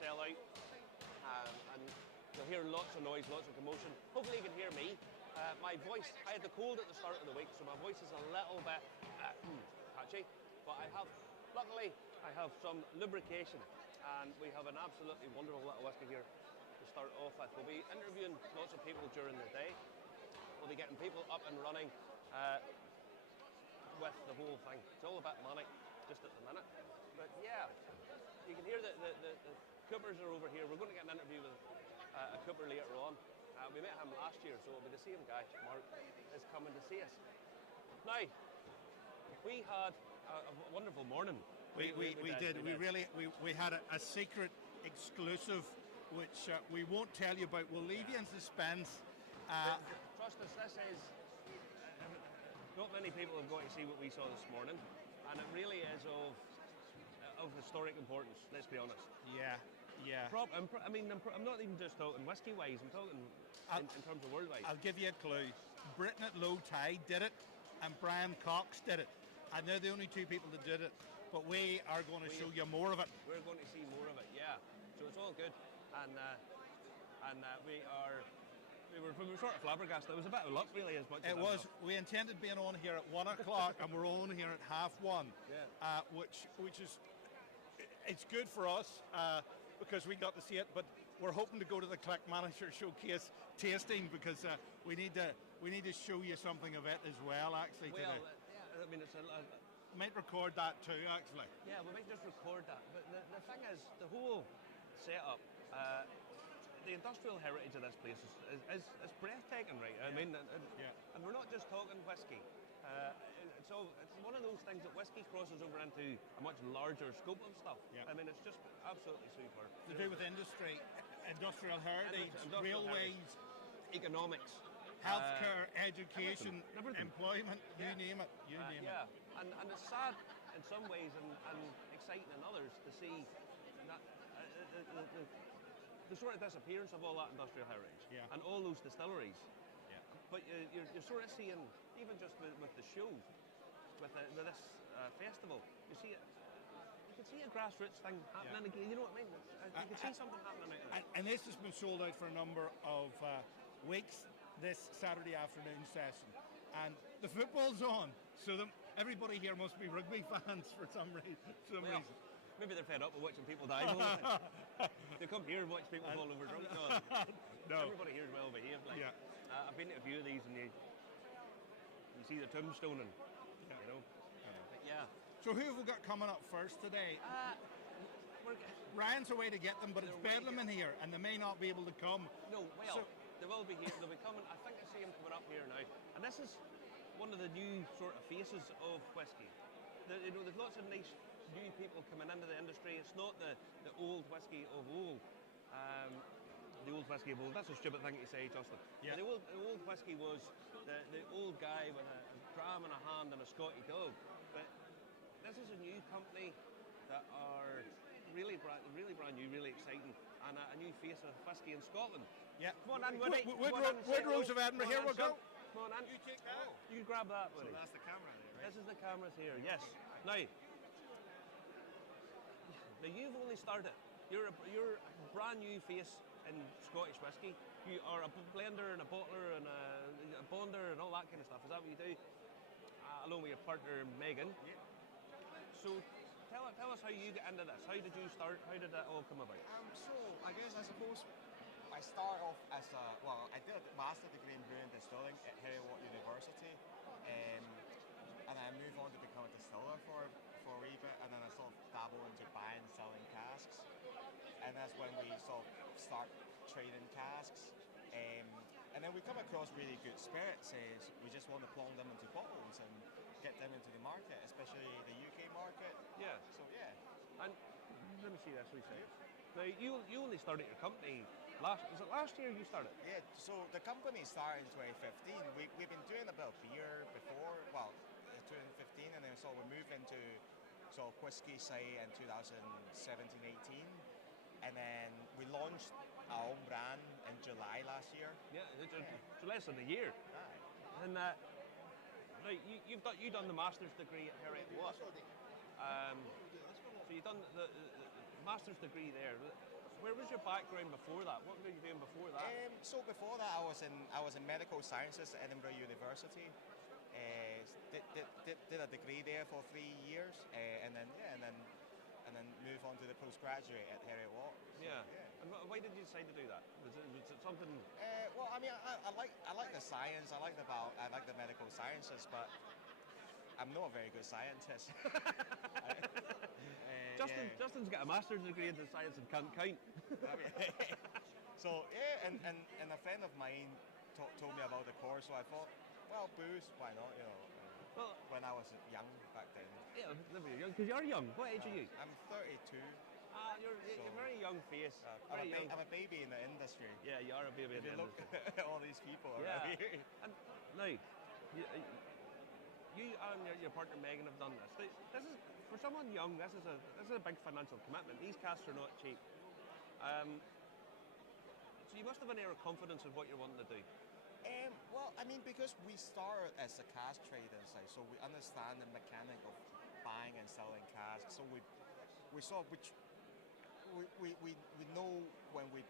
sell out, and you'll hear lots of noise, lots of commotion. Hopefully you can hear me. My voice, I had the cold at the start of the week, so my voice is a little bit patchy, but luckily I have some lubrication, and we have an absolutely wonderful little whisky here to start off with. We'll be interviewing lots of people during the day. We'll be getting people up and running with the whole thing. It's all a bit manic just at the minute, but yeah, you can hear the Coopers are over here. We're going to get an interview with a Cooper later on. We met him last year, so it'll be the same guy. Mark is coming to see us. Now, we had a wonderful morning. We did. We had a secret exclusive, which we won't tell you about. We'll leave you in suspense. Trust us, this is... not many people have got to see what we saw this morning, and it really is of historic importance, let's be honest. Yeah. I'm not even just talking whisky-wise, I'm talking in terms of worldwide. I'll give you a clue. Britain at low tide did it, and Brian Cox did it. And they're the only two people that did it. But we are going to show you more of it. We're going to see more of it, yeah. So it's all good. And we were sort of flabbergasted. It was a bit of luck, really, as much as it was. We intended being on here at 1 o'clock, and we're on here at 1:30. Yeah. Which is, it's good for us because we got to see it. But we're hoping to go to the Clackmannanshire showcase tasting because we need to show you something of it as well. Actually, well, today. Yeah. I mean, it's we might record that too, actually. Yeah, we might just record that. But the thing is, the whole setup. The industrial heritage of this place is breathtaking, right? Yeah. I mean, and we're not just talking whisky. It's one of those things that whisky crosses over into a much larger scope of stuff. Yeah. I mean, it's just absolutely super. To do with industry, industrial heritage, railways, economics, healthcare, education, everything. Employment, you name it. Yeah, and it's sad in some ways and exciting in others to see that the sort of disappearance of all that industrial heritage and all those distilleries. Yeah. But you're sort of seeing, even just with the show, with this festival, you can see a grassroots thing happening again. You know what I mean? You can see something happening out there. And this has been sold out for a number of weeks. This Saturday afternoon session, and the football's on, so everybody here must be rugby fans for some reason. Maybe they're fed up with watching people die. They come here and watch people fall over drunk. No. Everybody here is well behaved. Like. Yeah. I've been to a few of these, and you see the tombstoning. You know. But yeah. So who have we got coming up first today? Ryan's away to get them, but it's Bedlam in here, and they may not be able to come. No. Well. They will be here. They'll be coming. I think I see them coming up here now. And this is one of the new sort of faces of whisky. There's lots of nice new people coming into the industry. It's not the old whisky of old. The old whisky of old. That's a stupid thing to say, Justin. Yeah. The old whisky was the old guy with a dram in a hand and a Scotty dog. But this is a new company that are really brand new, really exciting, and a new face of whisky in Scotland. Yeah. Come on in, Woody. Woodrose of Edinburgh, here we go. Come on in. You take that. You grab that, Woody. So that's the camera there, right? This is the cameras here, yes. Now you've only started. You're a brand new face in Scottish whisky. You are a blender and a bottler and a bonder and all that kind of stuff. Is that what you do? Along with your partner, Megan. Yeah. So tell us how you get into this. How did you start? How did that all come about? So I suppose I started off as I did a master's degree in brewing and distilling at Aloa University, and I moved on to become a distiller for a wee bit, and then I sort of dabbled into buying and selling casks, and that's when we sort of start trading casks. And then we come across really good spirits. We just want to plonk them into bottles and get them into the market, especially the UK market. Yeah. So yeah. And let me see this. Now you only started your company last year you started? Yeah. So the company started in 2015. We've been doing a bit of beer before. Well, 2015, and then so we moved into sort of whiskey say in 2017-18. And then we launched our own brand in July last year. Yeah, it's less than a year. Aye. And now you've done the master's degree at Aloa. So you've done the master's degree there. Where was your background before that? What were you doing before that? So before that, I was in medical sciences at Edinburgh University. Did a degree there for 3 years, and then move on to the postgraduate at Heriot Watt. Yeah. And why did you decide to do that? Was it something? Well, I mean, I like the science. I like the medical sciences, but I'm not a very good scientist. Justin's got a master's degree in science and can't count. So yeah, and a friend of mine told me about the course, so I thought, well, booze, why not? You know. Well, when I was young back then. Yeah, because you're young. What age are you? I'm 32. You're a very young face. I'm a baby in the industry. Yeah, you are a baby in the industry. Look at all these people around here. And now, you and your partner Megan have done this. This is for someone young. This is a big financial commitment. These casks are not cheap. So you must have an air of confidence in what you're wanting to do. Well, I mean, because we started as a cask trader, so we understand the mechanic of buying and selling casks. So we sort of we know when we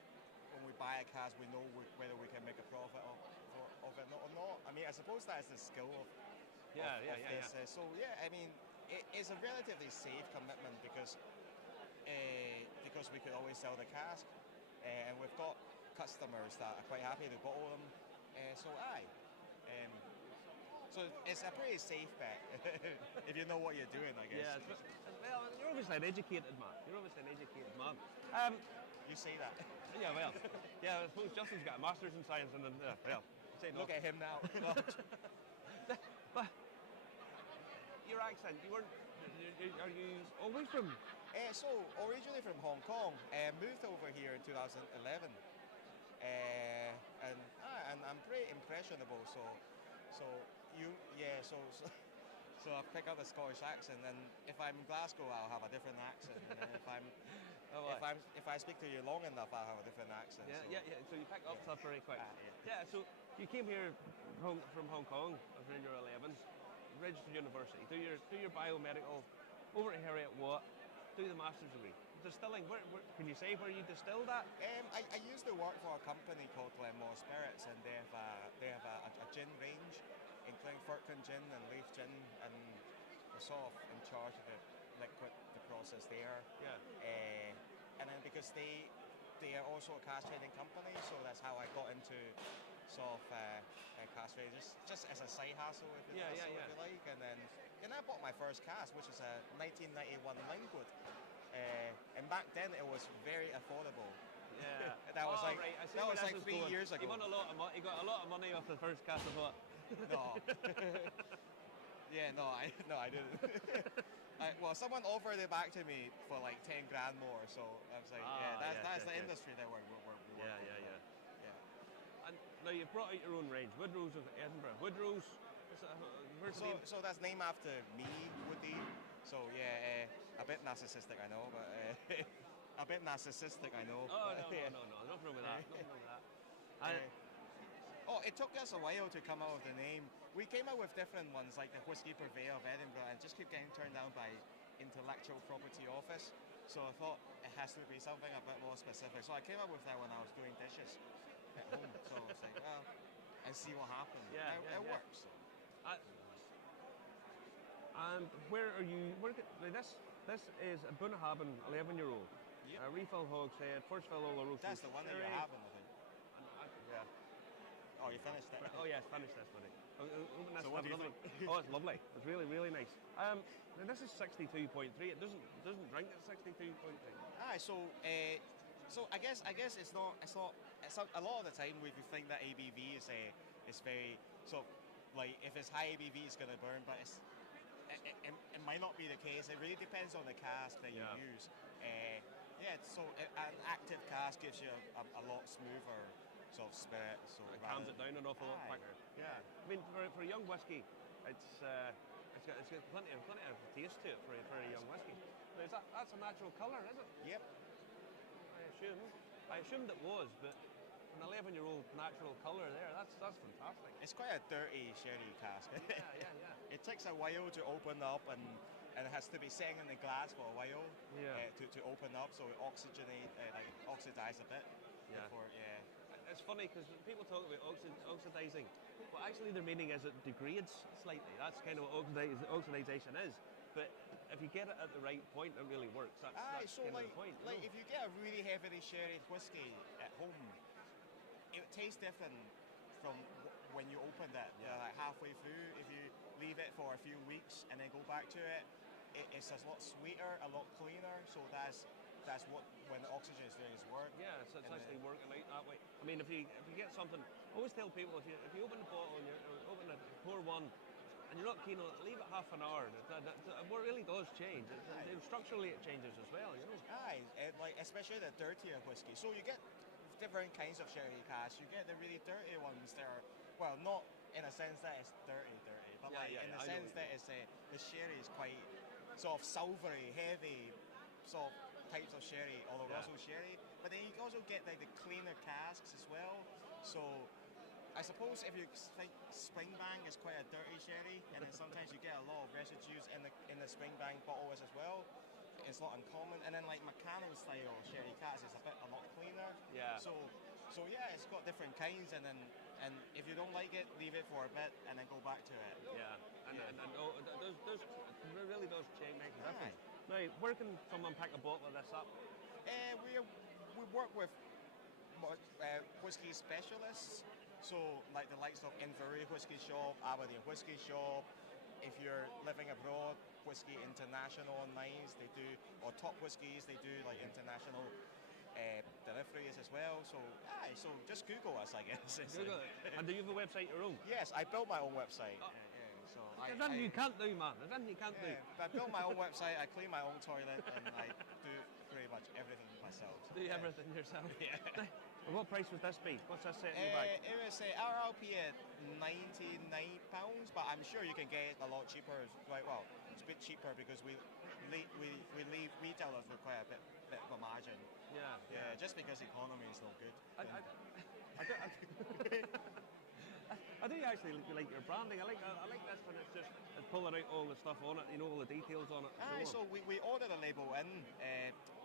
buy a cask, we know whether we can make a profit of it or not. I mean, I suppose that is the skill of this. So yeah, I mean, it's a relatively safe commitment because we could always sell the cask, and we've got customers that are quite happy to bottle them. So it's a pretty safe bet if you know what you're doing, I guess. Yeah, well, you're obviously an educated man. You say that. Yeah, well, yeah. I suppose Justin's got a master's in science, and then look at him now. But your accent, are you always from? So originally from Hong Kong, moved over here in 2011. And I'm pretty impressionable. So I pick up the Scottish accent, and if I'm in Glasgow, I'll have a different accent. And then if I speak to you long enough, I'll have a different accent. Yeah. So you pick up stuff very quick. So you came here from Hong Kong in your 11s, registered university, do your biomedical over at Heriot Watt, do the master's degree. Distilling, where can you say where you distilled that? I used to work for a company called Glenmore Spirits, and they have a gin range, including Firkin gin and Leaf gin, and we're sort of in charge of the process there. Yeah. And then because they are also a cask trading company, so that's how I got into sort of cask trading, just as a side hustle, if you like. And then I bought my first cask, which is a 1991 Langwood. And back then it was very affordable. Yeah, that was like 3 years ago. He got a lot of money off the first cast of what? No. I didn't. Well, someone offered it back to me for like 10 grand more. So I was like, that's the industry that we're Yeah. And now you've brought out your own range, Woodrow's of Edinburgh. Woodrow's. So that's named after me, Woody. So yeah, a bit narcissistic, I know, but a bit narcissistic, I know. Oh no, nothing wrong with that. It took us a while to come out with the name. We came up with different ones, like the Whisky Purveyor of Edinburgh, and just keep getting turned down by Intellectual Property Office. So I thought it has to be something a bit more specific. So I came up with that when I was doing dishes at home. So I was like, well, and see what happens. It works. So. And where are you? This is a Bunnahabhain 11-year-old. Yep. Refill hogshead, first fill all the roasted. That's the one that you're having, I think. Oh, you finished it? Oh yes, finished this, buddy. So what do you think? Oh, it's lovely. It's really, really nice. Now this is 62.3. It doesn't drink at 62.3. So I guess it's not. A lot of the time we think that ABV is very sort of like if it's high ABV it's gonna burn, but it might not be the case. It really depends on the cask that you use. So an active cask gives you a lot smoother sort of spirit. So it calms it down an awful lot quicker. Yeah. I mean, for a young whiskey, it's got plenty of taste to it for a young whiskey. Now, that's a natural colour, is it? Yep. I assumed it was, but an 11-year-old natural colour there, that's fantastic. It's quite a dirty sherry cask. Yeah. It takes a while to open up, and and it has to be sitting in the glass for a while Yeah. to open up, so it oxidize a bit. Yeah. Before, It's funny because people talk about oxidizing, but actually their meaning is it degrades slightly. That's kind of what oxidization is. But if you get it at the right point, it really works. That's so kind like, of the point. like if you get a really heavily sherry whiskey at home, it tastes different from when you opened it. Yeah. Like halfway through, if you leave it for a few weeks and then go back to it, it's a lot sweeter, a lot cleaner. So that's what when the oxygen is doing its work. Yeah, so it's actually working out that way. I mean, if you get something, I always tell people if you open the bottle and pour one, and you're not keen on it, leave it half an hour. It really does change. Structurally, it changes as well. You know. Aye, like especially the dirtier whiskey. So you get different kinds of sherry casks. You get the really dirty ones that are, well, not in a sense that it's dirty, but in the sense that it's the sherry is quite sort of silvery, heavy, sort of types of sherry, although Russell sherry. But then you also get like the cleaner casks as well. So I suppose if you think Springbank is quite a dirty sherry, and then sometimes you get a lot of residues in the Springbank bottles as well. It's not uncommon. And then like Macallan style sherry casks is a lot cleaner. Yeah. So yeah, it's got different kinds, and if you don't like it, leave it for a bit and then go back to it. Yeah, and it really does change, make a difference. Aye. Now, where can someone pick a bottle of this up? We work with whiskey specialists, so like the likes of Inverurie Whiskey Shop, Aberdeen Whiskey Shop. If you're living abroad, Whiskey International online, they do, or Top Whiskies, they do like international deliveries as well. So just Google us, I guess. Google it. And do you have a website your own? Yes, I built my own website. There's nothing you can't do, man. There's nothing you can't do. I built my own website, I clean my own toilet, and I do pretty much everything myself. Do everything yourself? Yeah. And what price would this be? What's this setting you back? It was RRP at £99, but I'm sure you can get it a lot cheaper. Right, well, it's a bit cheaper because we leave retailers with quite a bit of a margin. Yeah. Just because economy is no good. I do actually like your branding. I like this when it's pulling out all the stuff on it, you know, all the details on it. So we order the label in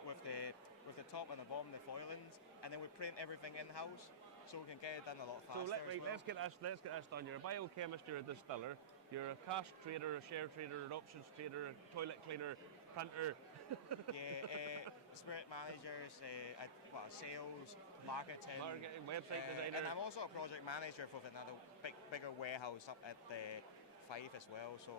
with the top and the bottom, the foilings, and then we print everything in house, so we can get it done a lot faster. So let's get this done. You're a biochemist, you're a distiller, you're a cash trader, a share trader, an options trader, a toilet cleaner, printer. Spirit managers, sales, marketing, website designer. and I'm also a project manager for another bigger warehouse up at the Fife as well. So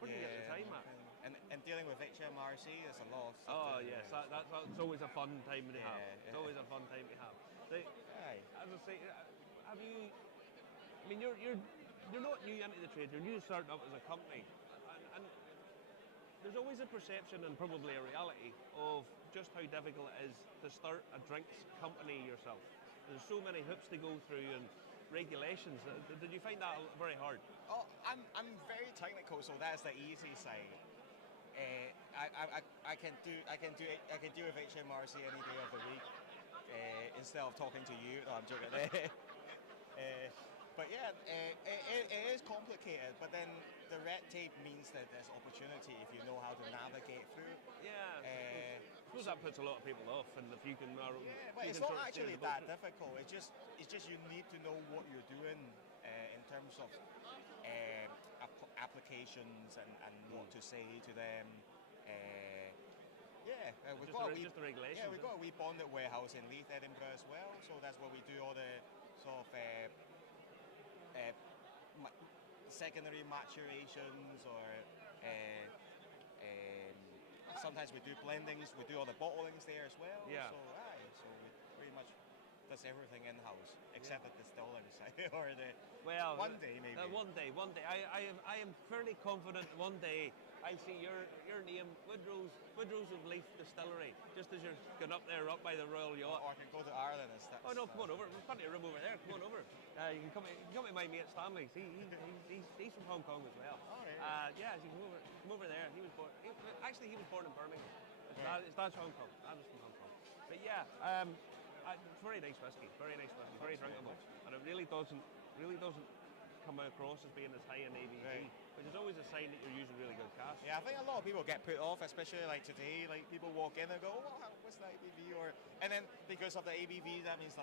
where do you get the time at? And dealing with HMRC, there's a lot of stuff. Oh yes, that's always a fun time to have. Yeah. It's always a fun time to have. Aye. As I say, have you? I mean, you're not new into the trade. You're new starting up as a company, and there's always a perception and probably a reality of just how difficult it is to start a drinks company yourself. There's so many hoops to go through and regulations. Did you find that very hard? Oh, I'm very technical, so that's the easy side. I can deal with HMRC any day of the week instead of talking to you. No, I'm joking. But yeah, it is complicated. But then the red tape means that there's opportunity if you know how to navigate through. Yeah. I suppose that puts a lot of people off, and if you can, but it's not actually that difficult. It's just you need to know what you're doing in terms of applications and what to say to them. We've got the regulations. Yeah, we've got a wee bonded warehouse in Leith, Edinburgh as well. So that's where we do all the sort of secondary maturations, or sometimes we do blendings. We do all the bottlings there as well. Yeah. So we pretty much does everything in house except the distilling side or the. Well, one day maybe. One day. I am fairly confident one day I'll see your name, Woodrow's of Leith Distillery, just as you're going up there, up by the Royal Yacht. Or I can go to Ireland and stuff. Oh no, come on over. There's plenty of room over there. Come on over. You can come with my mate Stanley. He's from Hong Kong as well. Oh, yeah. Yeah, you can come over there. He was born. Actually, he was born in Birmingham. His dad's Hong Kong. Dad was from Hong Kong. But yeah, it's very nice whiskey. Very nice whiskey. Very drinkable, and it really doesn't come across as being as high in ABV, Right. which is always a sign that you're using really good cask. Yeah, I think a lot of people get put off, especially like today. Like people walk in and go, "Oh, what's that ABV?" And then because of the ABV, that means a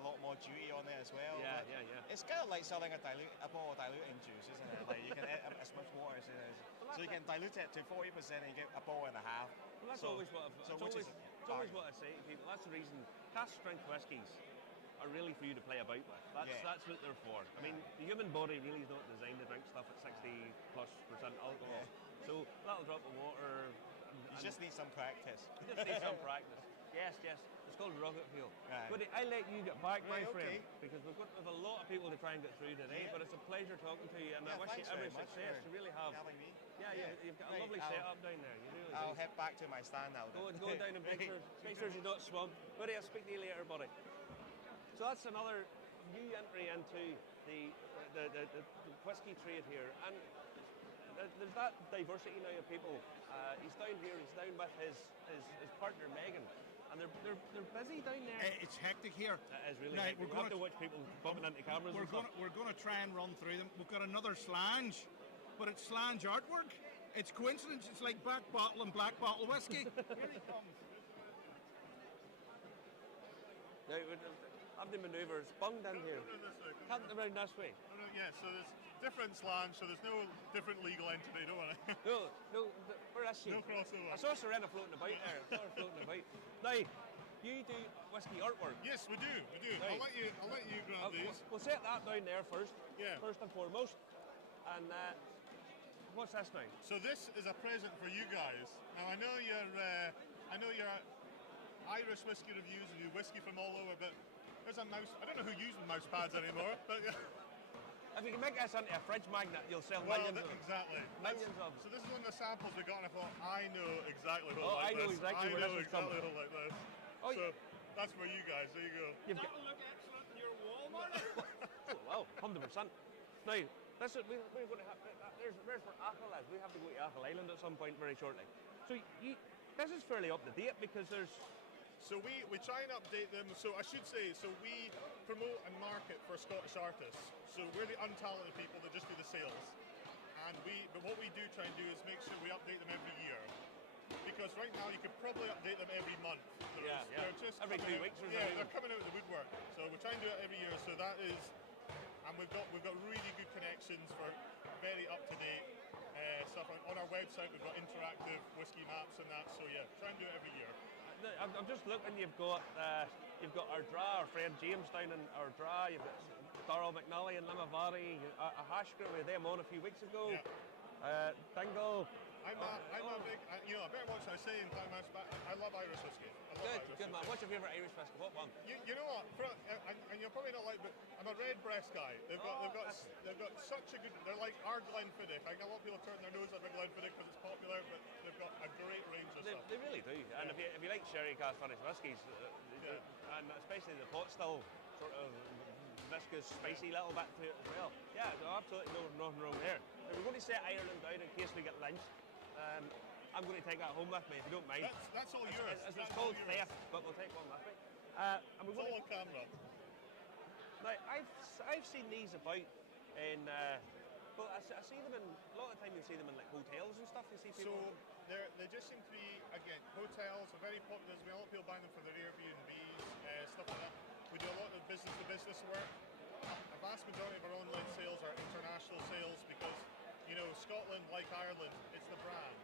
lot more duty on it as well. Yeah, But yeah. it's kind of like selling a bottle of diluting juice, isn't it? Like you can add as much water as it is, so you can dilute it to 40% and you get a bottle and a half. Well, that's So- always what so which is it's always what I say to people. That's the reason cask strength whiskies are really for you to play about with. That's what they're for. I mean, the human body really is not designed to drink stuff at 60+% alcohol. So a little drop of water. You just need some practice. You just need some practice. Yes. It's called rocket fuel. Right. But I let you get back, my Right, friend, okay. because we've got a lot of people to try and get through today. Yeah. But it's a pleasure talking to you, and I wish you thanks every very much success. for You really have. having me. You've got a Right, lovely setup down there. You really I'll do. head back to my stand now. Go Then. down and make sure you're not swamped. Buddy, I'll speak to you later, buddy. So that's another new entry into the whiskey trade here, and there's that diversity now of people. He's down here. He's down with his partner Megan, and they're busy down there. It's hectic here. It is really. Now, hectic. We'll have to watch people bumping into cameras. We're going to try and run through them. We've got another slange, but it's slange artwork. It's coincidence. It's like back bottle and black bottle whiskey. Here he comes. Now, have the manoeuvres bunged in here. Come around this way. Yeah, so there's different slange, so there's no different legal entity, don't worry. No, where is she? No crossover. I saw Serena floating about there. I saw her floating about. Now, you do whiskey artwork. Yes, we do. Right. I'll let you grab these. We'll set that down there first. Yeah. First and foremost. And what's this now? So this is a present for you guys. Now I know your Irish whiskey reviews, you do whiskey from all over, but there's a mouse. I don't know who uses mouse pads anymore, but If you can make this into a fridge magnet, you'll sell millions of them. exactly. Millions of them. So this is one of the samples we got, and I thought I know exactly who Oh, like I know this. exactly I where know this is exactly coming. who like this. Oh, so that's for you guys. There you go. You've got, That'll look excellent in your Walmart. oh, well, 100%. Now, this is, we're going to have, there's where Achill is. We have to go to Achill Island at some point very shortly. So this is fairly up to date because there's... So we try and update them. So I should say, so we promote and market for Scottish artists. So we're the untalented people that just do the sales. But what we do try and do is make sure we update them every year. Because right now you could probably update them every month. They're just Every coming 2 out- weeks or Yeah, something. they're coming out of the woodwork. So we're trying to do it every year. So that is, and we've got really good connections for very up to date stuff on our website. We've got interactive whiskey maps and that. So yeah, try and do it every year. I'm just looking, you've got Ardra, our friend James down in Ardra, you've got Darrell McNally and Limavady, a hash group with them on a few weeks ago. Yeah. Dingle. I'm a big, I better watch what I say in Clackmannanshire, but I love Irish whiskey. I love Irish Good man. whiskey. What's your favourite Irish whiskey? What one? You know what? And you'll probably not like, but I'm a red breast guy. They've got such a good. They're like our Glenfiddich. I think a lot of people turn their nose up at Glenfiddich because it's popular, but they've got a great range of stuff. They really do. And if you like sherry cask finished whiskies, and especially the pot still sort of viscous, spicy little bit to it as well. Yeah, no, absolutely nothing wrong there. Now, we're going to set Ireland down in case we get lynched. I'm going to take that home with me if you don't mind. That's all yours. It's That's called all yours. theft, but we'll take one with me. And we're It's going all on camera. Now, I've seen these about in. Well, I see them in a lot of the time. You see them in like hotels and stuff. You see So people. they just seem to be, again, hotels are very popular. There's a lot of people buying them for their Airbnbs, stuff like that. We do a lot of business-to-business work. A vast majority of our online sales are international sales because, Scotland, like Ireland, it's the brand.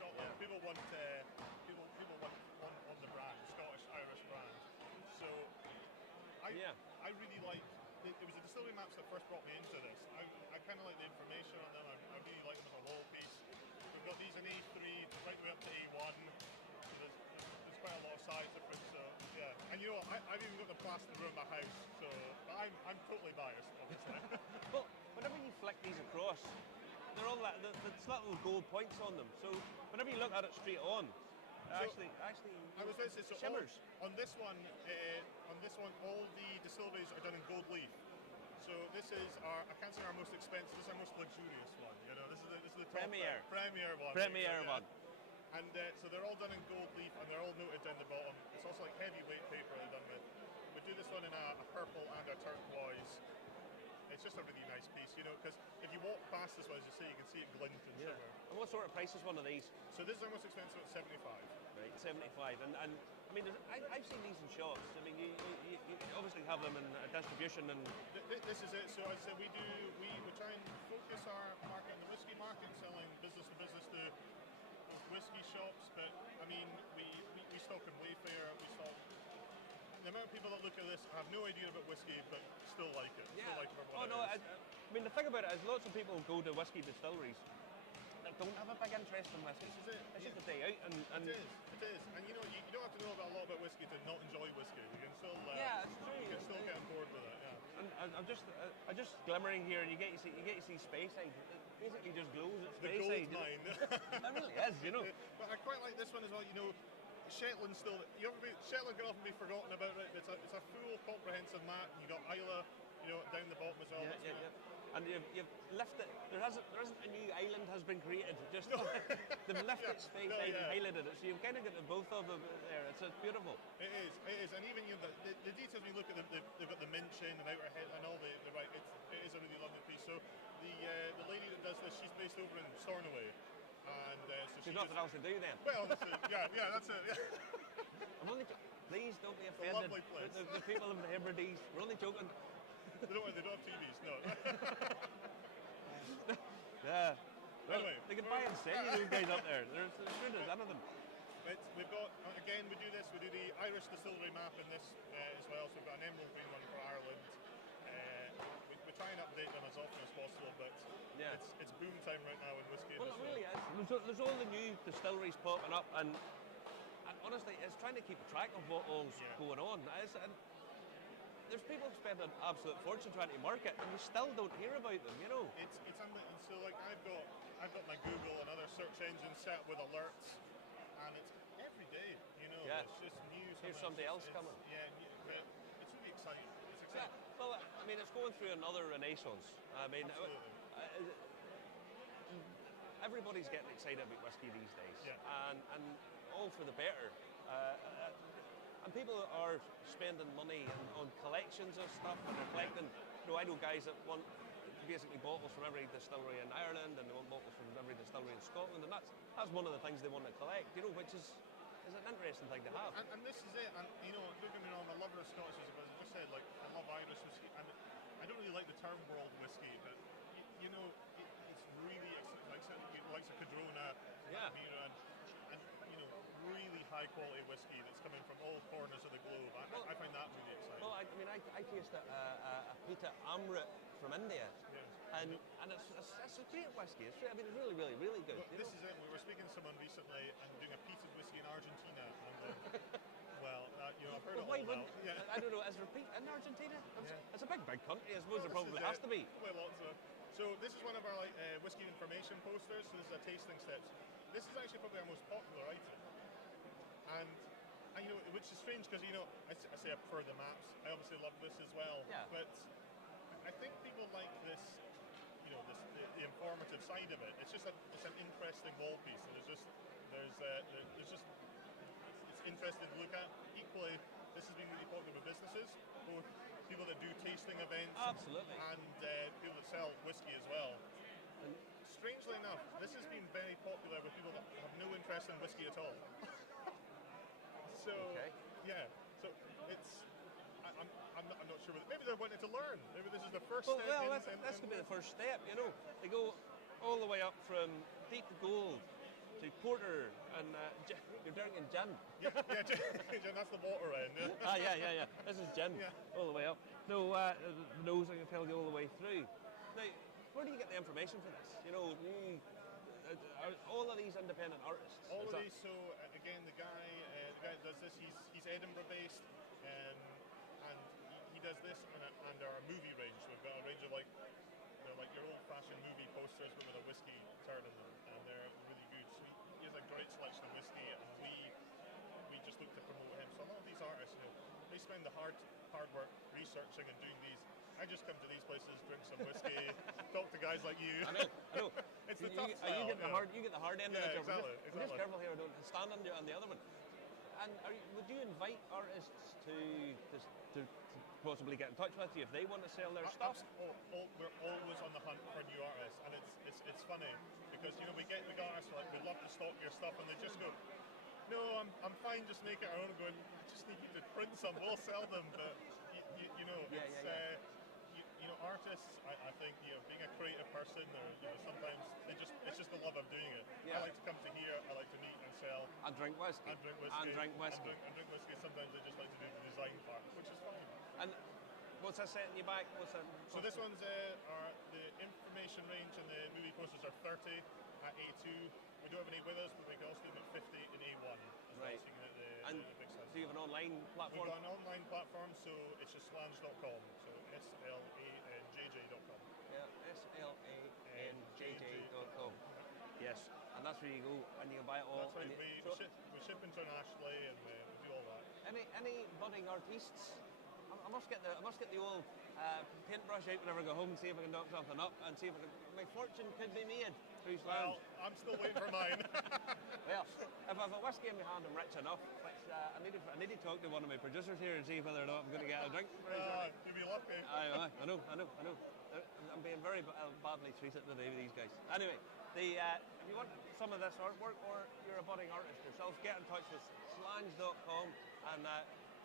Scotland, people want the brand, Scottish, Irish brand. So I really like. It was the distillery maps that first brought me into this. I kind of like the information on them. I really like them as a whole piece. We've got these in A3 right the way up to A1. So there's quite a lot of size difference. So yeah, and I've even got the plaster room in my house. So but I'm totally biased, obviously. Well, whenever you flick these across, they're all like there's little gold points on them. So whenever you look at it straight on, actually, I was going to say, so shimmers. On this one, all the distilleries are done in gold leaf. So this is I can't say our most expensive. This is our most luxurious one. This is the top Premier one. Premier one. And so they're all done in gold leaf, and they're all noted down the bottom. It's also like heavyweight paper they're done with. We do this one in a purple and a turquoise. it's just a really nice piece, you know, because if you walk past this one, as you say, you can see it glint and Yeah. shimmer. And what sort of price is one of these? So this is our most expensive at 75. Right, 75. And I mean, I've seen these in shops. I mean, you obviously have them in distribution and... This is it. So as I said, we try and focus our market in the whiskey market, selling business to business to both whiskey shops. But I mean, we stock in Wayfair. We stock. The amount of people that look at this have no idea about whiskey, but still like it. Yeah. Still like it for Oh what no, it is. I mean, the thing about it is lots of people go to whiskey distilleries that don't have a big interest in whiskey. This is it. It's just a day out and... It is. And you know, you don't have to know about a lot about whiskey to not enjoy whiskey. You can still, Yeah, it's true. you can still get on board with it. Yeah. And I'm just glimmering here, and you get to see Speyside. It basically just glows at The Speyside. gold mine. It really is, you know. But I quite like this one as well. You know, Shetland still. Shetland can often be forgotten about, right? It's a full, comprehensive map. You got Islay, you know, down the bottom as well. Yeah. And you've lifted. There isn't a new island has been created. Just they've lifted Speyside and highlighted it. So you've kind of got the both of them there. It's beautiful. It is, and even you know the details. When you look at them, they've got the minchin and outer head and all the right. It is a really lovely piece. So the lady that does this, she's based over in Stornoway, and so There's nothing else to do then. Well, that's it. Yeah, that's it. Yeah. I'm only. Please don't be offended. lovely place. The people of the Hebrides. We're only joking. They don't have TVs, no. Yeah. Well, Anyway, they can buy and sell you those guys up there. There's good as anything. We've got, again, we do the Irish distillery map in this as well, so we've got an emerald green one for Ireland. We try and update them as often as possible, but Yeah. it's boom time right now in whiskey. Well, it industry. really is. There's all the new distilleries popping up, and honestly, it's trying to keep track of what all's going on. And there's people spending an absolute fortune trying to market, and you still don't hear about them, you know. It's unbelievable. So like I've got my Google and other search engines set with alerts, and it's every day, you know. Yeah. It's just news. Here's somebody else coming. Yeah, but it's really exciting. It's Yeah. exciting. Well, I mean, it's going through another renaissance. I mean, Absolutely. everybody's getting excited about whiskey these days, Yeah. and all for the better. And people are spending money on collections of stuff, and they're collecting. You know, I know guys that want basically bottles from every distillery in Ireland, and they want bottles from every distillery in Scotland, and that's one of the things they want to collect. You know, which is an interesting thing to have. And this is it. And you know, don't get me wrong, I love the Scotch, as I just said. Like I love Irish whiskey, and I don't really like the term world whiskey, but you know, it's really like a Cadrona, Yeah. Madeira, and you know, really high quality whiskey that's coming from all corners of the globe. I find that really exciting. Well, I mean, I tasted a Pita Amrit from India, Yeah. and it's a great whiskey. I mean, it's really, really, really good. Look, you this know? is it. We were speaking to someone recently and doing a peated whiskey in Argentina. And I'm going, well, you know, I've heard Well, it why all wouldn't? now. Yeah. I don't know. Is there peat in Argentina? Yeah. It's a big country. I suppose there This probably is has it. to be. Well, lots of. So this is one of our whiskey information posters. So this is a tasting steps. This is actually probably our most popular item. And you know, which is strange because you know, I say I prefer the maps. I obviously love this as well. Yeah. But I think people like this. You know, the informative side of it. It's just it's an interesting wall piece, and it's interesting to look at. Equally, this has been really popular with businesses, both people that do tasting events, Absolutely. and people that sell whiskey as well. And strangely enough, this has been very popular with people that have no interest in whiskey at all. So Okay. yeah, so it's. I'm not sure. Maybe they're wanting to learn. Maybe this is the first Well, step. this could be the first step. You know, they go all the way up from deep gold to porter, and you're drinking gin. Yeah, that's the water end. Yeah. Yeah. This is gin, Yeah. all the way up. No, the nose I can tell you all the way through. Now, where do you get the information for this? You know, all of these independent artists. All of these. So again, the guy that does this, he's Edinburgh based, and he does this and our movie range. We've got a range of they're like your old-fashioned movie posters, but with a whiskey turn in them, and they're really good. So he has a great selection of whiskey, and we just look to promote him. So a lot of these artists, you know, they spend the hard work researching and doing these. I just come to these places, drink some whiskey, talk to guys like you. I know. It's the tough style. You get the hard end of the job. Exactly. I'm just careful here. Don't stand on the other one. And would you invite artists to possibly get in touch with you if they want to sell their stuff? We're always on the hunt for new artists, and it's funny because we get artists like, we'd love to stock your stuff, and they just go, no, I'm fine, just make it our own. Going, I just need you to print some, we'll sell them, but artists, I think, being a creative person, or sometimes it's just the love of doing it. Yeah. I like to come to here, I like to meet and sell. And drink whiskey. And drink whiskey. And drink whiskey. And drink whiskey. Sometimes I just like to do the design part, which is fine. And what's that setting you back? So this one's the information range and the movie posters are 30 at A2. We don't have any with us, but we can also do them at 50 in A1 as right. well, so you can get the big size. Do you have an online platform? We've got an online platform, so it's just slange.com, so SLANJJ.com. Yeah, SLANJJ.com. Yes, and that's where you go and you can buy it all. That's right, we ship internationally and we do all that. Any budding artists? I must get the old paintbrush out whenever I go home and see if I can knock something up and see if my fortune could be made through Slange. Well, I'm still waiting for mine. Well, if I have a whiskey in my hand, I'm rich enough. Which I need to talk to one of my producers here and see whether or not I'm going to get a drink. You'll be lucky. I know. I'm being very badly treated today with these guys. Anyway, if you want some of this artwork or you're a budding artist yourself, get in touch with slange.com and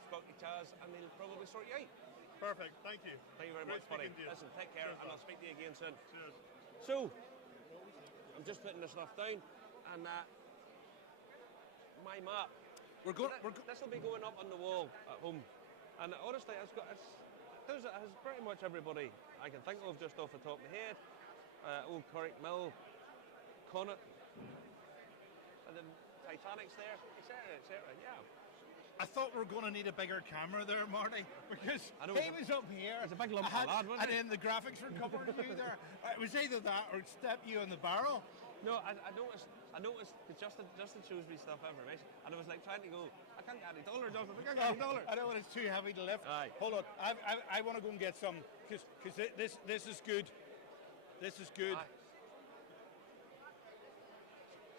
Scotch Chaz, and they'll probably sort you out. Perfect, thank you. Thank you very much, buddy. Listen, take care, and I'll speak to you again soon. Cheers. So, I'm just putting this stuff down, and my map. This will be going up on the wall at home, and honestly, it has pretty much everybody I can think of just off the top of my head. Old Corrick Mill, Connaught, and the Titanic's there, etc., etc. Yeah. I thought we were going to need a bigger camera there, Marty, because he was up here. It's a big lump of lad, wasn't it? And then the graphics were covering you there. It was either that or step you in the barrel. No, I noticed because Justin shows me stuff information, and I was like trying to go, I can't get any dollar, Justin. I can't get any dollar. I know it's too heavy to lift. Aye. Hold on, I want to go and get some because this is good. This is good. Aye.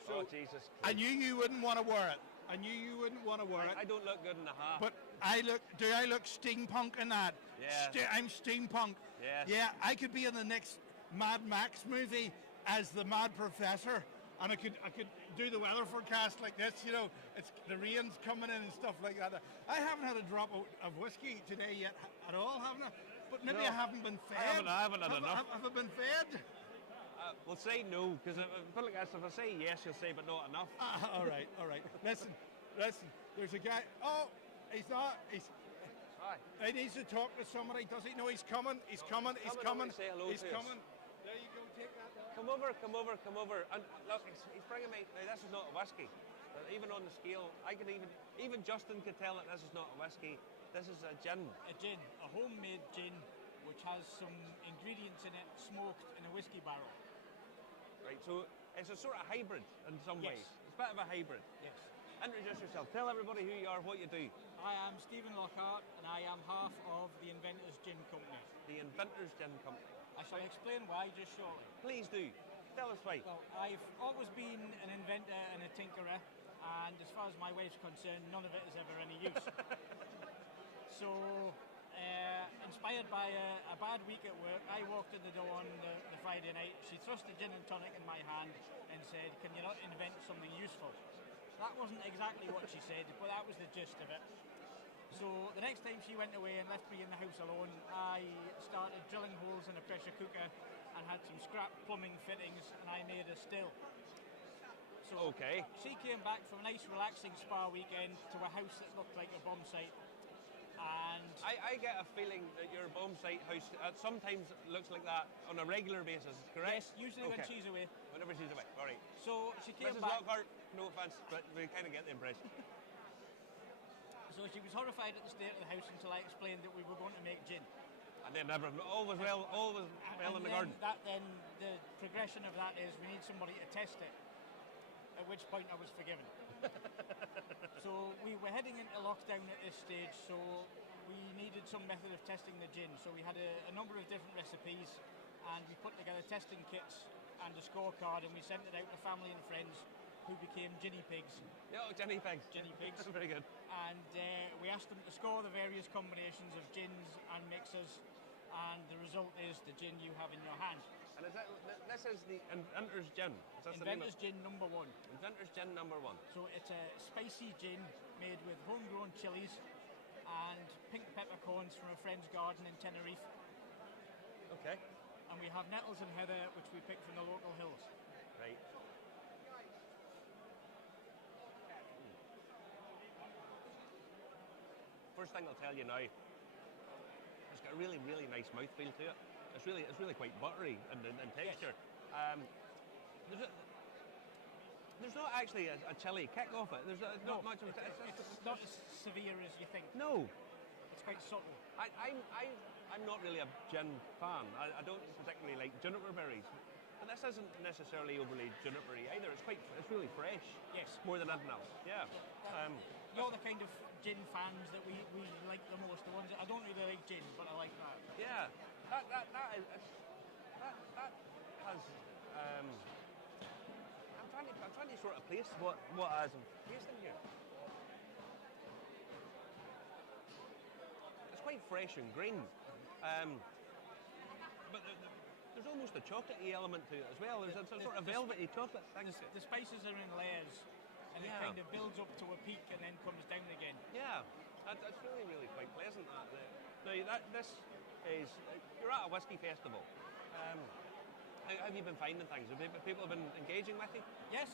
So, Jesus Christ. I knew you wouldn't want to wear it. I knew you wouldn't want to wear it. I don't look good in the hat. But do I look steampunk in that? Yeah. I'm steampunk. Yes. Yeah, I could be in the next Mad Max movie as the Mad Professor, and I could do the weather forecast like this. It's the rain's coming in and stuff like that. I haven't had a drop of whiskey today yet at all, haven't I? But maybe I haven't been fed. I haven't had enough. Have I been fed? We'll say no, because if I say yes, you'll say, but not enough. All right. Listen. There's a guy. Oh, he's not. Hi. He needs to talk to somebody. Does he know he's coming? He's coming. Say hello He's to us. coming. There you go. Take that. Come over. And look, he's bringing me. Now, this is not a whiskey. Even on the scale, I can even Justin could tell that this is not a whiskey. This is a gin. A gin, a homemade gin, which has some ingredients in it smoked in a whiskey barrel. Right, so it's a sort of hybrid in some Yes. ways. It's a bit of a hybrid. Yes. Introduce yourself. Tell everybody who you are, what you do. I am Stephen Lockhart, and I am half of the Inventors Gin Company. The Inventors Gin Company. I shall explain why just shortly. Please do. Tell us why. Well, I've always been an inventor and a tinkerer, and as far as my wife's concerned, none of it is ever any use. So, inspired by a bad week at work, I walked in the door on the Friday night. She thrust a gin and tonic in my hand and said, "Can you not invent something useful?" That wasn't exactly what she said, but that was the gist of it. So the next time she went away and left me in the house alone, I started drilling holes in a pressure cooker and had some scrap plumbing fittings, and I made a still. So Okay. she came back from a nice relaxing spa weekend to a house that looked like a bomb site. And I get a feeling that your bomb site house sometimes looks like that on a regular basis, correct? yes, usually when she's away. Whenever she's away. All right. So she came Mrs. back. Lockhart, no offence, but we kind of get the impression. So she was horrified at the state of the house until I explained that we were going to make gin. And then all was well in the garden. Then the progression of that is we need somebody to test it. At which point I was forgiven. So we were heading into lockdown at this stage, so we needed some method of testing the gin. So we had a number of different recipes, and we put together testing kits and a scorecard, and we sent it out to family and friends. who became guinea pigs. Yeah, Jenny Pigs. Guinea pigs. Very good. And we asked them to score the various combinations of gins and mixers, and the result is the gin you have in your hand. And this is the Inventor's Gin. Is this the name Inventor's Gin number 1. Inventor's Gin number 1. So it's a spicy gin made with homegrown chilies and pink peppercorns from a friend's garden in Tenerife. Okay. And we have nettles and heather, which we pick from the local hills. Right. First thing I'll tell you now, it's got a really, really nice mouthfeel to it. It's really quite buttery in texture. Yes. There's not actually a chili kick off it. There's not much of it. It's not as severe as you think. No. It's quite subtle. I'm not really a gin fan. I don't particularly like juniper berries. And this isn't necessarily overly junipery either. It's really fresh. Yes. More than anything else. Yeah. You're the kind of gin fans that we like the most. The ones that I don't really like gin, but I like that. Yeah. That has. I'm trying to sort of place what as I'm tasting here. It's quite fresh and green, but there's almost a chocolatey element to it as well. There's a sort of velvety chocolate thing. The spices are in layers, and it kind of builds up to a peak and then comes down again. Yeah, that's really quite pleasant. Now this is you're at a whiskey festival. How have you been finding things? Have people been engaging with you? Yes,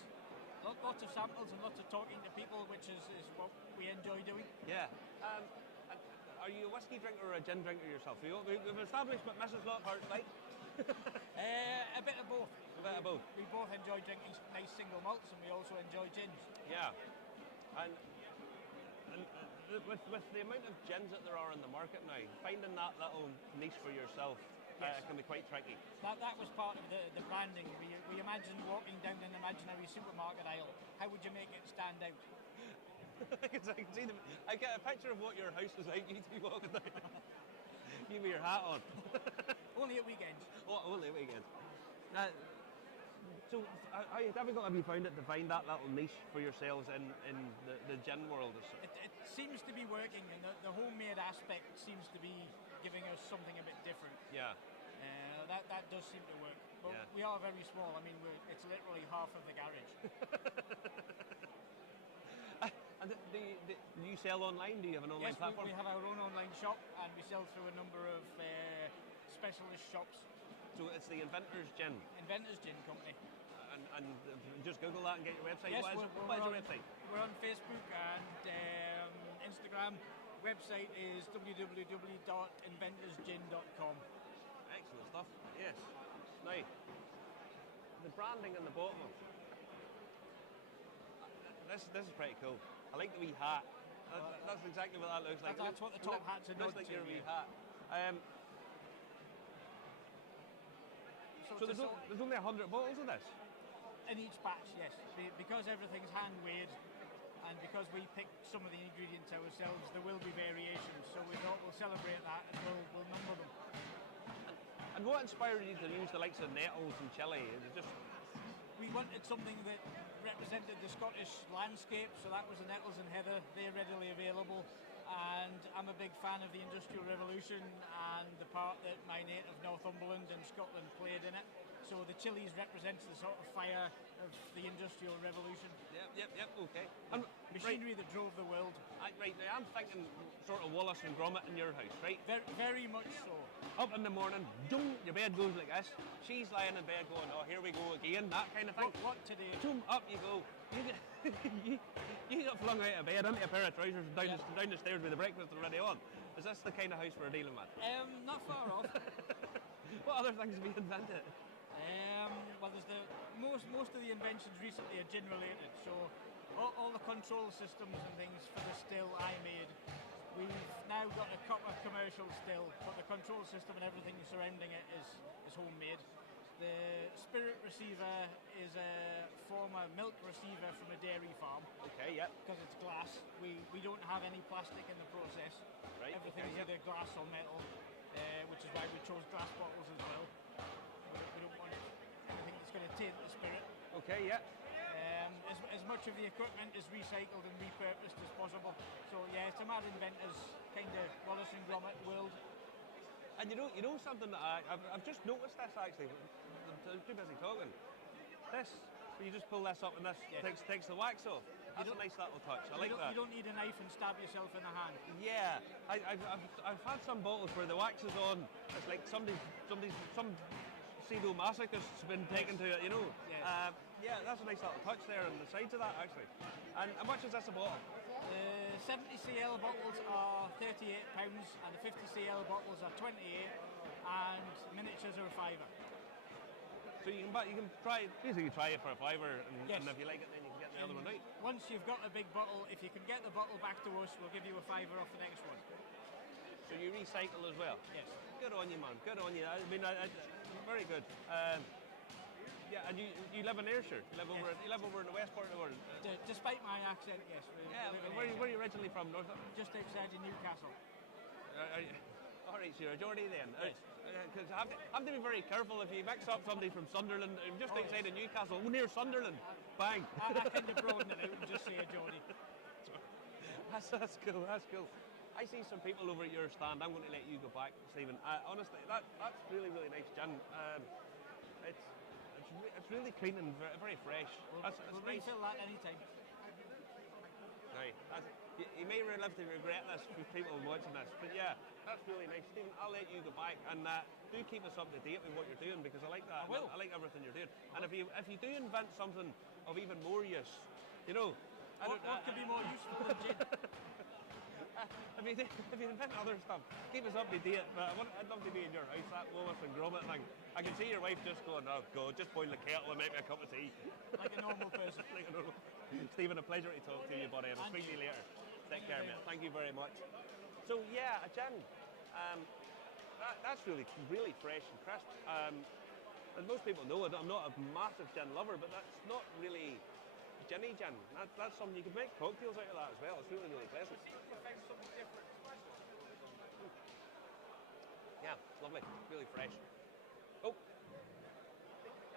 lots of samples and lots of talking to people, which is what we enjoy doing. Yeah. Are you a whiskey drinker or a gin drinker yourself? We've established what Mrs. Lockhart's like. A bit of both. A bit of both. We both enjoy drinking nice single malts, and we also enjoy gins. Yeah. And with the amount of gins that there are in the market now, finding that little niche for yourself can be quite tricky. That was part of the branding. We imagined walking down an imaginary supermarket aisle. How would you make it stand out? I get a picture of what your house is like. You two walking down. You with your hat on. Only at weekends. Oh, only at weekends. So, how difficult have you found it to find that little niche for yourselves in the gin world? It seems to be working, and the homemade aspect seems to be giving us something a bit different. Yeah. That does seem to work. But Yeah. we are very small. I mean, it's literally half of the garage. And do you sell online? Do you have an online Yes, platform? we have our own online shop, and we sell through a number of specialist shops. So it's the Inventor's Gin. Inventor's Gin Company. And just Google that and get your website. Yes, what is your website? We're on Facebook and Instagram. Website is www.inventorsgin.com. Excellent stuff. Yes. Now, the branding in the bottom. This is pretty cool. I like the wee hat. That's exactly what that looks like. That's what the top hat's a nod looks like to, your wee yeah. hat. So there's only 100 bottles of this? In each batch, yes. Because everything's hand weighed, and because we pick some of the ingredients ourselves, there will be variations. So we thought we'll celebrate that and we'll number them. And what inspired you to use the likes of nettles and chili? Is it just... We wanted something that represented the Scottish landscape, so that was the nettles and heather. They're readily available, and I'm a big fan of the Industrial Revolution and the part that my native Northumberland and Scotland played in it. So the chilies represents the sort of fire of the Industrial Revolution. Yep, okay. Machinery that drove the world. Right, now I'm thinking sort of Wallace and Gromit in your house, right? Very, very much so. Up in the morning, boom, your bed goes like this. She's lying in bed going, oh, here we go again, that kind of thing. What today? Boom, up you go. You get flung out of bed into a pair of trousers down the stairs with the breakfast already on. Is this the kind of house we're dealing with? Not far off. What other things have you invented? Well, there's most of the inventions recently are gin related. So all the control systems and things for the still I made. We've now got a copper commercial still, but the control system and everything surrounding it is homemade. The spirit receiver is a former milk receiver from a dairy farm. Okay, yep. Because it's glass. We don't have any plastic in the process. Right. Everything's either glass or metal, which is why we chose glass bottles as well. We don't want anything that's going to taint the spirit. Okay, yeah. as much of the equipment is recycled and repurposed as possible. So yeah, it's a mad inventor's kind of Wallace and Gromit world. And you know something that I've just noticed this actually. I'm too busy talking. This, you just pull this up and this takes the wax off. That's a nice little touch. I like that. You don't need a knife and stab yourself in the hand. Yeah, I've had some bottles where the wax is on. It's like some pseudo-masochist's been taken to it, you know. Yes. Yeah, that's a nice little touch there on the sides of that actually. And how much is this a bottle? 70cl bottles are £38 and the 50cl bottles are 28 and miniatures are a £5. So you can try it for a £5 and if you like it then you can get the other one out. Once you've got a big bottle, if you can get the bottle back to us, we'll give you a £5 off the next one. So you recycle as well? Yes. Good on you, man. Good on you. I mean, very good. Yeah, and you live in Ayrshire. You live over in the west part of the world. Despite my accent, yes. Where are you originally from? North? Just outside of Newcastle. All right, so you're a Geordie then. Yes. Because I have to be very careful if you mix up somebody from Sunderland, just outside of Newcastle, near Sunderland. Bang. I kind of broaden it out and just say a Geordie. That's cool. That's cool. I see some people over at your stand. I'm going to let you go back, Stephen. Honestly, that's really, really nice gin. It's really clean and very fresh. We'll refill that anytime. Right. You may live to regret this with people watching this, but yeah, that's really nice. Stephen, I'll let you go back and do keep us up to date with what you're doing because I like that. I will. I like everything you're doing. And if you do invent something of even more use, you know, what could be more useful than gin? If you invent other stuff, keep us up to date. But I'd love to be in your house, that Wallace and Gromit thing. I can see your wife just going, oh God, just boil the kettle and make me a cup of tea. Like a normal person. Like a normal. Stephen, a pleasure to talk to you, buddy, and I'll speak to you later. Take care, mate. Thank you very much. So yeah, a gin. That's really, really fresh and crisp. As most people know, I'm not a massive gin lover, but that's not really ginny gin. That's something you can make cocktails out of that as well. It's really, really pleasant. Yeah, it's lovely. Really fresh. Oh,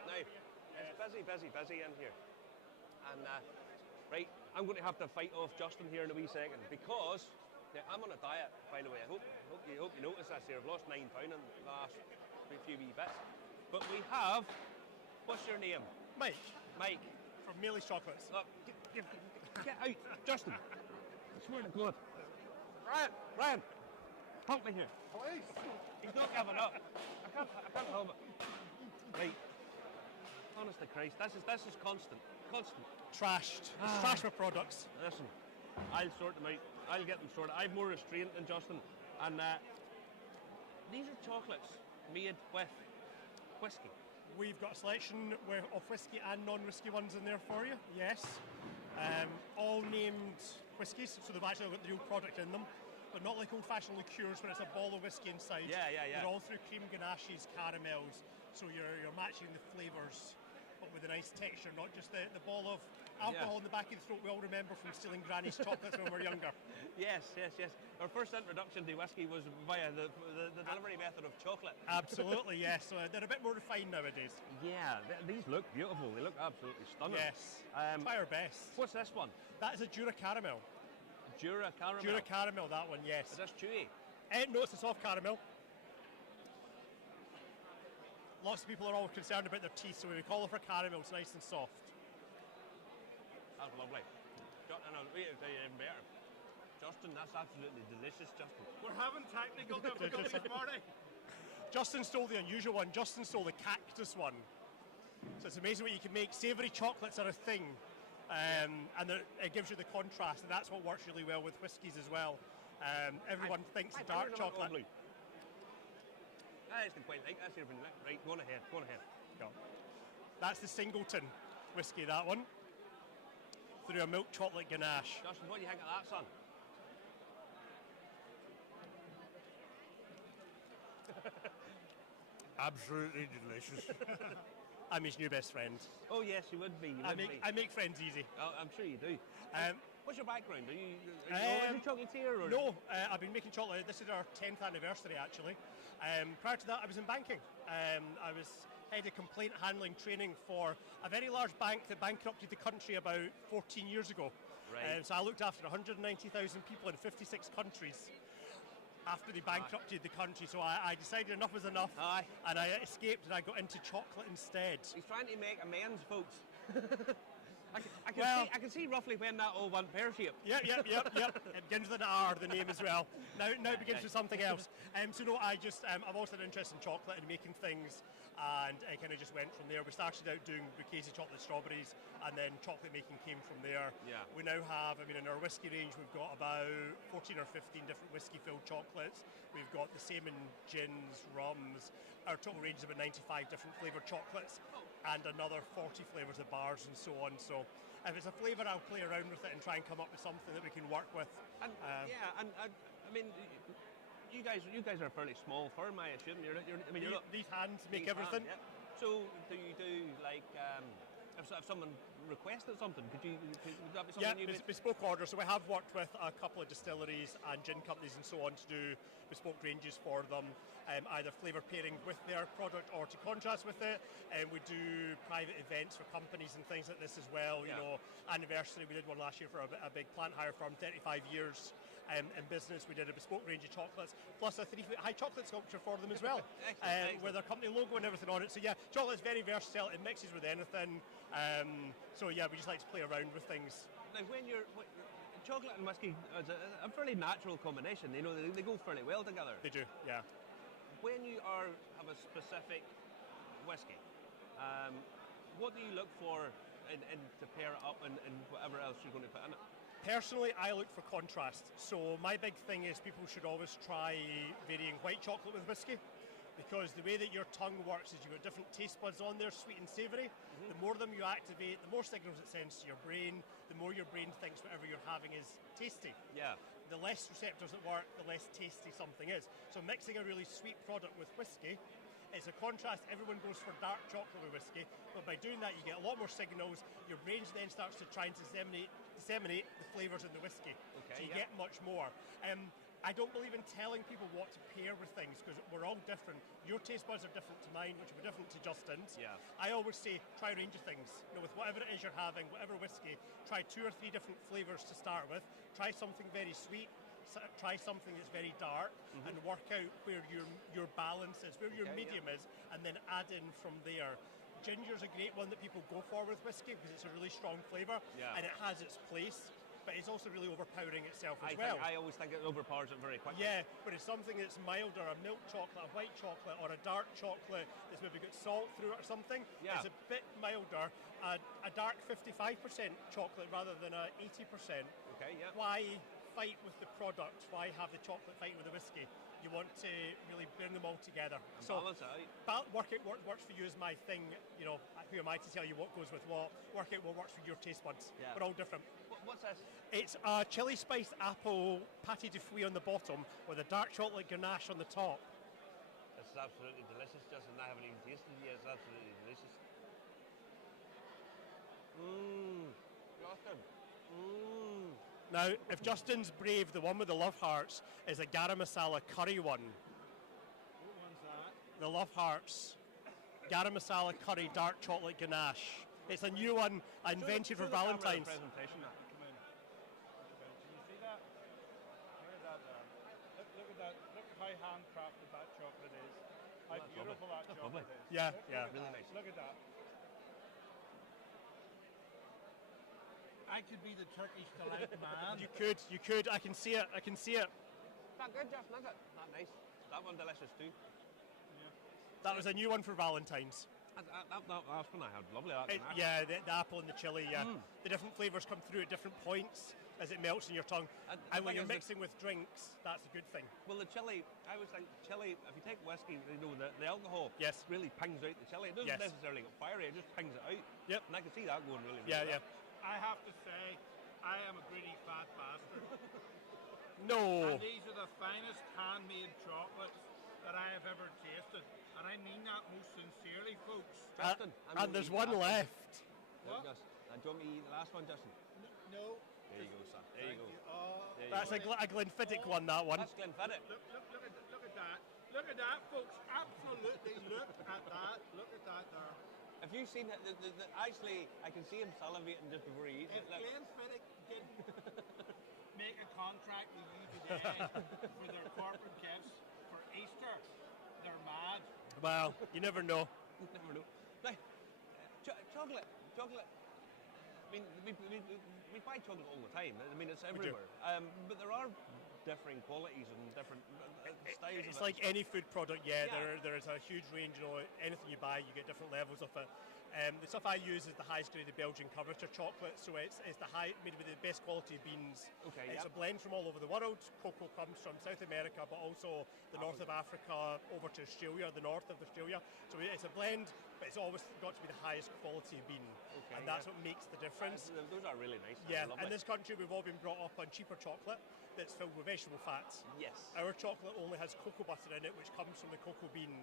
now it's busy in here, and right, I'm going to have to fight off Justin here in a wee second because I'm on a diet. By the way, I hope you notice this here. I've lost 9 pounds in the last few wee bits. But we have. What's your name? Mike. Mike. From Mealy's Chocolates. Look, get out, Justin. I swear to God. Ryan, help me here. Please. He's not giving up. I can't help it. Right. Honest to Christ, this is constant. Trashed. It's trash for products. Listen, I'll sort them out. I'll get them sorted. I've more restraint than Justin. And these are chocolates made with whiskey. We've got a selection of whiskey and non-whiskey ones in there for you, yes. All named whiskies, so they've actually got the real product in them, but not like old-fashioned liqueurs where it's a ball of whiskey inside. Yeah. They're all through cream ganaches, caramels, so you're matching the flavours, but with a nice texture, not just the ball of alcohol in the back of the throat we all remember from stealing Granny's chocolates when we were younger. Yes. Our first introduction to whiskey was via the delivery method of chocolate. Absolutely, yes. So they're a bit more refined nowadays. Yeah, these look beautiful. They look absolutely stunning. Yes. Try our best. What's this one? That is a Jura caramel. Jura caramel? Jura caramel, that one, yes. Is this chewy? No, it's a soft caramel. Lots of people are always concerned about their teeth, so we call it for caramel. It's nice and soft. That's lovely. And I'll wait to tell you even better. Justin, that's absolutely delicious, Justin. We're having technical difficulties, Marty. Justin stole the unusual one. Justin stole the cactus one. So it's amazing what you can make. Savoury chocolates are a thing. And it gives you the contrast, and that's what works really well with whiskies as well. Everyone thinks dark chocolate. I actually quite like that. Right, go on ahead. Go. That's the Singleton whiskey, that one. Through a milk chocolate ganache. Justin, what do you think of that, son? Absolutely delicious. I'm his new best friend. Oh yes, you would be. I make friends easy. I'm sure you do. What's your background? Are you a chocolatier? Or? No, I've been making chocolate. This is our 10th anniversary, actually. Prior to that, I was in banking. I was head of complaint handling training for a very large bank that bankrupted the country about 14 years ago. Right. So I looked after 190,000 people in 56 countries after they bankrupted the country. So I decided enough was enough, and I escaped and I got into chocolate instead. He's trying to make amends, folks. I can see roughly when that all went pear-shaped. Yep. It begins with an R, the name as well. Now it begins with something else. So no, I've always had an interest in chocolate and making things, and I kind of just went from there. We started out doing bouquets of chocolate strawberries, and then chocolate making came from there. Yeah. We now have, in our whiskey range, we've got about 14 or 15 different whiskey-filled chocolates. We've got the same in gins, rums. Our total range is about 95 different flavoured chocolates, and another 40 flavours of bars and so on. So if it's a flavour, I'll play around with it and try and come up with something that we can work with. And you guys are a fairly small firm, I assume. These hands make everything. Yeah. So do you do like if someone requested something, could that be something bespoke order. So we have worked with a couple of distilleries and gin companies and so on to do bespoke ranges for them, either flavour pairing with their product or to contrast with it. We do private events for companies and things like this as well. You know, anniversary, we did one last year for a big plant hire firm, 35 years. In business, we did a bespoke range of chocolates, plus a 3-foot high chocolate sculpture for them as well, with our company logo and everything on it. So yeah, chocolate's very versatile. It mixes with anything. So yeah, we just like to play around with things. Now, chocolate and whiskey is a fairly natural combination. You know, they go fairly well together. They do, yeah. When you have a specific whiskey, what do you look for to pair it up and whatever else you're going to put in it? Personally, I look for contrast. So my big thing is people should always try varying white chocolate with whiskey, because the way that your tongue works is you've got different taste buds on there, sweet and savoury. Mm-hmm. The more of them you activate, the more signals it sends to your brain, the more your brain thinks whatever you're having is tasty. Yeah. The less receptors that work, the less tasty something is. So mixing a really sweet product with whiskey, it's a contrast. Everyone goes for dark chocolate with whiskey, but by doing that you get a lot more signals. Your brain then starts to try and disseminate the flavours in the whiskey. Okay, so you get much more. I don't believe in telling people what to pair with things, because we're all different. Your taste buds are different to mine, which will be different to Justin's. Yeah. I always say try a range of things. With whatever it is you're having, whatever whiskey, try 2 or 3 different flavours to start with. Try something very sweet. Try something that's very dark, and work out where your balance is, where your medium is, and then add in from there. Ginger's a great one that people go for with whiskey because it's a really strong flavour, and it has its place, but it's also really overpowering itself as well. I always think it overpowers it very quickly. Yeah, but it's something that's milder, a milk chocolate, a white chocolate, or a dark chocolate that's maybe got salt through it or something. Yeah. It's a bit milder. A dark 55% chocolate rather than a 80%. Okay, yeah. Why fight with the product? Why have the chocolate fight with the whiskey? You want to really bring them all together. So balance it out. Work out what works for you is my thing. You know, who am I to tell you what goes with what? Work out what works for your taste buds. Yeah. We're all different. What's this? It's a chili spiced apple pâté de fruits on the bottom with a dark chocolate ganache on the top. This is absolutely delicious, Justin. I haven't even tasted it yet. It's absolutely delicious. Justin. Now, if Justin's brave, the one with the love hearts is a garam masala curry one. What one's that? The love hearts, garam masala curry dark chocolate ganache. It's a new one I invented for Valentine's. Presentation. Can you see that? Look at that there. Look at that. Look how handcrafted that chocolate is. How beautiful that chocolate is. Yeah, Really nice. Look at that. I could be the Turkish delight man. You could. I can see it. Not good, Justin, is it? Not nice. That one delicious too. Yeah. That was a new one for Valentine's. That last one I had, lovely. The apple and the chili, The different flavours come through at different points as it melts in your tongue. And when you're mixing with drinks, that's a good thing. Well, the chili, I always think chili, if you take whiskey, the alcohol really pings out the chili. It doesn't necessarily get fiery, it just pings it out. Yep. And I can see that going really well. I have to say, I am a greedy fat bastard. No. And these are the finest handmade chocolates that I have ever tasted. And I mean that most sincerely, folks. Justin, and there's one left. What? Do you want me to eat the last one, Justin? No. There you go, son. There you go. That's a Glenfiddich one, that one. That's Glenfiddich. Look at that. Look at that, folks. Absolutely. Look at that. Look at that there. Have you seen it? Actually, I can see him salivating just before he eats If it. Look. Glenfiddich didn't make a contract with you today for their corporate gifts for Easter, they're mad. Well, you never know. You never know. Now, chocolate. I mean, we buy chocolate all the time. I mean, it's everywhere. But there are differing qualities and different styles. It's of like any food product, yeah. Yeah. There is a huge range. You know, anything you buy, you get different levels of it. The stuff I use is the highest grade of Belgian curvature chocolate, so it's made with the best quality beans. Okay, It's a blend from all over the world. Cocoa comes from South America, but also the north of Africa over to Australia, the north of Australia. So it's a blend, but it's always got to be the highest quality bean, and that's what makes the difference. Those are really nice. Yeah, Lovely. in this country we've all been brought up on cheaper chocolate that's filled with vegetable fats. Yes. Our chocolate only has cocoa butter in it, which comes from the cocoa bean.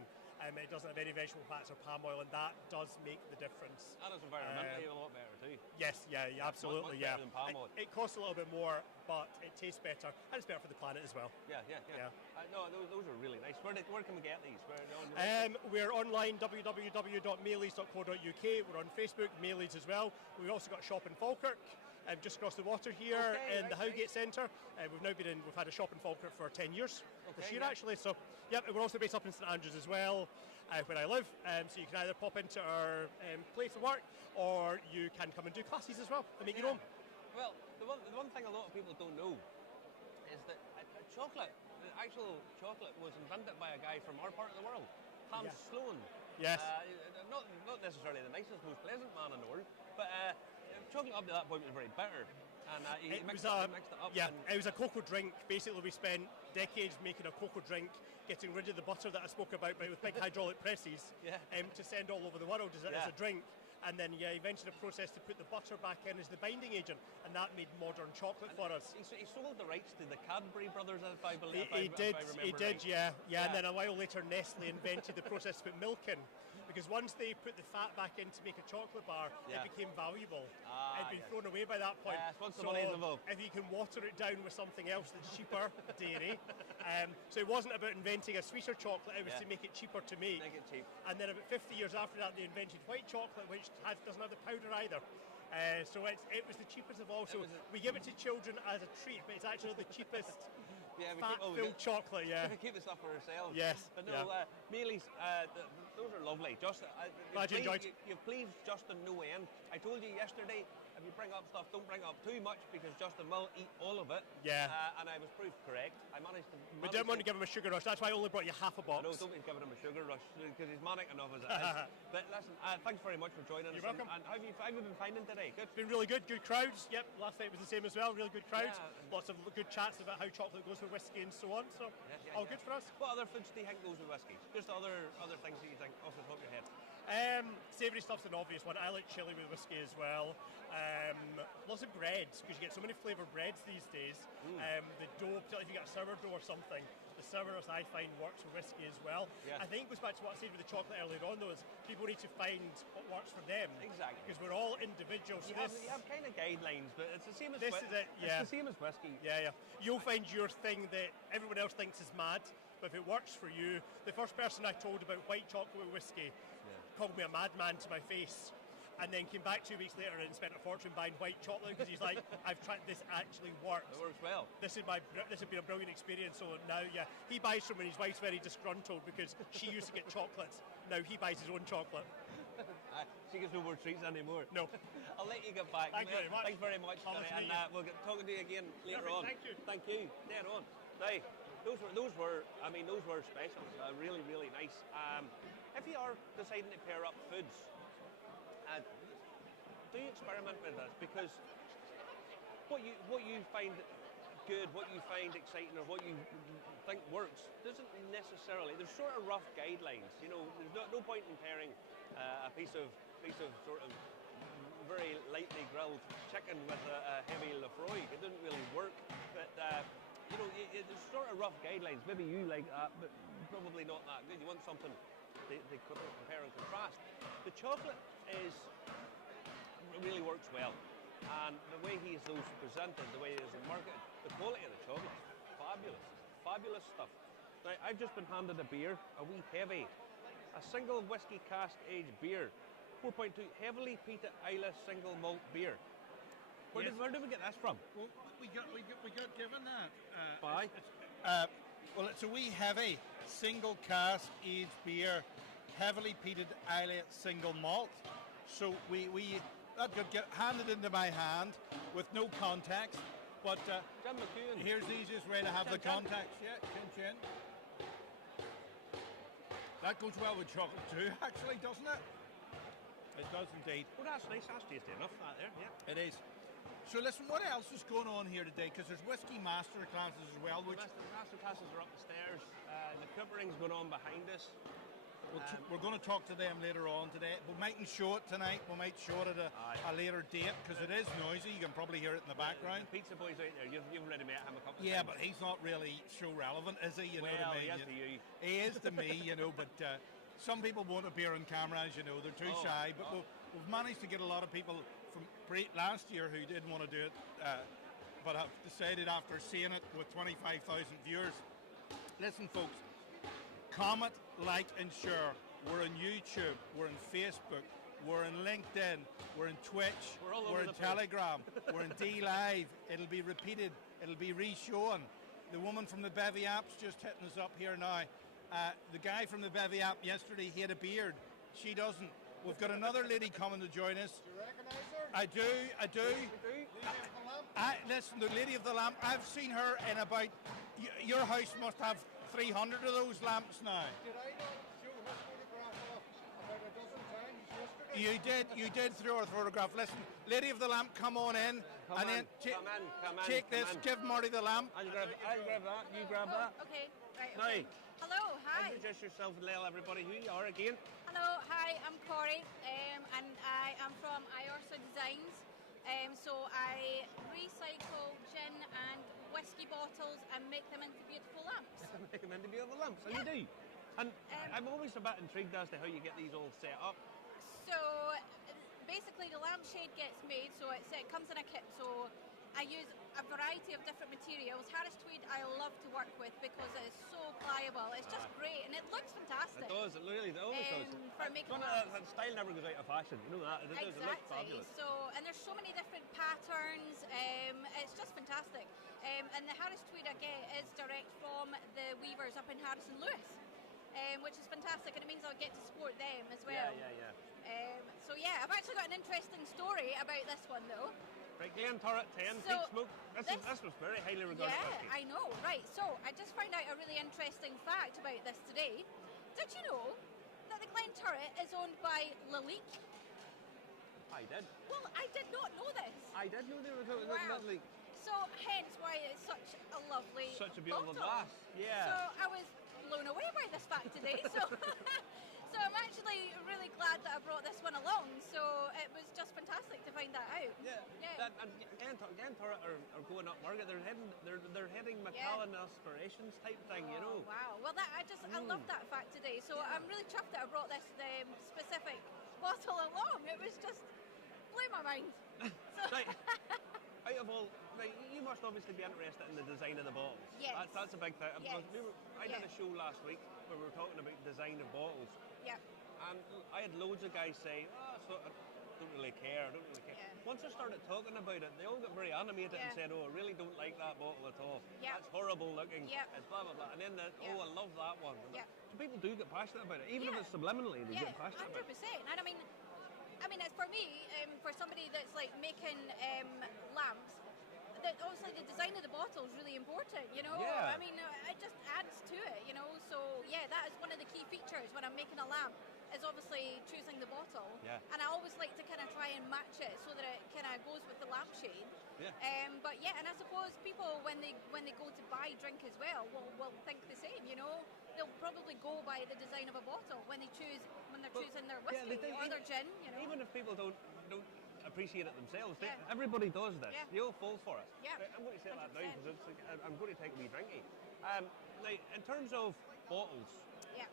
It doesn't have any vegetable fats or palm oil, and that does make the difference. And it's environmentally a lot better too. Yes, absolutely, much better than palm oil. It costs a little bit more, but it tastes better, and it's better for the planet as well. Yeah. No, those are really nice. Where can we get these? We're online, www.mailies.co.uk. We're on Facebook, Mailies as well. We've also got a shop in Falkirk, just across the water here in the Howgate Centre. We've had a shop in Falkirk for 10 years this year actually. So, we're also based up in St Andrews as well, where I live. So you can either pop into our place of work, or you can come and do classes as well and make your own. Well, the one thing a lot of people don't know is that the actual chocolate was invented by a guy from our part of the world, Hans Sloane. Yes. Not necessarily the nicest, most pleasant man in the world, but chocolate up to that point was very bitter. And he mixed it up. Yeah, it was a cocoa drink. Basically, we spent decades making a cocoa drink, getting rid of the butter that I spoke about, but with big hydraulic presses, to send all over the world as a drink. And then, eventually the process to put the butter back in as the binding agent, and that made modern chocolate for us. He sold the rights to the Cadbury brothers, if I believe. He did, right. yeah. And then a while later, Nestle invented the process to put milk in. Because once they put the fat back in to make a chocolate bar, it became valuable. It'd been thrown away by that point. Once the money's involved. If you can water it down with something else that's cheaper, dairy. So it wasn't about inventing a sweeter chocolate, it was to make it cheaper to make. Make it cheap. And then about 50 years after that, they invented white chocolate, which doesn't have the powder either. So it was the cheapest of all. So we give it to children as a treat, but it's actually the cheapest fat-filled chocolate, We keep the stuff for ourselves. Yes. But no, Mailies, those are lovely. Glad you enjoyed. You've pleased Justin no end. I told you yesterday, if you bring up stuff, don't bring up too much, because Justin will eat all of it. Yeah. And I was proved correct. I managed to... We didn't want to give him a sugar rush. That's why I only brought you half a box. No, don't be giving him a sugar rush, because he's manic enough as it is. But listen, thanks very much for joining us. You're welcome. And how have you been finding today? Good? It's been really good. Good crowds. Yep, last night was the same as well. Really good crowds. Yeah. Lots of good chats about how chocolate goes with whiskey and so on. So, all good for us. What other foods do you think goes with whiskey? Just other things that you think off the top of your head? Savoury stuff's an obvious one. I like chili with whiskey as well. Lots of breads, because you get so many flavoured breads these days. The dough, particularly if you get a sourdough or something, the sourness I find works with whiskey as well. Yeah. I think it goes back to what I said with the chocolate earlier on, though, is people need to find what works for them. Exactly. Because we're all individuals. You have kind of guidelines, but it's the same as This is it, yeah. It's the same as whiskey. Yeah. You'll find your thing that everyone else thinks is mad, but if it works for you, the first person I told about white chocolate with whiskey called me a madman to my face, and then came back 2 weeks later and spent a fortune buying white chocolate, because he's like, I've tried, this actually works. It works well. This has been a brilliant experience. So now, he buys from when his wife's very disgruntled because she used to get chocolates. Now he buys his own chocolate. She gets no more treats anymore. No. I'll let you get back. Thank you very much. Thanks very much, and we'll get talking to you again later on. Thank you. Thank you. Dead on. Now, those were specials. Really, really nice. If you are deciding to pair up foods, do experiment with this, because what you find good, what you find exciting, or what you think works doesn't necessarily. There's sort of rough guidelines. There's no point in pairing a piece of sort of very lightly grilled chicken with a heavy Lefroy. It doesn't really work. But there's sort of rough guidelines. Maybe you like that, but probably not that good. You want something to compare and contrast. The chocolate really works well, and the way he is presented, the way it is marketed, the quality of the chocolate, fabulous stuff. Right, I've just been handed a beer, a wee heavy, a single whiskey cask aged beer, 4.2 heavily peated Aloa single malt beer. Where did we get this from? Well, we got given that. By? Well, it's a wee heavy single cask aged beer, heavily peated Aloa single malt. So that got handed into my hand with no context. But Jim McEwen. here's the easiest way to have the context. Yeah, chin. That goes well with chocolate too, actually, doesn't it? It does indeed. Oh, that's nice. That's tasty enough, that there, yeah. It is. So listen, what else is going on here today? Because there's whiskey master classes as well, which The master classes are up the stairs. The coopering's going on behind us. we're going to talk to them later on today. We mightn't show it tonight. We might show it at a later date because it is noisy. You can probably hear it in the background. The pizza boy's out there. You've already met him a couple of Yeah, times. but he's not really show relevant, is he? You know Well, what I mean? he is to you. He is to me, you know, but some people won't appear on camera, as you know. They're too shy. But we've managed to get a lot of people from last year who didn't want to do it, but have decided after seeing it with 25,000 viewers. Listen, folks, comment, like, and share. We're on YouTube, we're on Facebook, we're on LinkedIn, we're on Twitch, We're all over we're the on place. Telegram, we're on D Live. It'll be repeated, it'll be re-shown. The woman from the Bevy app's just hitting us up here now. The guy from the Bevy app yesterday, he had a beard. She doesn't. We've got another lady coming to join us. Do you recognise her? I do. Listen, the Lady of the Lamp, I've seen her in about, your house must have 300 of those lamps now. Did I not show her photograph off about a dozen times yesterday? You did throw her photograph. Listen, Lady of the Lamp, come on in. Come in. Take this, give Marty the lamp. I'll grab that. You grab that. Okay, right. Now, Okay. Hello, hi. introduce yourself and tell everybody who you are again. Hello, hi, I'm Corey, and I am from Iorsa Designs. So I recycle gin and whiskey bottles and make them into beautiful lamps. Make them into beautiful lamps, and you do. And I'm always a bit intrigued as to how you get these all set up. So basically the lampshade gets made, so it comes in a kit. So I use a variety of different materials. Harris tweed I love to work with because it is so pliable. It's just great and it looks fantastic. It does, it always does. For making that style never goes out of fashion, you know that. It does, it looks Exactly. fabulous. So, and there's so many different patterns. It's just fantastic. And the Harris tweed I get is direct from the weavers up in Harrison Lewis, which is fantastic, and it means I'll get to support them as well. Yeah. So yeah, I've actually got an interesting story about this one though. Right, Glen Turret 10, So, Peak Smoke. This was very highly regarded Yeah, whiskey. I know. Right. So I just found out a really interesting fact about this today. Did you know that the Glen Turret is owned by Lalique? I did. Well, I did not know this. I did know there was Wow. like So hence why it's such a lovely such a beautiful bottle. glass. Yeah. So I was blown away by this fact today. So so I'm actually really glad that I brought this one along. So it was just fantastic to find that out. Yeah. And Glen Turret are going up market. They're heading Macallan aspirations type thing, you know. Wow. Well, I love that fact today. So I'm really chuffed that I brought this specific bottle along. It was just blew my mind. So Right. Out of all, right, you must obviously be interested in the design of the bottles. Yes. That's a big thing. Yes. I did a show last week where we were talking about design of bottles, yeah. and I had loads of guys say, so I don't really care. Yeah. Once I started talking about it, they all got very animated and Yeah. said, I really don't like that bottle at all. Yeah. That's horrible looking. Yeah. It's blah, blah, blah. And then, Yeah. I love that one. Yeah. So people do get passionate about it, even if Yeah. it's subliminally, they Yeah, get passionate about it. 100%. And I mean, it's for me, for somebody that's like making lamps, that obviously the design of the bottle is really important, you know? Yeah. I mean, it just adds to it, you know? So, yeah, that is one of the key features when I'm making a lamp, is obviously choosing the bottle. Yeah. And I always like to kind of try and match it so that it kind of goes with the lampshade. Yeah. But yeah, and I suppose people, when they go to buy drink as well, will think the same, you know? They'll probably go by the design of a bottle when they're choosing their Yeah, whiskey they do. or their gin, you know? Even if people don't appreciate it themselves, Yeah. everybody does this. Yeah. They all fall for it. Yeah. Right, I'm going to say that now 100%. because I'm going to take a wee drinky. Now, in terms of bottles, Yeah.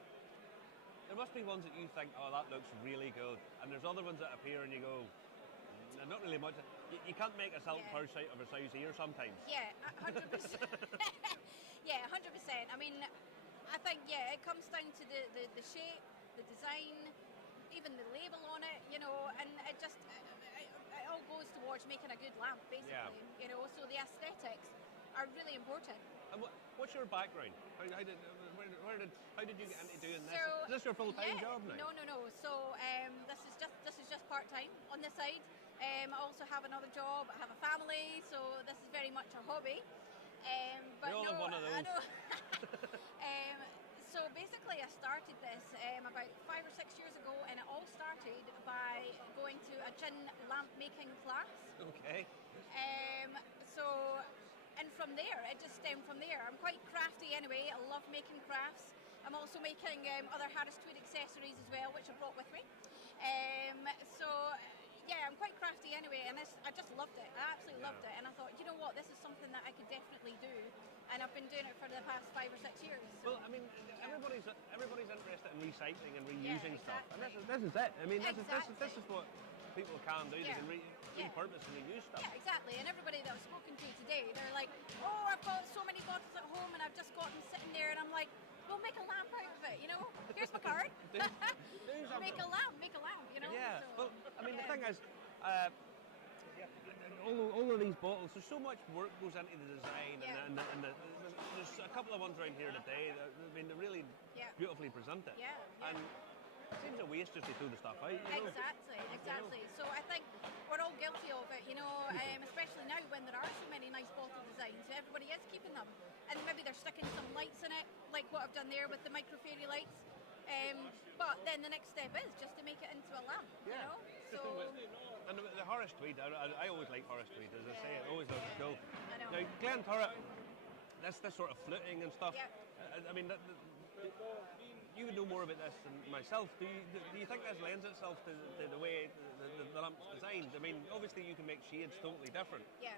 there must be ones that you think, that looks really good, and there's other ones that appear and you go, not really much. You can't make a Celtic Yeah. purse out of a sow's ear sometimes. Yeah, 100%. Yeah, 100%. I mean, I think, yeah, it comes down to the shape, the design, even the label on it, you know, and it just, it all goes towards making a good lamp, basically, you know, so the aesthetics are really important. And what's your background? How did you get into doing this? So, Is this your full-time job now? No. So this is just part-time on the side. I also have another job. I have a family, so this is very much a hobby. But we all have one of those. I know. So basically, I started this about 5 or 6 years ago, and it all started by going to a gin lamp making class. Okay. And from there, it just stemmed from there. I'm quite crafty anyway. I love making crafts. I'm also making other Harris Tweed accessories as well, which I brought with me. Yeah, I'm quite crafty anyway, and I just loved it. I absolutely loved it, and I thought, you know what, this is something that I could definitely do, and I've been doing it for the past 5 or 6 years. So. Well, I mean, everybody's interested in recycling and reusing stuff, and this is it. I mean, this is what people can do. They can repurpose and reuse stuff. Yeah, exactly. And everybody that I've spoken to today, they're like, oh, I've got so many bottles at home, and I've just got them sitting there, and I'm like, well, make a lamp out of it, you know? Here's my card. Make a lamp, you know? Yeah, so, well, I mean, the thing is, all of these bottles, there's so much work goes into the design, and there's a couple of ones around here today that, I mean, they're really beautifully presented. Yeah. And it seems a waste just to throw the stuff out, you know? Exactly. So I think we're all guilty of it, you know, especially now when there are so many nice bottle designs, so everybody is keeping them. And maybe they're sticking some lights in it, like what I've done there with the micro fairy lights. But then the next step is just to make it into a lamp, you know? So, and the Horace Tweed, I always like Horace Tweed, as I say, it always looks cool. I know. Now, Glen Turret, this sort of fluting and stuff, I mean, you would know more about this than myself. Do you think this lends itself to the way the lamp's designed? I mean, obviously you can make shades totally different. Yeah.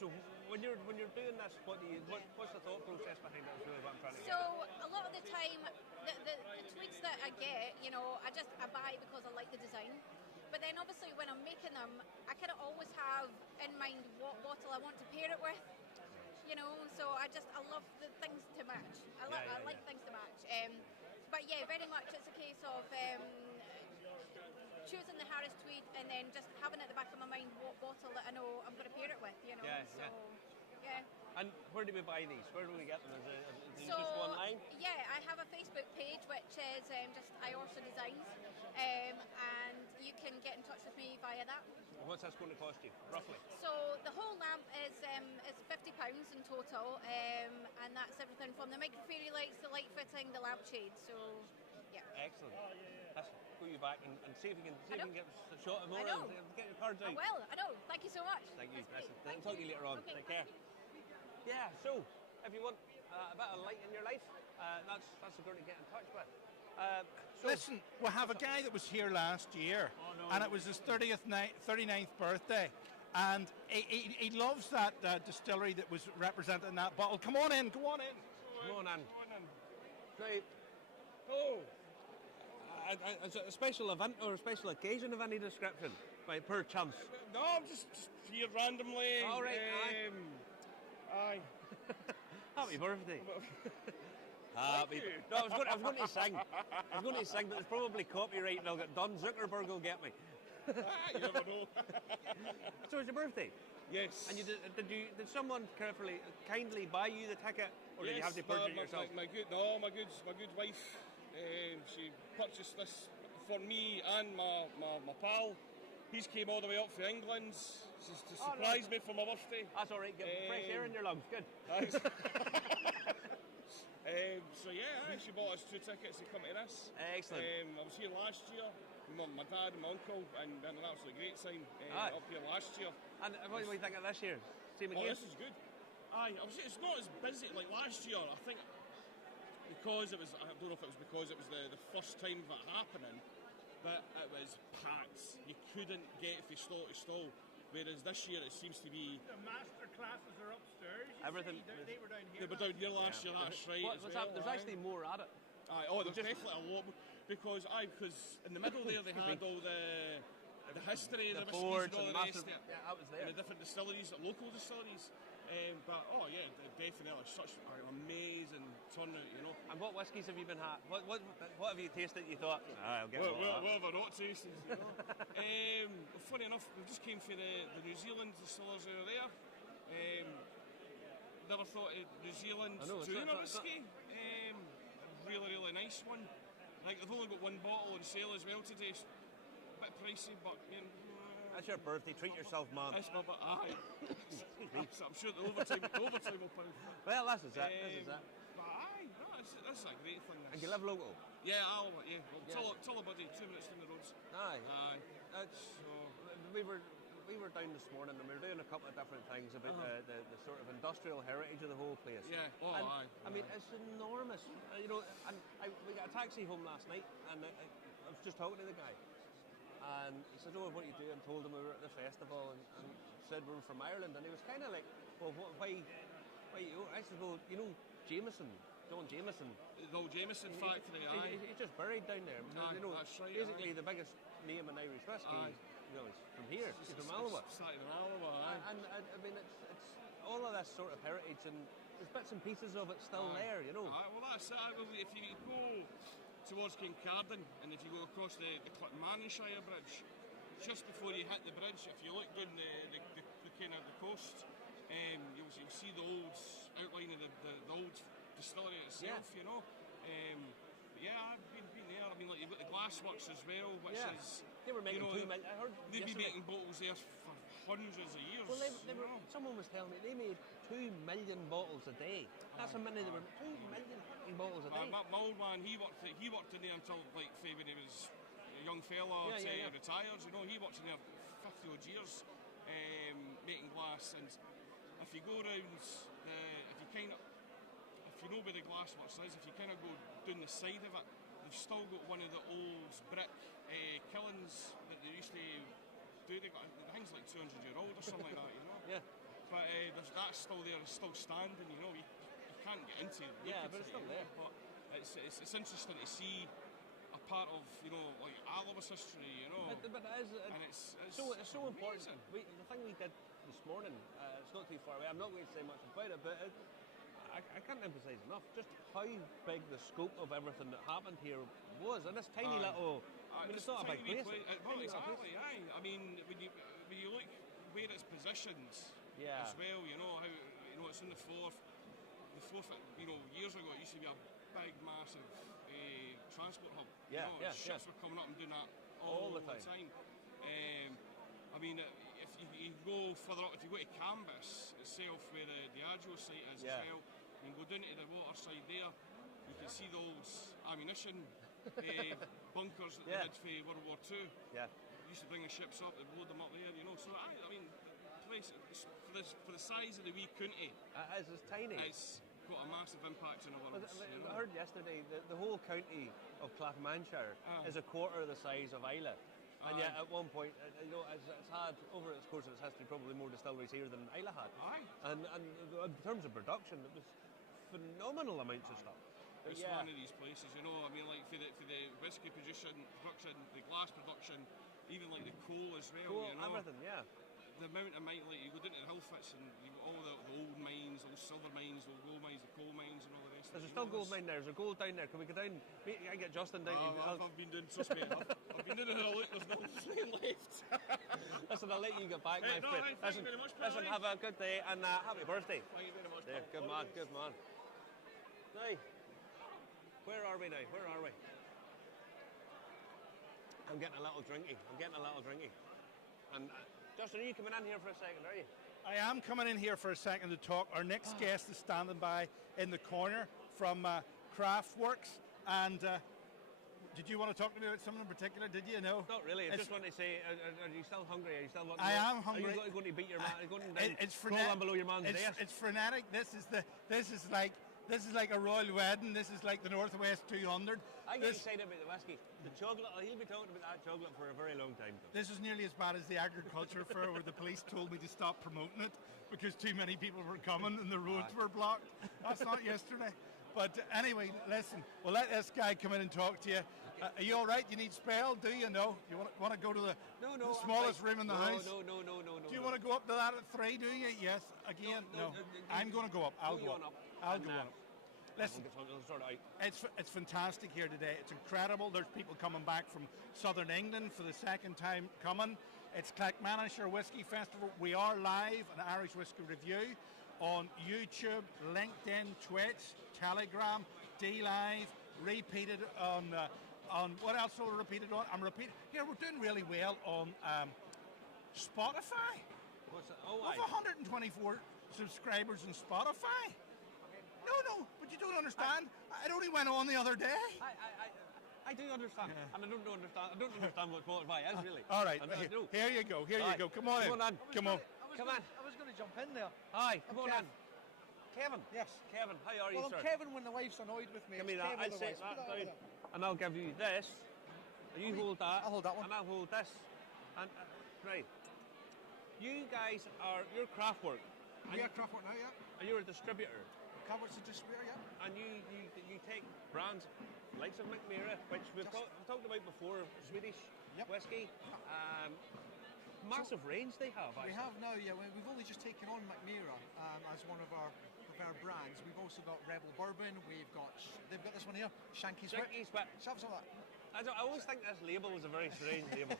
So when you're doing this, what's the thought process behind it? Is really what I'm trying to get. So a lot of the time, the tweeds that I get, you know, I buy because I like the design. But then obviously when I'm making them, I kind of always have in mind what bottle I want to pair it with. You know, so I love the things to match. I like things to match. But yeah, very much it's a case of choosing the Harris Tweed and then just having at the back of my mind what bottle that I know I'm going to pair it with, you know. Yeah. And where do we buy these? Where do we get them? Is it just online? Yeah, I have a Facebook page which is just Iorsa Designs, and you can get in touch with me via that. What's this going to cost you, roughly? So the whole lamp is £50 in total, and that's everything from the micro fairy lights, the light fitting, the lamp shade. So yeah. Excellent. Let's go you back and see if we can get a shot of more and get your cards out. I know. Thank you so much. Thank you. Thank I'll talk to you later on. Okay, Take care. Yeah. So if you want a bit of light in your life, that's the girl to get in touch with. Listen, we have a guy that was here last year, and it was his 39th birthday, and he loves that distillery that was represented in that bottle. Come on in, go on in. Come on in. Right. Oh. Is it a special event or a special occasion of any description, by per chance? No, I'm just here randomly. All right. Aye. Happy birthday. Happy. No, I was going to sing. I was going to sing, but there's probably copyright, and I'll get Don Zuckerberg will get me. You never know. So it's your birthday. Yes. And did someone kindly buy you the ticket, or did you have to purchase it yourself? My good wife. She purchased this for me and my pal. He's came all the way up from England to surprise me for my birthday. That's all right. Get fresh air in your lungs. Good. So yeah, she bought us 2 tickets to come to this. Excellent. I was here last year with my dad and my uncle, and had an absolutely great time up here last year. And what do you think of this year? Same again? This is good. Aye, it's not as busy like last year. I think because it was, I don't know if it was because it was the first time of it happening, but it was packed. You couldn't get from stall to stall. Whereas this year it seems to be... The master classes are upstairs. Everything. They were down here. They were down here last year, that's right. There's actually more at it. Aye, there's definitely a lot more. Because in the middle there they had all the history, the boards and all and the rest massive, of it. that was there. And the different distilleries, local distilleries. But definitely such an amazing turnout, you know. And what whiskies have you been had? What have you tasted? You thought I'll get What have I not tasted? You know. Funny enough, we just came from the New Zealand distillers over there. Never thought of New Zealand doing a whiskey. Really nice one. Like they've only got one bottle on sale as well today. It's a bit pricey, but you know. That's your birthday. Treat yourself, man. That's my aye. I'm sure the overtime will pay. Well, that's it. This is it. But aye, no, that's a great thing. And you live local? Yeah, Aloa, yeah. Well, Tullabuddy, 2 minutes down the road. Aye. That's We were down this morning and we were doing a couple of different things about the sort of industrial heritage of the whole place. Yeah. Aye. I mean, it's enormous. You know, and we got a taxi home last night, and I was just talking to the guy. And he said, "Oh, what you do?" And told him we were at the festival, and said we were from Ireland. And he was kind of like, "Well, why you?" I said, "Well, you know, John Jameson, the old Jameson factory. He's just buried down there. Aye, you know, that's right. Basically, the biggest name in Irish whiskey. You know, he's from here. He's from Aloa. And I mean, it's all of this sort of heritage, and there's bits and pieces of it still there. You know. Well, that's it. If you go towards Kincardine, and if you go across the Clackmannanshire bridge, just before you hit the bridge, if you look down the kind of the coast, you'll see the old outline of the old distillery itself, you know. I've been there. I mean, like you've got the glassworks as well, which is they were making 2 million. I heard they've been making bottles there for hundreds of years. Well, someone was telling me they made 2 million bottles a day. That's how many they were. 2 million bottles a day. My old man, he worked in there until like when he was a young fella retired. You know, he worked in there 50 odd years making glass. And if you go around, if you know where the glassworks is, if you kind of go down the side of it, they've still got one of the old brick kilns that they used to do. They got the thing's like 200-year-old or something like that, you know. Yeah. But that's still there, it's still standing, you know. You can't get into it. But it's still there. But it's interesting to see a part of, you know, like Aloa's history, you know. But it's so important. The thing we did this morning, it's not too far away. I'm not going to say much about it, but I can't emphasise enough just how big the scope of everything that happened here was. And this tiny little, I mean, it's not a big place. Well, exactly, aye. I mean, when you look where it's positioned as well, you know, how, you know, it's in the fourth, you know, years ago it used to be a big, massive transport hub. Ships were coming up and doing that all the time. I mean, if you go further up, if you go to Cambus itself, where the Diageo site is as well, you can go down to the water side there, you can see the old ammunition bunkers that they did for World War II. Yeah. Used to bring the ships up, they'd load them up there, you know. So I mean, the place for the size of the wee county, it's tiny. It's got a massive impact on the world. I heard yesterday the whole county of Clackmannanshire is a quarter the size of Islay. And yet, at one point, you know, it's had, over its course of its history, probably more distilleries here than Islay had. And in terms of production, it was phenomenal amounts of stuff. It's one of these places, you know. I mean, like for the whiskey production, the glass production, even like the coal as well. Coal, you know? everything, yeah. The amount of mine, like you go down to the Hillfits and you got all the old mines, those silver mines, the gold mines, the coal mines, and all the rest. There's still gold mine there. There's a gold down there. Can we go down? I get Justin down. I've been doing. Trust me, I've been doing a look. There's nothing left. Listen, I'll let you get back, my friend. Thank you very much. Listen, have a good day and happy birthday. Thank you very much. There, good man, good man. Now, where are we now? Where are we? I'm getting a little drinky. And Justin, are you coming in here for a second, are you? I am coming in here for a second to talk. Our next guest is standing by in the corner from Craftworks. And did you want to talk to me about someone in particular? Did you know? Not really. I just want to say, are you still hungry? Are you still wanting I am hungry. Are you going to beat your man? It's frenetic. Below your man's desk? It's frenetic. This is like a royal wedding. This is like the Northwest 200. I get excited about the whiskey. The chocolate, he'll be talking about that chocolate for a very long time. This is nearly as bad as the agriculture fair where the police told me to stop promoting it because too many people were coming and the roads were blocked. That's not yesterday. But anyway, listen, we'll let this guy come in and talk to you. Are you all right? You need spell? Do you? No. You want to go to the smallest room in the house? No. Do you want to go up to that at 3? Do you? Yes. Again? No. I'm going to go up. I'll go up. I'll go up. Listen, it's fantastic here today. It's incredible. There's people coming back from Southern England for the second time coming. It's Clackmannanshire Whisky Festival. We are live on Irish Whisky Review on YouTube, LinkedIn, Twitch, Telegram, D-Live, repeated on what else will we repeat it on? I'm repeating. Here, we're doing really well on Spotify. What's that? We have 124 subscribers on Spotify. No, but you don't understand. It only went on the other day. I do understand, and I don't understand what Spotify is really. All right, here you go. Come on in. Come on. I was going to jump in there. Hi, come on in. Kevin. Yes. Kevin, how are you, Well, sir? I'm Kevin when the wife's annoyed with me. Give me that. I'll set that down, and I'll give you this. You hold that. I'll hold that one. And I'll hold this. And right. You guys you're Craftwork. We are Craftwork now, yeah. And you're a distributor. Craftwork's a distributor, yeah. And you take brands likes of McMira, which we've talked about before, Swedish whiskey. Massive range they have. We have now, yeah. We've only just taken on McMira as one of our brands. We've also got Rebel Bourbon. They've got this one here, Shanky's Whip. Shove some of that. I always think this label is a very strange label.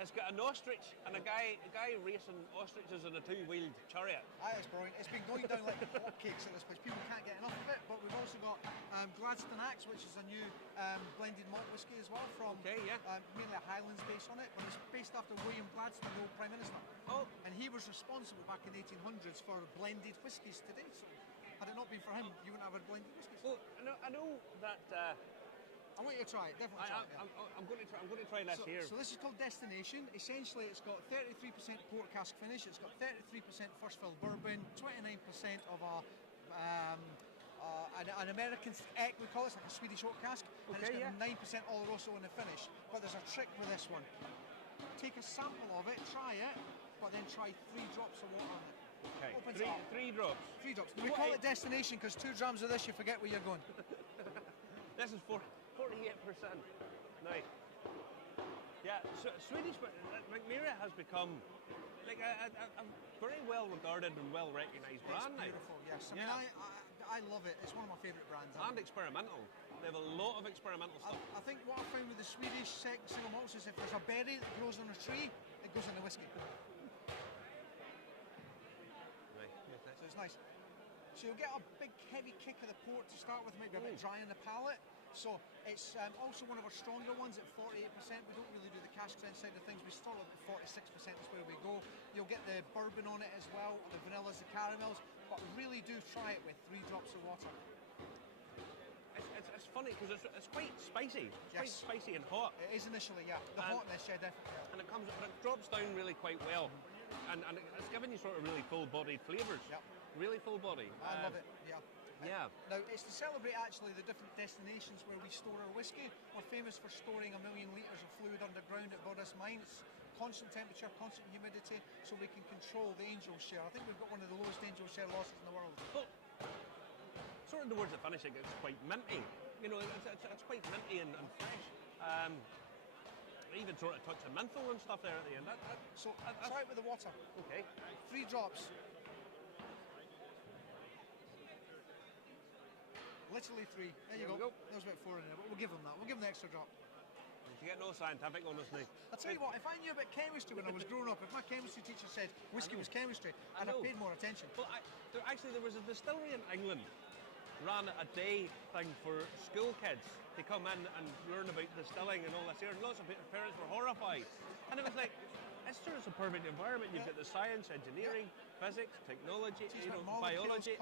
It's got an ostrich and a guy racing ostriches in a two-wheeled chariot. It's brilliant. It's been going down like hotcakes at this place. People can't get enough of it. But we've also got Gladstone Axe, which is a new blended malt whiskey as well from mainly a Highlands base on it, but it's based after William Gladstone, the old Prime Minister. Oh. And he was responsible back in the 1800s for blended whiskies today. So had it not been for him, you wouldn't have had blended whiskies. Well, I know that. I want you to try it, definitely try it. I'm going to try this here. So this is called Destination. Essentially, it's got 33% port cask finish. It's got 33% first fill bourbon, 29% of an American egg, we call it, it's like a Swedish oak cask, and it's got 9% Oloroso in the finish. But there's a trick with this one. Take a sample of it, try it, but then try 3 drops of water on it. Okay, three drops. 3 drops. We call it Destination because 2 drams of this, you forget where you're going. This is 48%. Nice. Yeah, Swedish McMira has become like a very well regarded and well recognised brand now. It's beautiful, yes. I mean, I love it. It's one of my favourite brands. And experimental. They have a lot of experimental stuff. I think what I found with the Swedish single malts is if there's a berry that grows on a tree, it goes in the whiskey. Right. So it's nice. So you'll get a big heavy kick of the port to start with, maybe a bit dry in the palate. So it's also one of our stronger ones at 48%. We don't really do the cask strength side of things. We start at 46% is where we go. You'll get the bourbon on it as well, the vanillas, the caramels, but really do try it with 3 drops of water. It's funny because it's quite spicy. It's quite spicy and hot. It is initially, yeah. The hotness, yeah, definitely. And it drops down really quite well. And it's giving you sort of really full-bodied flavours. Yep. Really full-body. I love it, yeah. Yeah. Now, it's to celebrate actually the different destinations where we store our whiskey. We're famous for storing 1 million litres of fluid underground at Bodas Mines. Constant temperature, constant humidity, so we can control the angel share. I think we've got one of the lowest angel share losses in the world. Well, sort of towards the finishing, it's quite minty. You know, it's quite minty and fresh. Even sort of touch of menthol and stuff there at the end. Try it with the water. Okay. 3 drops. Literally 3. There you go. There's about 4 in there, but we'll give them that. We'll give them the extra drop. You get no scientific on this now. I'll tell you what, if I knew about chemistry when I was growing up, if my chemistry teacher said whiskey was chemistry, I'd have paid more attention. Well, there was a distillery in England ran a day thing for school kids to come in and learn about distilling and all this here, and lots of parents were horrified. And it was like, it's a perfect environment. You've got the science, engineering, physics, technology, biology,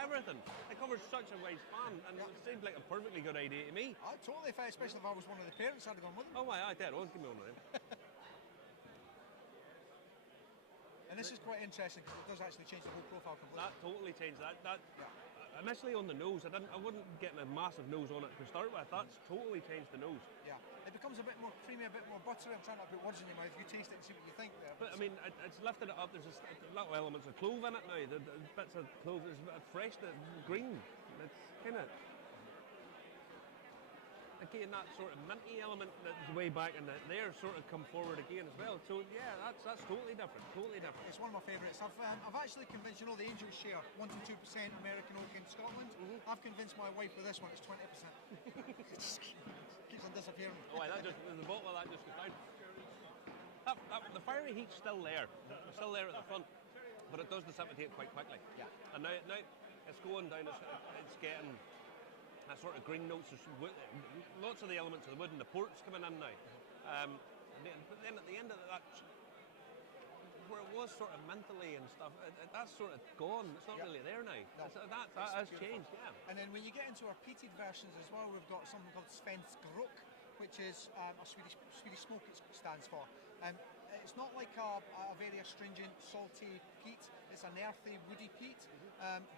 everything. It covers such a wide span, and it seemed like a perfectly good idea to me. I'd totally, especially if I was one of the parents, I'd have gone with them. Oh, I did. Oh, give me one of them. And this is quite interesting because it does actually change the whole profile completely. That totally changed that. Initially on the nose, I wasn't getting a massive nose on it to start with. That's totally changed the nose. Yeah, it becomes a bit more creamy, a bit more buttery. I'm trying not to put words in your mouth. You taste it and see what you think there. But I mean, it's lifted it up. There's little elements of clove in it now. The bits of clove. There's a bit of fresh, green. It's kind of. again, that sort of minty element that's way back in there sort of come forward again as well. So yeah, that's totally different. Totally different. It's one of my favourites. I've actually convinced, the Angel Share, 1 to 2% American oak in Scotland. I've convinced my wife with this one, it's 20%. It just keeps on disappearing. Oh, the bottle of that just goes down. The fiery heat's still there. It's still there at the front, but it does dissipate quite quickly. Yeah. And now it's going down. It's getting that sort of green notes. Lots of the elements of the wood and the port's coming in now. But then at the end of that, where it was sort of mentally and stuff, that's sort of gone. It's not really there now. No. That has changed. Yeah. And then when you get into our peated versions as well, we've got something called Svensk Gruk, which is a Swedish smoke it stands for. It's not like a very astringent, salty peat. It's an earthy, woody peat.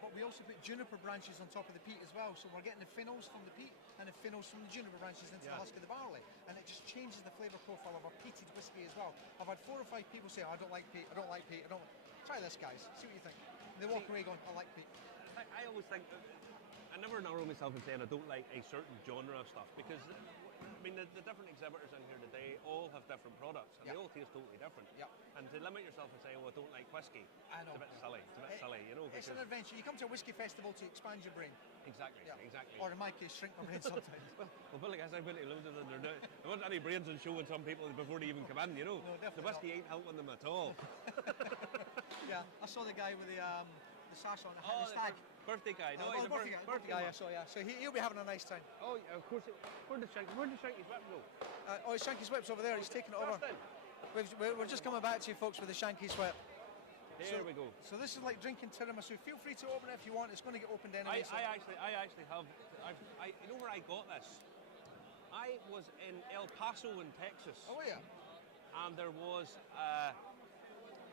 But we also put juniper branches on top of the peat as well. So we're getting the phenols from the peat and the phenols from the juniper branches into the husk of the barley. And it just changes the flavour profile of our peated whiskey as well. I've had 4 or 5 people say, I don't like peat, I don't like peat, I don't. Try this, guys. See what you think. And they walk away going, I like peat. I always think, I never narrow myself in saying I don't like a certain genre of stuff, because I mean, the different exhibitors in here today all have different products, and they all taste totally different. Yeah. And to limit yourself and say, oh, I don't like whiskey, I know. it's a bit silly. It's a bit silly, you know. It's an adventure. You come to a whiskey festival to expand your brain. Exactly, exactly. Or in my case, shrink my brain sometimes. well, like I've been to London, and there weren't any brains in showing some people before they even come in, you know. No, definitely the whiskey ain't helping them at all. Yeah, I saw the guy with the sash on, the stag. Birthday guy. No, he's a birthday guy. I saw, yeah. So he'll be having a nice time. Oh, yeah, of course. Where did Shanky's whip go? Shanky's whip's over there. He's taking it over. We're just coming back to you, folks, with the Shanky's whip. Here we go. So this is like drinking tiramisu. Feel free to open it if you want. It's going to get opened anyway. I actually have. You know where I got this? I was in El Paso in Texas. Oh yeah. And there was.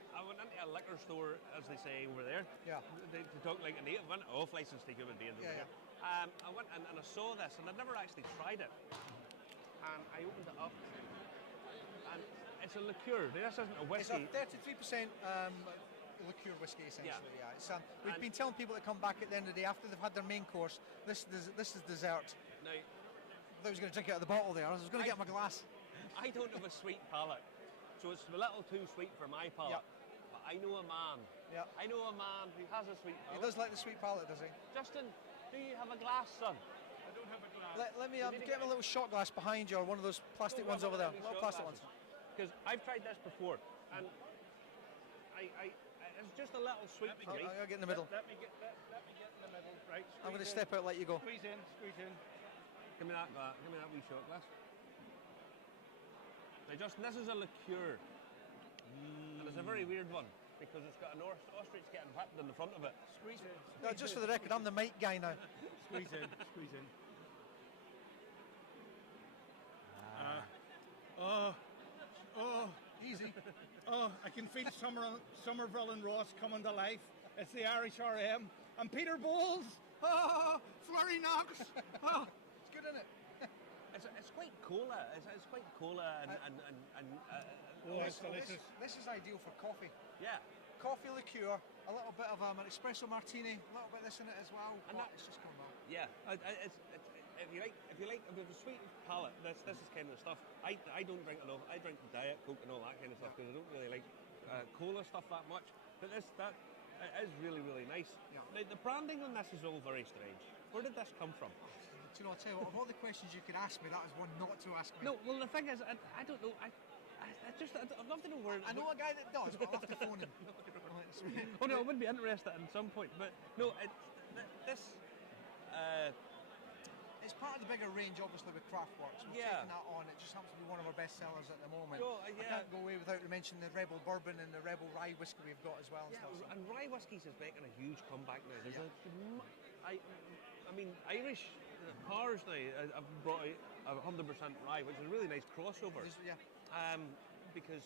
I went into a liquor store, as they say over there. Yeah. To talk like a native, went off license to human beings. Yeah. I went in and I saw this, and I'd never actually tried it. And I opened it up, and it's a liqueur. This isn't a whiskey. It's a 33% liqueur whiskey, essentially. Yeah. It's, we've been telling people to come back at the end of the day after they've had their main course. This is dessert. Now, I thought I was going to drink it out of the bottle there. I was going to get my glass. I don't have a sweet palate, so it's a little too sweet for my palate. Yeah. I know a man. Yeah. I know a man who has a sweet palate. He does like the sweet palate, does he? Justin, do you have a glass, son? I don't have a glass. Let me get him a little shot glass behind you, or one of those plastic ones over there. Little plastic ones. Because I've tried this before, and it's just a little sweet for me. I'll get in the middle. Let me get in the middle. Right. I'm going to step out, let you go. Squeeze in. Give me that wee shot glass. Now, Justin, this is a liqueur. And it's a very weird one, because it's got an ostrich getting whipped in the front of it. Squeeze in. No, just for the record, I'm the mic guy now. Squeeze in. Easy. Oh, I can feel Somerville and Ross coming to life. It's the Irish RM. And Peter Bowles. Oh, Flurry Knox. Oh. It's good, isn't it? It's quite cola. It's quite cola It's delicious. This is ideal for coffee. Yeah. Coffee liqueur, a little bit of an espresso martini, a little bit of this in it as well. And it's just coming well. Yeah. If you like with a sweet palate, this is kind of stuff. I don't drink enough. I drink Diet Coke and all that kind of stuff, because I don't really like cola stuff that much. But it is really, really nice. Yeah. Now, the branding on this is all very strange. Where did this come from? Do you know, I'll tell you what, of all the questions you could ask me, that is one not to ask me. No, well, the thing is, I don't know. I'd love to know where. I know a guy that does, but I'll have to phone him. Oh no, I would be interested in some point, but no, this. It's part of the bigger range, obviously, with Craftworks. We're taking that on. It just happens to be one of our best sellers at the moment. Well, I can't go away without mentioning the Rebel Bourbon and the Rebel Rye Whiskey we've got as well. And rye whiskies is making a huge comeback now. There's I mean, Irish cars now have brought out 100% rye, which is a really nice crossover. Because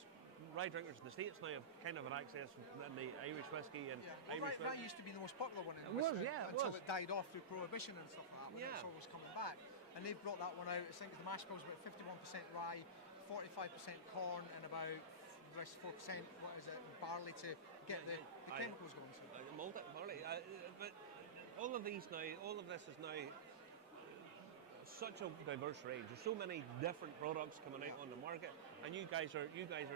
rye drinkers in the States now have kind of an access in the Irish whiskey and Irish rye used to be the most popular one in the whiskey until it died off through prohibition and stuff like that. When it's always coming back, and they've brought that one out. I think the mash bill's about 51% rye, 45% corn, and about the rest 4% barley to get the chemicals going. Malt it, barley, but all of this is now such a diverse range. There's so many different products coming out on the market, and you guys are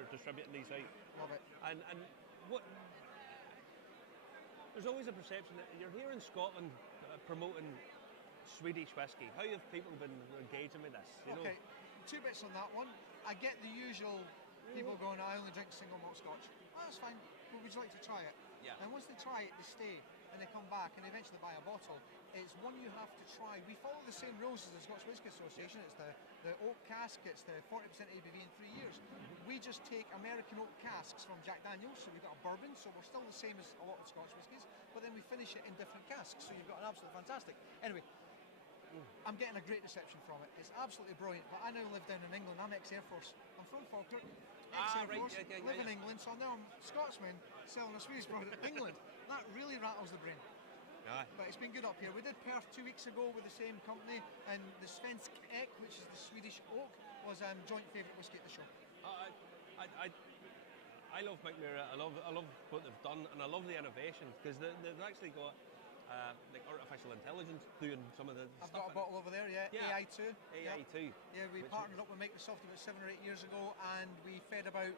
distributing these out. Love it. And what? There's always a perception that you're here in Scotland promoting Swedish whiskey. How have people been engaging with this? You know? 2 bits on that one. I get the usual people going, I only drink single malt Scotch. Oh, that's fine, but would you like to try it? Yeah. And once they try it, they stay, and they come back, and they eventually buy a bottle. It's one you have to try. We follow the same rules as the Scotch Whisky Association. It's the oak cask, it's the 40% ABV in 3 years. We just take American oak casks from Jack Daniels, so we've got a bourbon, so we're still the same as a lot of Scotch whiskies, but then we finish it in different casks, so you've got an absolutely fantastic. Anyway, I'm getting a great reception from it. It's absolutely brilliant, but I now live down in England. I'm ex-Air Force. I'm from Falkirk, ex-Air Force, live in England, so now I'm Scotsman selling a Swedish product in England. That really rattles the brain. But it's been good up here. We did Perth 2 weeks ago with the same company, and the Svensk Ek, which is the Swedish oak, was joint favourite whisky at the show. I love McMira. I love what they've done, and I love the innovation because they've actually got like artificial intelligence doing some of the I've stuff. got a bottle over there, AI2. AI2. Yeah, we partnered up with Microsoft about 7 or 8 years ago, and we fed about,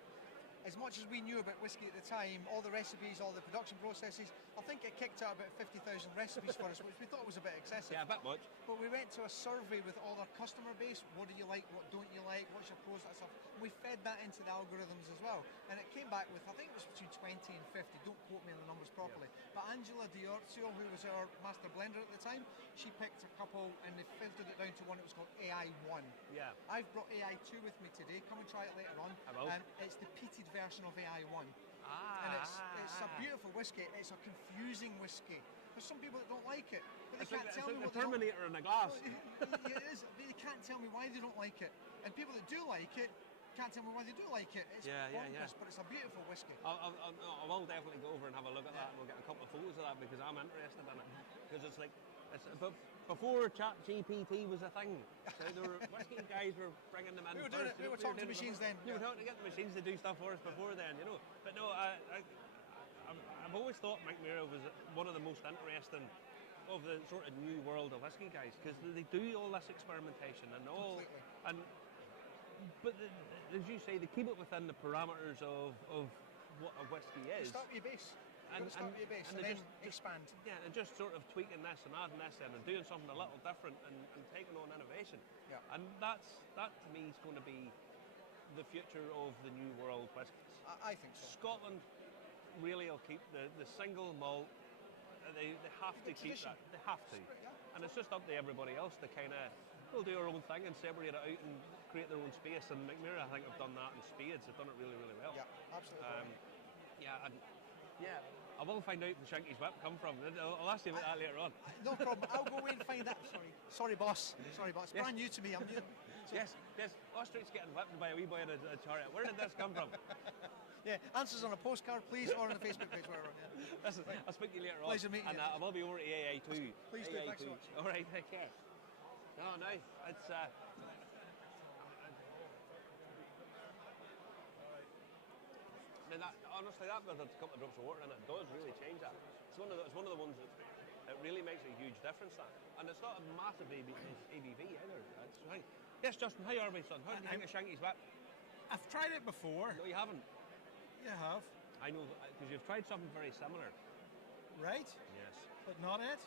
as much as we knew about whiskey at the time, all the recipes, all the production processes, I think it kicked out about 50,000 recipes for us, which we thought was a bit excessive. Yeah, a bit much. But we went to a survey with all our customer base. What do you like? What don't you like? What's your pros? That stuff. We fed that into the algorithms as well, and it came back with, I think it was between 20 and 50. Don't quote me on the numbers properly. But Angela Diorcio, who was our master blender at the time, she picked a couple, and they filtered it down to one that was called AI1. Yeah. I've brought AI2 with me today. Come and try it later on. I will. It's the peated version of AI1. And it's a beautiful whiskey. It's a confusing whiskey. There's some people that don't like it, but they can't tell me what the Terminator in a glass. Well, it is, but they can't tell me why they don't like it. And people that do like it can't tell me why they do like it. It's bonkers, but it's a beautiful whiskey. I will definitely go over and have a look at that, and we'll get a couple of photos of that because I'm interested in it. Because it's like, before ChatGPT was a thing, so there were whiskey guys were bringing them in. We were talking to machines then. We were talking to get the machines to do stuff for us before then, you know. But no, I've always thought McMira was one of the most interesting of the sort of new world of whiskey guys because they do all this experimentation and all. Completely. But as you say, they keep it within the parameters of what a whiskey is. Start with your base. And then expand. Yeah, and just sort of tweaking this and adding this in and doing something a little different and taking on innovation. Yeah. And that to me is going to be the future of the new world whiskies. I think so. Scotland really will keep the single malt. They have to keep that. They have to. And it's just up to everybody else to kind of, we'll do our own thing and separate it out and create their own space. And McMira, I think, have done that in spades. They've done it really, really well. Yeah, absolutely. I will find out where Shanky's Whip come from. I'll ask you about that later on. No problem. I'll go away and find that. Sorry, boss. It's brand new to me. I'm new. Yes. Ostrich getting whipped by a wee boy in a chariot. Where did this come from? Yeah, answers on a postcard, please, or on the Facebook page, wherever. Yeah. Listen, I'll speak to you later on. Pleasure meeting you. And I will be over to AA2. Please do, thanks so much. All right, take care. No, it's... honestly, that with a couple of drops of water in it does really change that. It's one of the ones that really makes a huge difference. That, and it's not a massive ABV either. Yes, Justin, how are we, son? How do you think of Shanky's Whip? I've tried it before. No, you haven't. You have. I know, because you've tried something very similar. Right? Yes. But not it?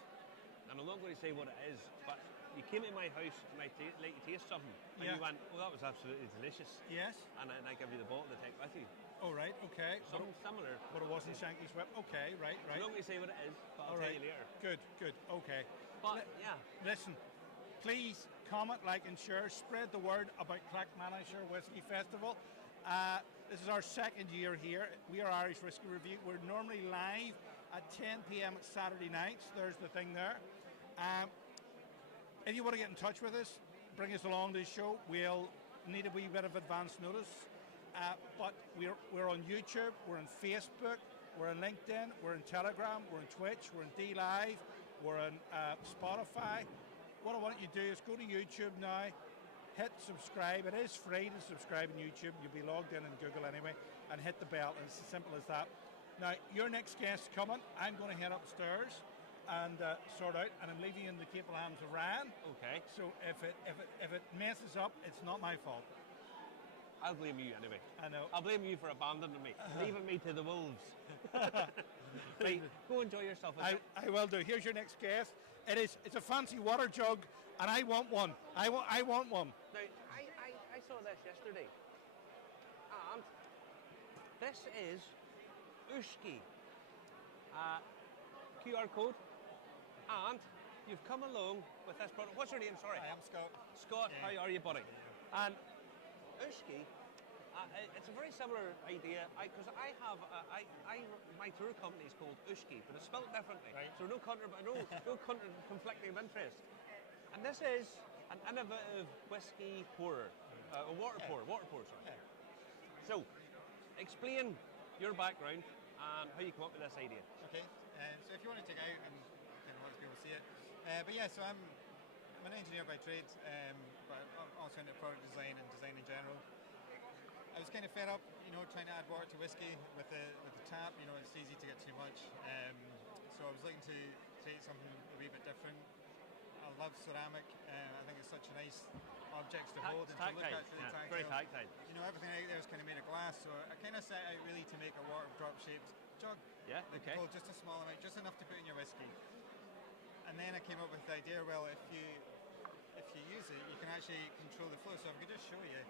And I'm not going to say what it is, but you came to my house and I let you taste something, and you went, "Oh, that was absolutely delicious." Yes. And I give you the bottle to take with you. Oh, right, okay. Something similar. But it wasn't Shanky's Whip. Okay, right. I'm not going to say what it is, but I'll tell you later. Good, okay. But, yeah. Listen, please comment, like, and share. Spread the word about Clackmannanshire Whisky Festival. This is our second year here. We are Irish Whisky Review. We're normally live at 10 p.m. at Saturday nights. There's the thing there. If you want to get in touch with us, bring us along to the show. We'll need a wee bit of advance notice. But we're on YouTube, we're on Facebook, we're on LinkedIn, we're on Telegram, we're on Twitch, we're on DLive, we're on Spotify. What I want you to do is go to YouTube now, hit subscribe. It is free to subscribe on YouTube. You'll be logged in Google anyway, and hit the bell. And it's as simple as that. Now, your next guest coming. I'm going to head upstairs and sort out, and I'm leaving in the Cape of Hams of Ryan. Okay. So if it messes up, it's not my fault. I'll blame you anyway. I know. I'll blame you for abandoning me, leaving me to the wolves. Right, go enjoy yourself. I will do. Here's your next guest. It's a fancy water jug, and I want one. I want one. Now, I saw this yesterday, and this is Whisky. QR code, and you've come along with this product. What's your name? Sorry. Hi, I'm Scott. Scott, Yeah. how are you, buddy? And Whisky, it's a very similar idea because I have my tour company is called Whisky, but it's spelled differently. Right. So no conflicting of interest. And this is an innovative whiskey pourer, a water pourer. Sorry. Yeah. So, explain your background and how you come up with this idea. Okay. So if you want to take it out and kind of let people see it. But yeah, so I'm an engineer by trade, but I'm also into product design and design in general. I was kind of fed up, trying to add water to whiskey with the tap. It's easy to get too much. So I was looking to create something a wee bit different. I love ceramic. I think it's such a nice object to hold and to look at. Really tactile. Very tactile. Everything out there is kind of made of glass, so I kind of set out really to make a water drop shaped jug. Yeah, That okay. could hold just a small amount, just enough to put in your whiskey. And then I came up with the idea, well, if you use it, you can actually control the flow. So if I could just show you.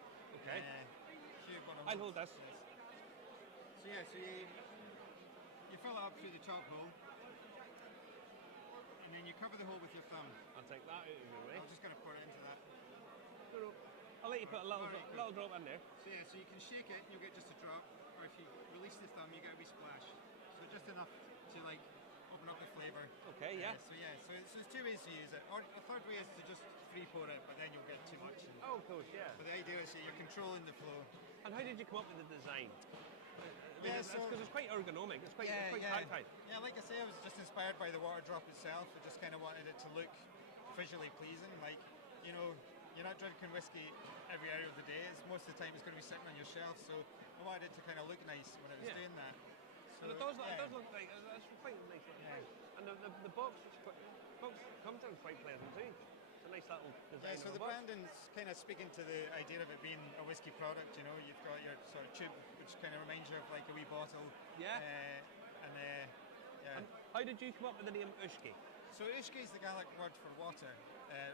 Okay. I'll hold this. So yeah, so you fill it up through the top hole, and then you cover the hole with your thumb. I'll take that out of your way. I'm just going to pour it into that. I'll let you put a little, Alright, little drop in there. So yeah, so you can shake it, and you'll get just a drop, or if you release the thumb, you get a wee splash. So just enough to open up the flavour. Okay, yeah. So there's two ways to use it. Or the third way is to just free pour it, but then you'll get too much. Oh, of course, yeah. But the idea is that you're controlling the flow. And how did you come up with the design? Because it's quite ergonomic. It's quite tactile. Yeah, like I say, I was just inspired by the water drop itself. I just kind of wanted it to look visually pleasing. You're not drinking whiskey every hour of the day. Most of the time it's going to be sitting on your shelf. So I wanted it to kind of look nice when I was doing that. So, And it does look like it's quite nice. And the box comes in quite pleasant too. It's a nice little design. Yeah, so the branding's kind of speaking to the idea of it being a whiskey product. You've got your sort of tube, which kind of reminds you of like a wee bottle. Yeah. And how did you come up with the name Whisky? So Whisky is the Gaelic word for water,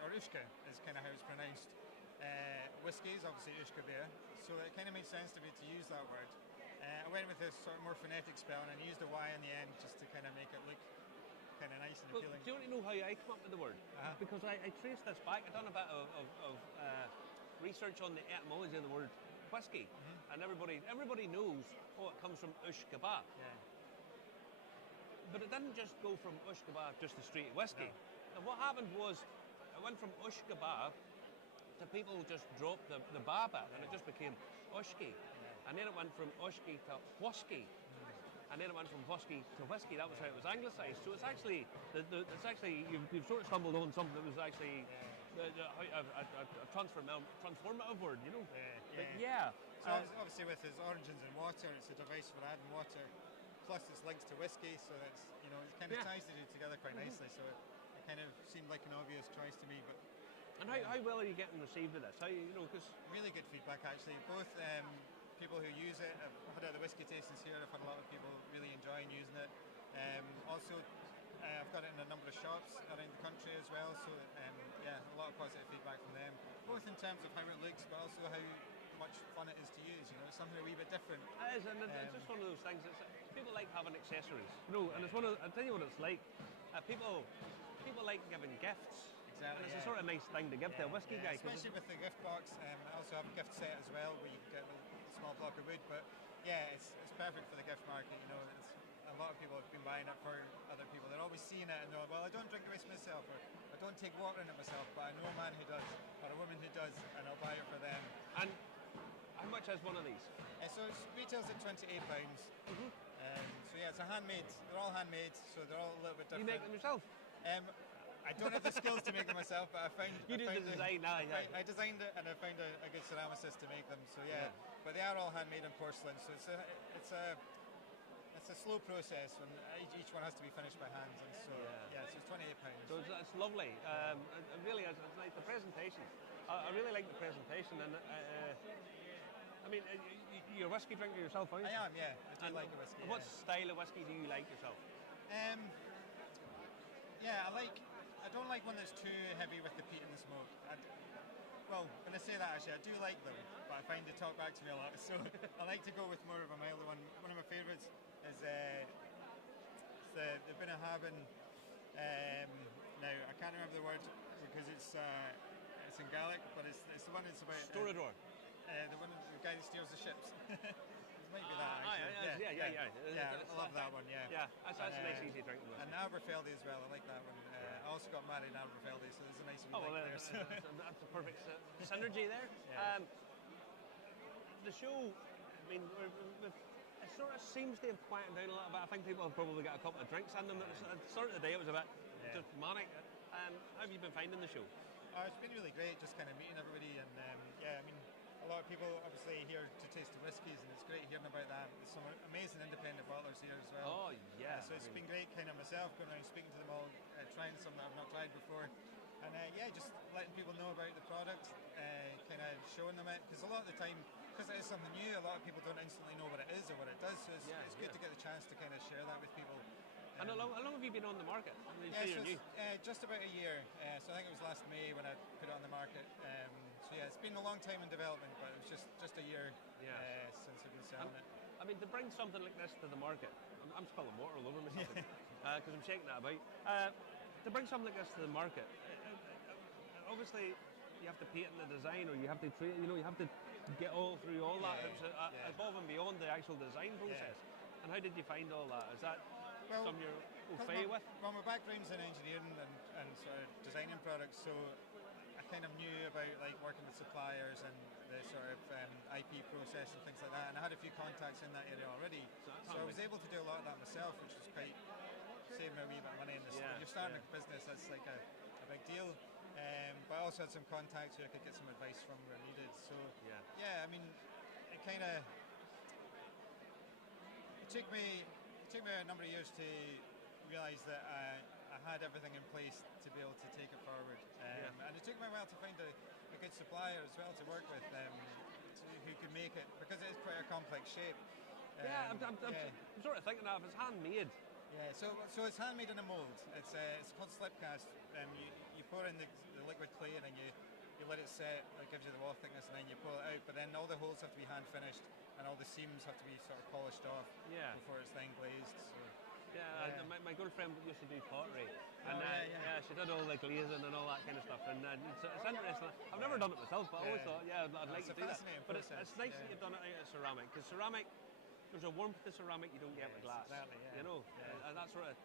or Ushka is kind of how it's pronounced. Whiskey is obviously Ushka beer, so it kind of made sense to me to use that word. I went with a sort of more phonetic spelling and used a Y in the end just to kind of make it look kind of nice and appealing. Do you want to know how I come up with the word? Because I traced this back. I've done a bit of research on the etymology of the word whiskey, and everybody knows it comes from Ushkaba. Yeah. But it didn't just go from Ushkaba just to straight whiskey. And what happened was it went from Ushkaba to people just dropped the ba bit, and it just became Ushki. And then it went from Ushki to Whisky. And then it went from Whisky to whiskey. That was how it was anglicised. So it's actually, you've sort of stumbled on something that was actually a transformative word, But yeah. So obviously with its origins in water, it's a device for adding water, plus its links to whiskey, so it's, it kind of ties the two together quite nicely. So it kind of seemed like an obvious choice to me. But and how well are you getting received with this? Because really good feedback actually. Both people who use it, I've had at the whiskey tastings here, I've had a lot of people really enjoying using it. Also, I've got it in a number of shops around the country as well, so a lot of positive feedback from them, both in terms of how it looks, but also how much fun it is to use. It's something a wee bit different. It is, and it's just one of those things. People like having accessories, and it's I'll tell you what it's like. People like giving gifts. Exactly, and it's a sort of nice thing to give to a whiskey guy. Especially with the gift box. I also have a gift set as well where you can get a small block of wood. But yeah, it's perfect for the gift market. A lot of people have been buying it for other people. They're always seeing it and going, well, I don't drink the whiskey myself, or I don't take water in it myself, but I know a man who does, or a woman who does, and I'll buy it for them. And how much is one of these? So it retails at £28. So yeah, it's a handmade. They're all handmade, so they're all a little bit different. You make them yourself? I don't have the skills to make them myself, but I found the design. I designed it, and I found a good ceramicist to make them. So yeah, but they are all handmade in porcelain. So it's a it's a slow process when each one has to be finished by hand, and so so it's £28. So it's lovely. It really is. It's like the presentation. I really like the presentation, and I mean, you're a whiskey drinker yourself, aren't you? I am, yeah. I do like a whiskey. What style of whiskey do you like yourself? I don't like one that's too heavy with the peat and the smoke. Well, when I say that, actually, I do like them, but I find they talk back to me a lot. So I like to go with more of a milder one. One of my favourites is the Bunnahabhain. Now I can't remember the word because it's in Gaelic, but it's the one that's about Storador. The one, the guy that steers the ships. It might be that. Actually. Yeah. I love that one. Yeah. Yeah, that's a nice, easy drink. And Aberfeldy as well. I like that one. I also got married in Aberfeldy, so there's a nice one there. So. That's a perfect synergy there. Yeah. The show, I mean, it sort of seems to have quieted down a little bit. I think people have probably got a couple of drinks in them. At the start of the day, it was a bit just manic. How have you been finding the show? It's been really great, just kind of meeting everybody, and I mean, a lot of people obviously here to taste the whiskies, and it's great hearing about that. There's some amazing independent bottlers here as well. Oh yeah. So it's been great, kind of myself going around speaking to them all, trying something that I've not tried before, and just letting people know about the product, kind of showing them it, because a lot of the time, because it is something new, a lot of people don't instantly know what it is or what it does. So it's good to get the chance to kind of share that with people. And how long have you been on the market? Just about a year. So I think it was last May when I put it on the market. It's been a long time in development, but it was just a year since I've been selling it. I mean, to bring something like this to the market, I'm spilling water all over myself because I'm shaking that about. To bring something like this to the market, obviously you have to patent the design, or you have to you have to get all through all that. It's above and beyond the actual design process. And how did you find all that? Is that something you're au fait with? Well, my background's in engineering and sort of designing products, so I kind of knew about like working with suppliers and the sort of IP process and things like that, and I had a few contacts in that area already, so I was able to do a lot of that myself, which was quite saving me a wee bit of money in this. When you're starting a business, that's like a big deal. But I also had some contacts who I could get some advice from where needed. So I mean, it kind of took me a number of years to realise that I had everything in place to be able to take it forward, and it took me a while to find a good supplier as well to work with, who could make it, because it is quite a complex shape. I'm sort of thinking of it's handmade. Yeah, so it's handmade in a mould. It's called slip cast. You pour in the liquid clay, and then you let it set. It gives you the wall thickness, and then you pull it out. But then all the holes have to be hand finished, and all the seams have to be sort of polished off before it's then glazed. So, my girlfriend used to do pottery, and she did all the glazing and all that kind of stuff. And it's interesting. I've never done it myself, but I always thought, I'd like to do that. But it's nice that you've done it out of ceramic, because ceramic, there's a warmth to ceramic you don't get with glass. Exactly, you know, and that's sort of,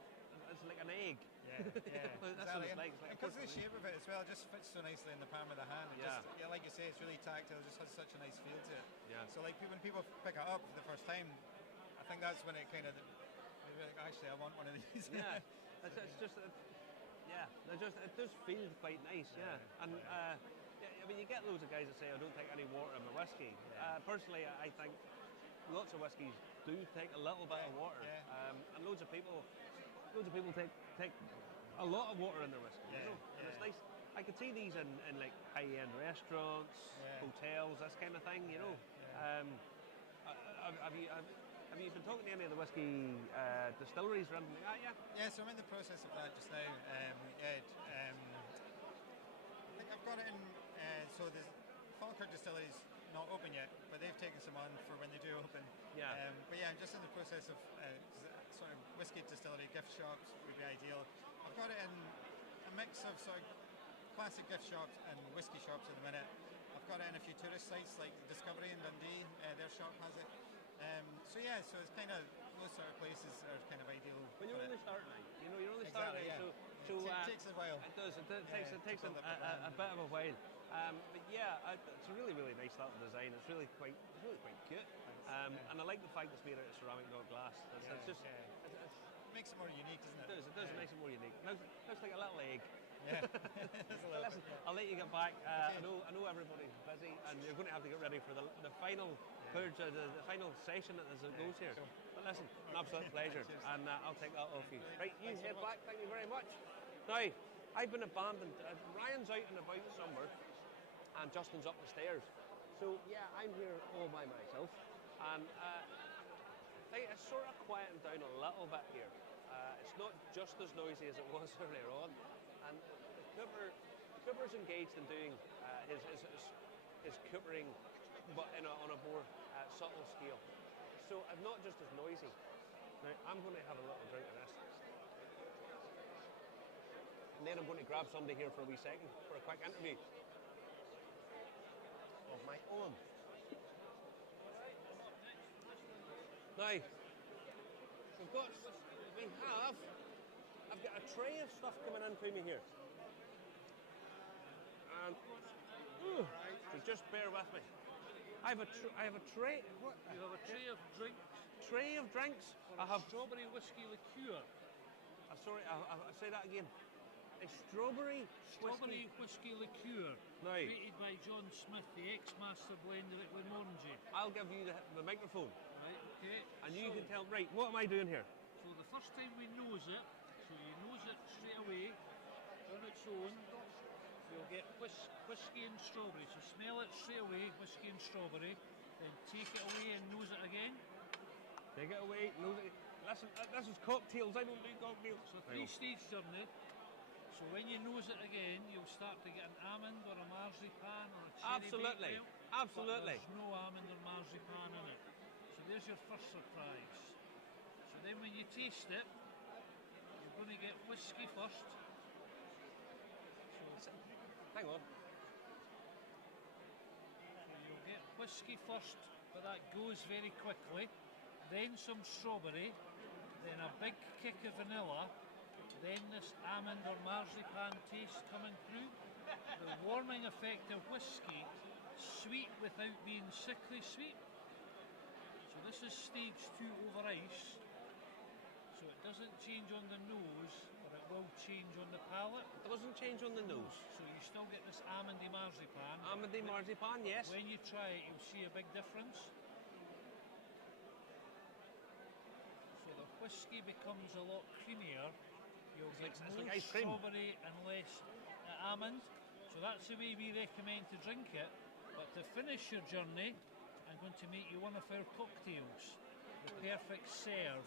it's like an egg. That's what it's like. It's like because of the shape of it as well, it just fits so nicely in the palm of the hand. Like you say, it's really tactile. It just has such a nice feel to it. So like when people pick it up for the first time, I think that's when it kind of, they're like, actually, I want one of these. It's just, it does feel quite nice. And I mean, you get loads of guys that say, I don't take any water in my whiskey. Personally, I think lots of whiskies do take a little bit of water, and loads of people take a lot of water in their whiskey. You know? And it's nice. I could see these in like high-end restaurants, hotels, this kind of thing. You know. Have you been talking to any of the whiskey distilleries or anything like that yet? So I'm in the process of that just now. I think I've got it in. So the Falkirk distillery's not open yet, but they've taken some on for when they do open. But I'm just in the process of sort of whiskey distillery gift shops would be ideal. I've got it in a mix of sort of classic gift shops and whiskey shops at the minute. I've got it in a few tourist sites like Discovery in Dundee. Their shop has it. So it's kind of, those sort of places are kind of ideal. When you're only starting out, you're only starting out, so it takes a while. It does. It takes a bit of a while. But it's a really, really nice little design. It's really quite cute. And I like the fact it's made out of ceramic, not glass. makes it more unique, doesn't it? It does. It makes it more unique. Looks like a little egg. Yeah. Listen, I'll let you get back. I know everybody's busy, and you're going to have to get ready for the final purge, the final session that goes here. Cool. But listen, an absolute pleasure, and I'll take that off you. Right, you head back. Thank you very much. Now, I've been abandoned. Ryan's out and about somewhere, and Justin's up the stairs. So yeah, I'm here all by myself, and it's sort of quieting down a little bit here. It's not just as noisy as it was earlier on, and Cooper's engaged in doing his coopering, but on a more subtle scale. So I'm not just as noisy. Now I'm going to have a little drink of this, and then I'm going to grab somebody here for a wee second for a quick interview of my own. Now, I've got a tray of stuff coming in to me here. And, so just bear with me. I have a tray. What? You have a tray of drinks. Tray of drinks? I have strawberry whiskey liqueur. Sorry, I'll say that again. A strawberry whiskey liqueur. Now, created by John Smith, the ex-master blender at Clackmannanshire. I'll give you the microphone. Right, okay. And you can tell, right, what am I doing here? So the first time we nose it, so you nose it straight away on its own, you'll get whiskey and strawberry. So smell it straight away, whiskey and strawberry, then take it away and nose it again. Take it away, nose it. Listen, this is cocktails, I don't do cocktails. So three-stage journey. So when you nose it again, you'll start to get an almond or a marzipan or a cherry Absolutely, baked absolutely. But there's no almond or marzipan in it. So there's your first surprise. So then when you taste it, you're going to get whiskey first. So hang on. So you'll get whiskey first, but that goes very quickly. Then some strawberry, then a big kick of vanilla, then this almond or marzipan taste coming through. The warming effect of whiskey, sweet without being sickly sweet. So this is stage 2 over ice. So it doesn't change on the nose, but it will change on the palate. It doesn't change on the nose. So you still get this almondy marzipan. Almondy marzipan, yes. When you try it, you'll see a big difference. So the whiskey becomes a lot creamier. You'll get more like ice cream. strawberry and less almond. So that's the way we recommend to drink it. But to finish your journey, I'm going to make you one of our cocktails, the Perfect Serve,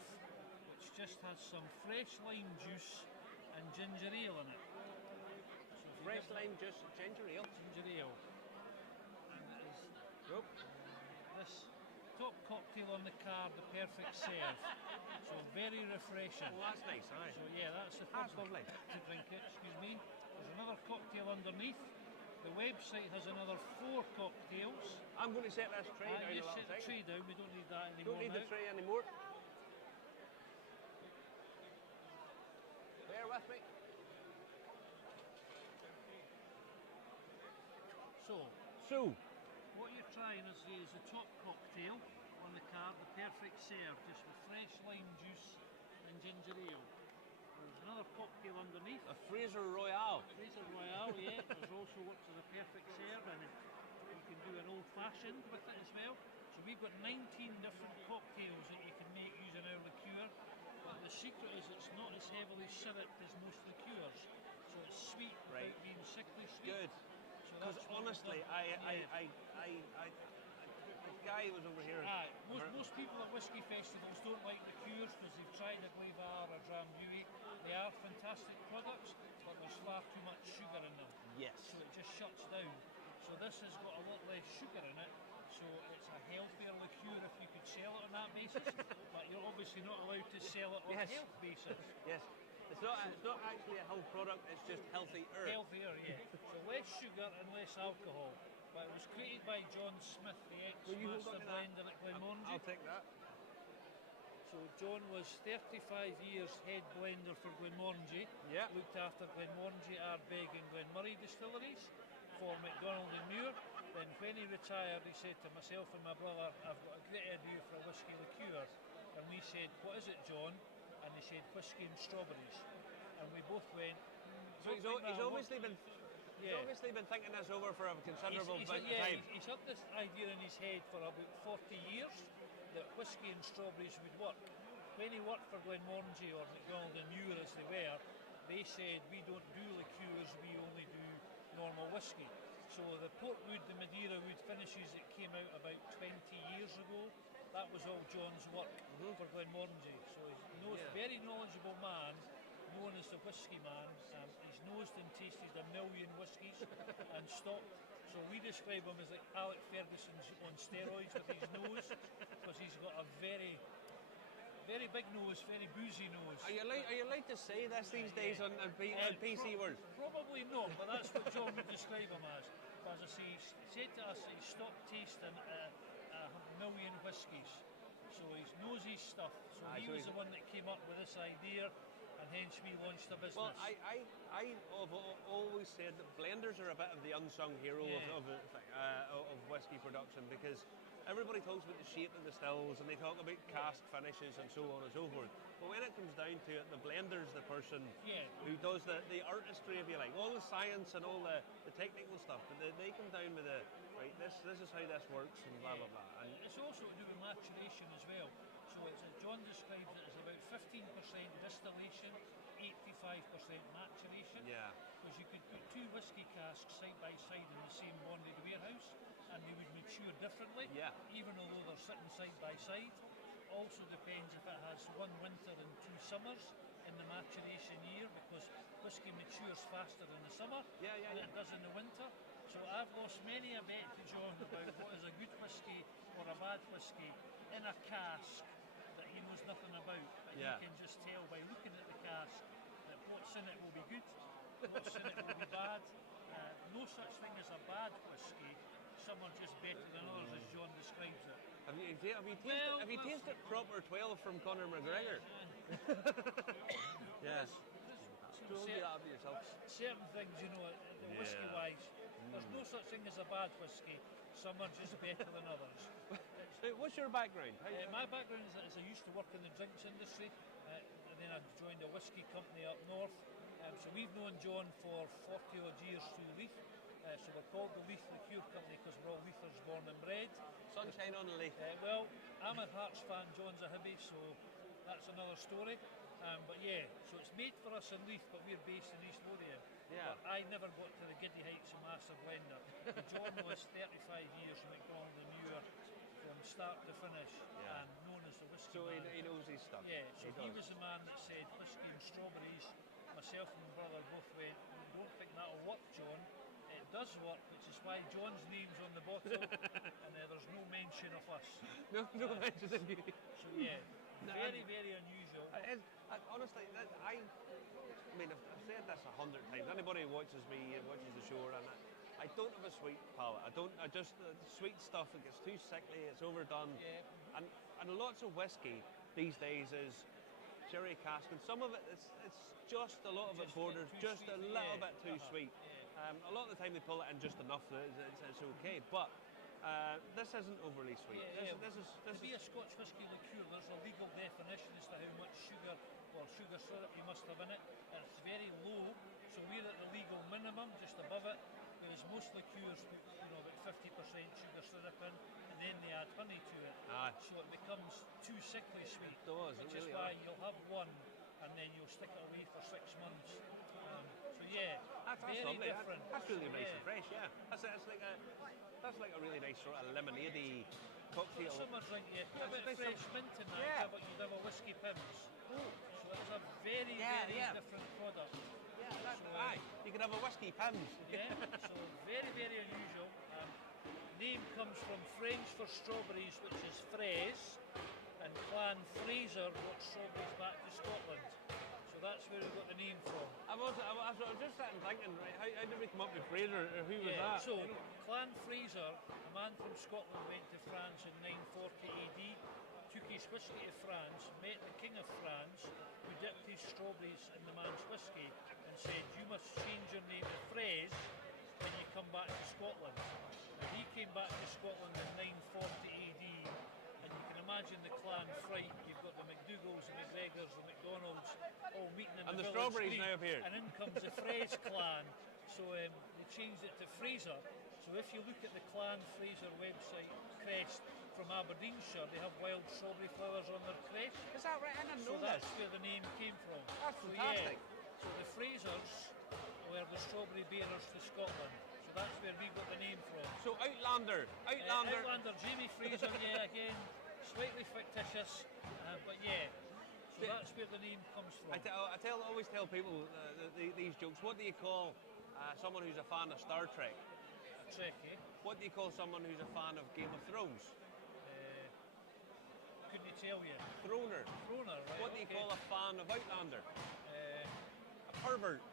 which just has some fresh lime juice and ginger ale in it. So fresh lime juice and ginger ale? Ginger ale. And it is this top cocktail on the card, the Perfect Serve. So very refreshing. Oh, that's nice, aye. So yeah, that's the That's third lovely. to drink it, excuse me. There's another cocktail underneath. The website has another 4 cocktails. I'm going to set this tray down a You little set the second. tray down, we don't need that anymore. Don't need the now. tray anymore. Bear with me. So, what you're trying is the top cocktail on the card, the Perfect Serve, just with fresh lime juice and ginger ale. There's another cocktail underneath. A Fraser Royale. Fraser Royale, yeah. There's also what's the Perfect Serve, and you can do an old-fashioned with it as well. So we've got 19 different cocktails that you can make using our liqueur. But the secret is it's not as heavily syruped as most liqueurs. So it's sweet Right. without being sickly sweet. Good. So Because that's what honestly, we've done. the guy was over here. Aye, most people at whisky festivals don't like liqueurs because they've tried a Gleyvar or Drambuie. They are fantastic products, but there's far too much sugar in them. Yes. So it just shuts down. So this has got a lot less sugar in it, so it's a healthier liqueur if you could sell it on that basis, but you're obviously not allowed to sell it on Yes. health basis. Yes. It's not actually a health product, it's just healthier. Healthier, yeah. So less sugar and less alcohol. But it was created by John Smith, the Will you hold ex-master on to that? blender at Clackmannanshire. I'll take that. So John was 35 years head blender for Clackmannanshire. Yeah. Looked after Clackmannanshire, Ardbeg and Glenmurray distilleries for McDonald and Muir. Then when he retired, he said to myself and my brother, I've got a great idea for a whisky liqueur. And we said, what is it, John? and they said whiskey and strawberries, and we both went. So he's obviously been. He's obviously been thinking this over for a considerable amount of time. He's had this idea in his head for about 40 years that whiskey and strawberries would work. When he worked for Glenmorangie or McDonald and Muir as they were, they said we don't do liqueurs, we only do normal whiskey. So the Portwood, the Madeira wood finishes that came out about 20 years ago, that was all John's work for Glenmorangie. So he's a very knowledgeable man, known as the whiskey man. He's nosed and tasted 1 million whiskies and stopped. So we describe him as like Alec Ferguson's on steroids with his nose, because he's got a very big nose, very boozy nose. Are you allowed to say this these days on PC words? Probably not, but that's what John would describe him as. But as I say, he said to us that he stopped tasting 1 million whiskies. So he knows his stuff. So he was the one that came up with this idea, and hence we launched the business. Well, I've always said that blenders are a bit of the unsung hero of whiskey production, because everybody talks about the shape of the stills and they talk about cask finishes and so on and so forth. But when it comes down to it, the blender's the person who does the artistry, if you like, all the science and all the technical stuff. But they come down with the, right, this is how this works and blah, blah, blah. And it's also to do with maturation as well. So it's, John describes it as about 15% distillation, 85% maturation. Yeah. Because you could put 2 whiskey casks side by side in the same bonded warehouse and they would mature differently, even although they're sitting side by side. Also depends if it has 1 winter and 2 summers in the maturation year, because whiskey matures faster in the summer than it does in the winter. So I've lost many a bet to John about what is a good whiskey or a bad whiskey in a cask that he knows nothing about, but he can just tell by looking at the cask that what's in it will be good, what's in it will be bad. No such thing as a bad whiskey. Some are just better than others, as John describes it. Have you tasted proper 12 from Conor McGregor? Yes. Don't do that for yourself. Certain things, you know, whiskey-wise, there's no such thing as a bad whiskey. Some are just better than others. What's your background? My background is I used to work in the drinks industry, and then I joined a whiskey company up north. So we've known John for 40 odd years through Leith. So we're called the Leith Liqueur Company because we're all Leithers born and bred. Sunshine on the Leith. Well, I'm a Hearts fan, John's a Hibby, so that's another story. But so it's made for us in Leith, but we're based in East Lothian. But I never got to the giddy heights of Master Blender. John was 35 years in McDonald and Muir from start to finish, and known as the whiskey man. So he knows his stuff. Yeah, so he was the man that said whiskey and strawberries. Myself and my brother both went, don't think that'll work, John. It does work, which is why John's name's on the bottle, and there's no mention of us. No mention of you. So very, very unusual. Honestly, I mean, I've said this 100 times. Anybody who watches me, watches the show, and I don't have a sweet palate. I just sweet stuff. It gets too sickly. It's overdone. Yeah. And lots of whiskey these days is sherry cask, and some of it it's just a lot of it borders just a little bit too sweet. A lot of the time they pull it in just enough that it's okay, but this isn't overly sweet. To be a Scotch whisky liqueur, there's a legal definition as to how much sugar or sugar syrup you must have in it, and it's very low, so we're at the legal minimum, just above it, whereas most liqueurs put about 50% sugar syrup in, and then they add honey to it, so it becomes too sickly sweet, which is why you'll have one, and then you'll stick it away for 6 months. That's very lovely. different. That's really nice and fresh. That's like a really nice sort of lemonade-y cocktail. Summer drink, a bit of fresh mint in that, but you'd have a whiskey pims. So it's a very, very different product. You could have a whiskey pims. So very, very unusual. Name comes from French for strawberries, which is fraise, and Clan Fraser brought strawberries back to Scotland. So that's where we got the name from. I was just sitting thinking, right, how did we come up with Fraser, or who was that? So, Clan Fraser, a man from Scotland, went to France in 940 AD, took his whisky to France, met the King of France, who dipped his strawberries in the man's whisky, and said, you must change your name to Fraise when you come back to Scotland. And he came back to Scotland in 940 AD, and you can imagine the clan fright. You've got the McDougals, the McGregors, the McDonalds, McDonald's all meeting in And the village strawberries green, now appear. and in comes the Fraser clan. So they changed it to Fraser. So if you look at the Clan Fraser website crest from Aberdeenshire, they have wild strawberry flowers on their crest. Is that right? I didn't So know that's this. where the name came from. That's So fantastic. yeah, so the Frasers were the strawberry bearers to Scotland. So that's where we got the name from. So Outlander. Outlander, Jamie Fraser, yeah, again, slightly fictitious, but yeah. So that's where the name comes from. Always tell people these jokes. What do you call someone who's a fan of Star Trek? Trekkie. What do you call someone who's a fan of Game of Thrones? Couldn't tell you. Throner. Throner, right? What do you call a fan of Outlander? A pervert.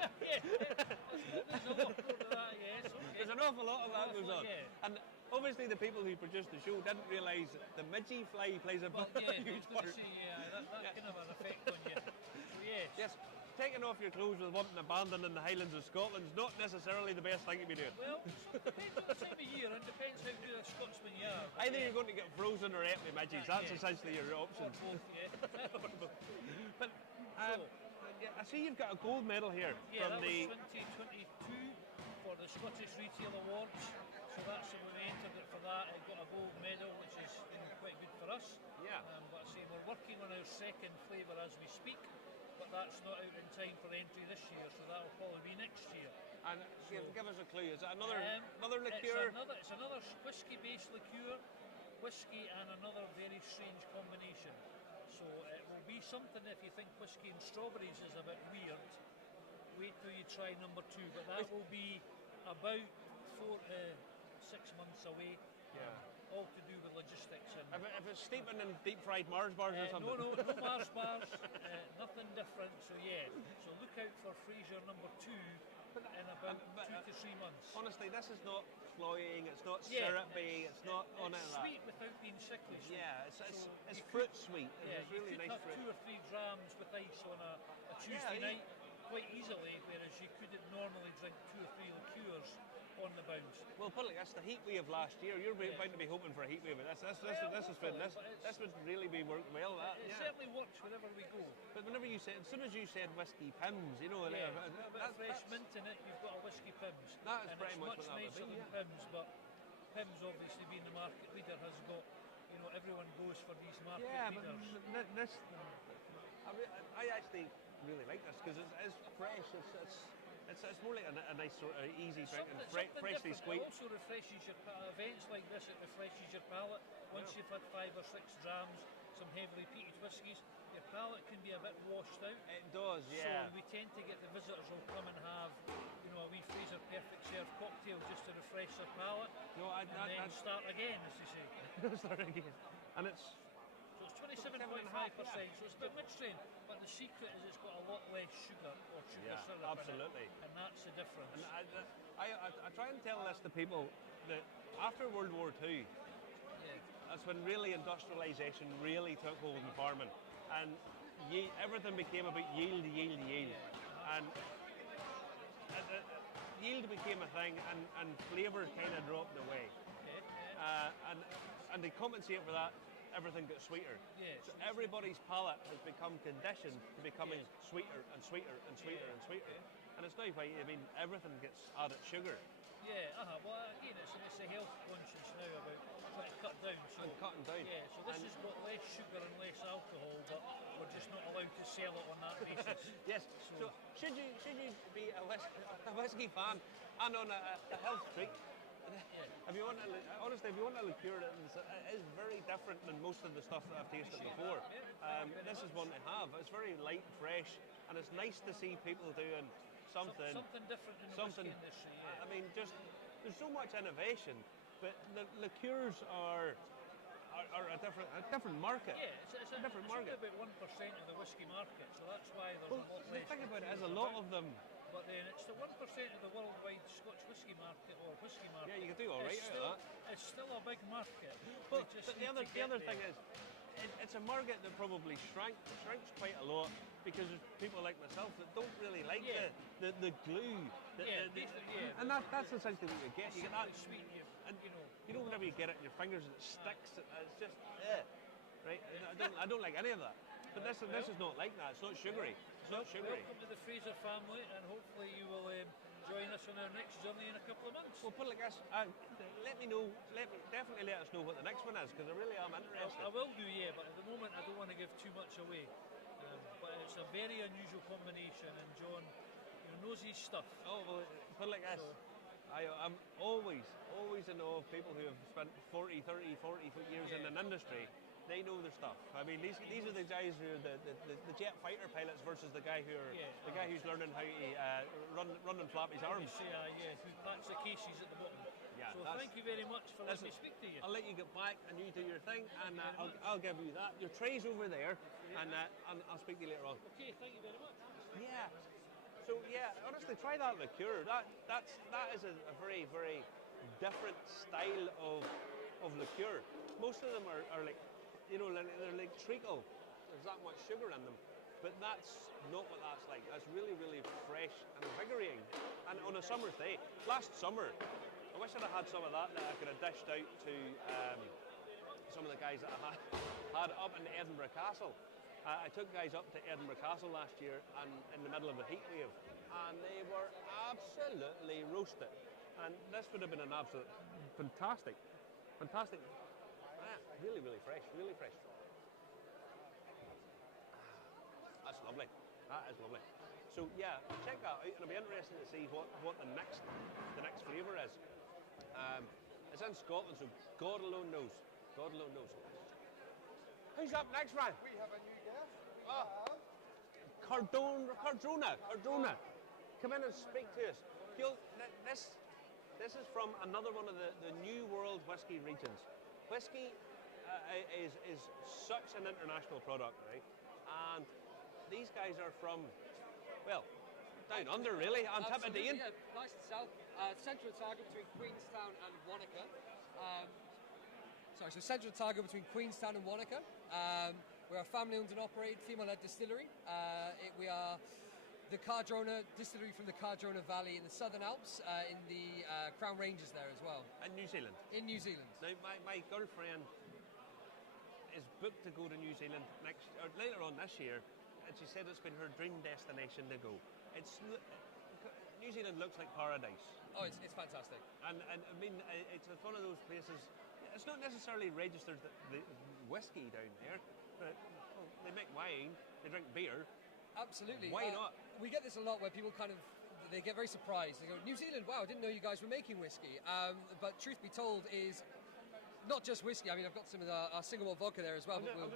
Well, yeah, there's a lot of that, yes. Okay. There's an awful lot of that goes on. Yeah. And obviously the people who produced the show didn't realise the midgie fly plays a huge part. That kind of an effect on you. So yes. Yes. Taking off your clothes with wanting abandon in the Highlands of Scotland is not necessarily the best thing to be doing. Well, depends on the time of year and depends how good a Scotsman you are. Either you're going to get frozen or ate with midgies. That's essentially your options. Both, yeah. But I see you've got a gold medal here Yeah, from that the. was 2022 for the Scottish Retail Awards. So that's when we entered it for that. I got a gold medal, which is quite good for us. Yeah. But I say we're working on our second flavour as we speak. But that's not out in time for entry this year, so that'll probably be next year. And give us a clue. Is it another liqueur? It's another whiskey-based liqueur, whiskey and another very strange combination. So it will be something, if you think whiskey and strawberries is a bit weird, wait till you try number 2. But that will be about 4 to 6 months away. Yeah. All to do with logistics. And if it's steeping in deep fried Mars bars or something? No Mars bars, nothing different. So yeah, so look out for Fraser number 2 in about 2 to 3 months. Honestly, this is not cloying, it's not syrupy, it's not on it. It's sweet without being sickly. So, yeah, it's fruit sweet. Yeah, it's really you could nice have fruit. 2 or 3 drams with ice on a Tuesday night quite easily, whereas you couldn't normally drink 2 or 3 liqueurs on the bounce. Well, put it like that's the heat wave last year. You're bound to be hoping for a heat wave. This would really be working well. It certainly works whenever we go. But whenever you said, as soon as you said whiskey pims, you know, a bit of fresh mint in it, you've got a whiskey pims. That is pretty much what that would nicer be. Than pims, but pims obviously being the market leader has got, everyone goes for these market leaders. I actually really like this because it's fresh. It's more like a nice sort of easy drink and freshly squeezed. It also refreshes your palate. Events like this, it refreshes your palate. Once you've had 5 or 6 drams, some heavily peated whiskies, your palate can be a bit washed out. It does, yeah. So we tend to get the visitors will come and have, a wee Fraser Perfect Serve cocktail just to refresh their palate. And then start again, as you say. Start again. And it's 27.5%, so it's a bit mid-strain, but the secret is it's got a lot less sugar or sugar syrup absolutely. in it, and that's the difference. And I try and tell this to people that after World War II, that's when really industrialisation really took hold in farming, and everything became about yield. And yield became a thing, and flavour kind of dropped away. And to compensate for that, everything gets sweeter. So everybody's palate has become conditioned to becoming sweeter and sweeter and sweeter and sweeter. And it's now why, everything gets added sugar. Well, again, it's a health conscience now about trying to cut down. And cutting down. Yeah, so this has got less sugar and less alcohol, but we're just not allowed to sell it on that basis. Yes. So should you be a whiskey fan and on a health treat? If you want a liqueur, it is very different than most of the stuff that I've tasted before. This is one to have. It's very light and fresh, and it's nice to see people doing something different in the whiskey industry. I mean, there's so much innovation, but the liqueurs are a different market. Yeah, it's a different market. It's about 1% of the whiskey market, so that's why there's a lot less. The thing about it is a lot of them. But then it's the 1% of the worldwide Scotch whisky market or whiskey market. Yeah, you can do all right out of that. It's still a big market. But the other thing is, it's a market that probably shrinks quite a lot because there's people like myself that don't really like the glue. And that's essentially what you get. You get that sweet, and whenever you get it in your fingers, it sticks. It's just right. I don't like any of that. But this is not like that. It's not sugary. It's not sugary. Welcome to the Fraser family, and hopefully you will join us on our next journey in a couple of months. Well, put it like this. Let me know. Definitely let us know what the next one is, because I really am interested. I will do, yeah, but at the moment I don't want to give too much away. But it's a very unusual combination, and John knows his stuff. Oh, well, put it like this. I'm always in awe of people who have spent 40, 30, 40 years in an industry. They know their stuff. I mean, these are the guys who are the jet fighter pilots versus the guy who's learning how to run and flap his arms. Who packs the cases at the bottom. Yeah, so thank you very much for letting me speak to you. I'll let you get back and you do your thing, and I'll give you that. Your tray's over there, and I'll speak to you later on. Okay, thank you very much. Yeah. So honestly, try that liqueur. That is a very, very different style of liqueur. Most of them are like, they're like treacle. There's that much sugar in them, but that's not what that's like. That's really, really fresh and invigorating. And on a summer's day, last summer, I wish I'd have had some of that I could have dished out to some of the guys that I had up in Edinburgh Castle. I took guys up to Edinburgh Castle last year and in the middle of a heat wave, and they were absolutely roasted. And this would have been an absolute fantastic. Really, really fresh, really fresh. That's lovely. That is lovely. So yeah, check that out, and it'll be interesting to see what the next flavour is. It's in Scotland, so God alone knows. God alone knows. Who's up next, Ryan? We have a new guest. Cardrona. Come in and speak to us. This is from another one of the New World Whisky regions. Whisky is such an international product, right? And these guys are from, well, down under really, Antipodean. Yeah, nice and south. Central Otago between Queenstown and Wanaka. So Central Otago between Queenstown and Wanaka. We're a family-owned and operated, female-led distillery. We are the Cardrona distillery from the Cardrona Valley in the Southern Alps, in the Crown Ranges there as well. In New Zealand? In New Zealand. Now, my girlfriend is booked to go to New Zealand later on this year, and she said it's been her dream destination to go. New Zealand looks like paradise. Oh, it's fantastic. And I mean, it's one of those places. It's not necessarily registered the whiskey down there, but they make wine, they drink beer. Absolutely. Why not? We get this a lot where people they get very surprised. They go, New Zealand, wow, I didn't know you guys were making whiskey. But truth be told is not just whiskey. I mean, I've got some of our single malt vodka there as well, but we'll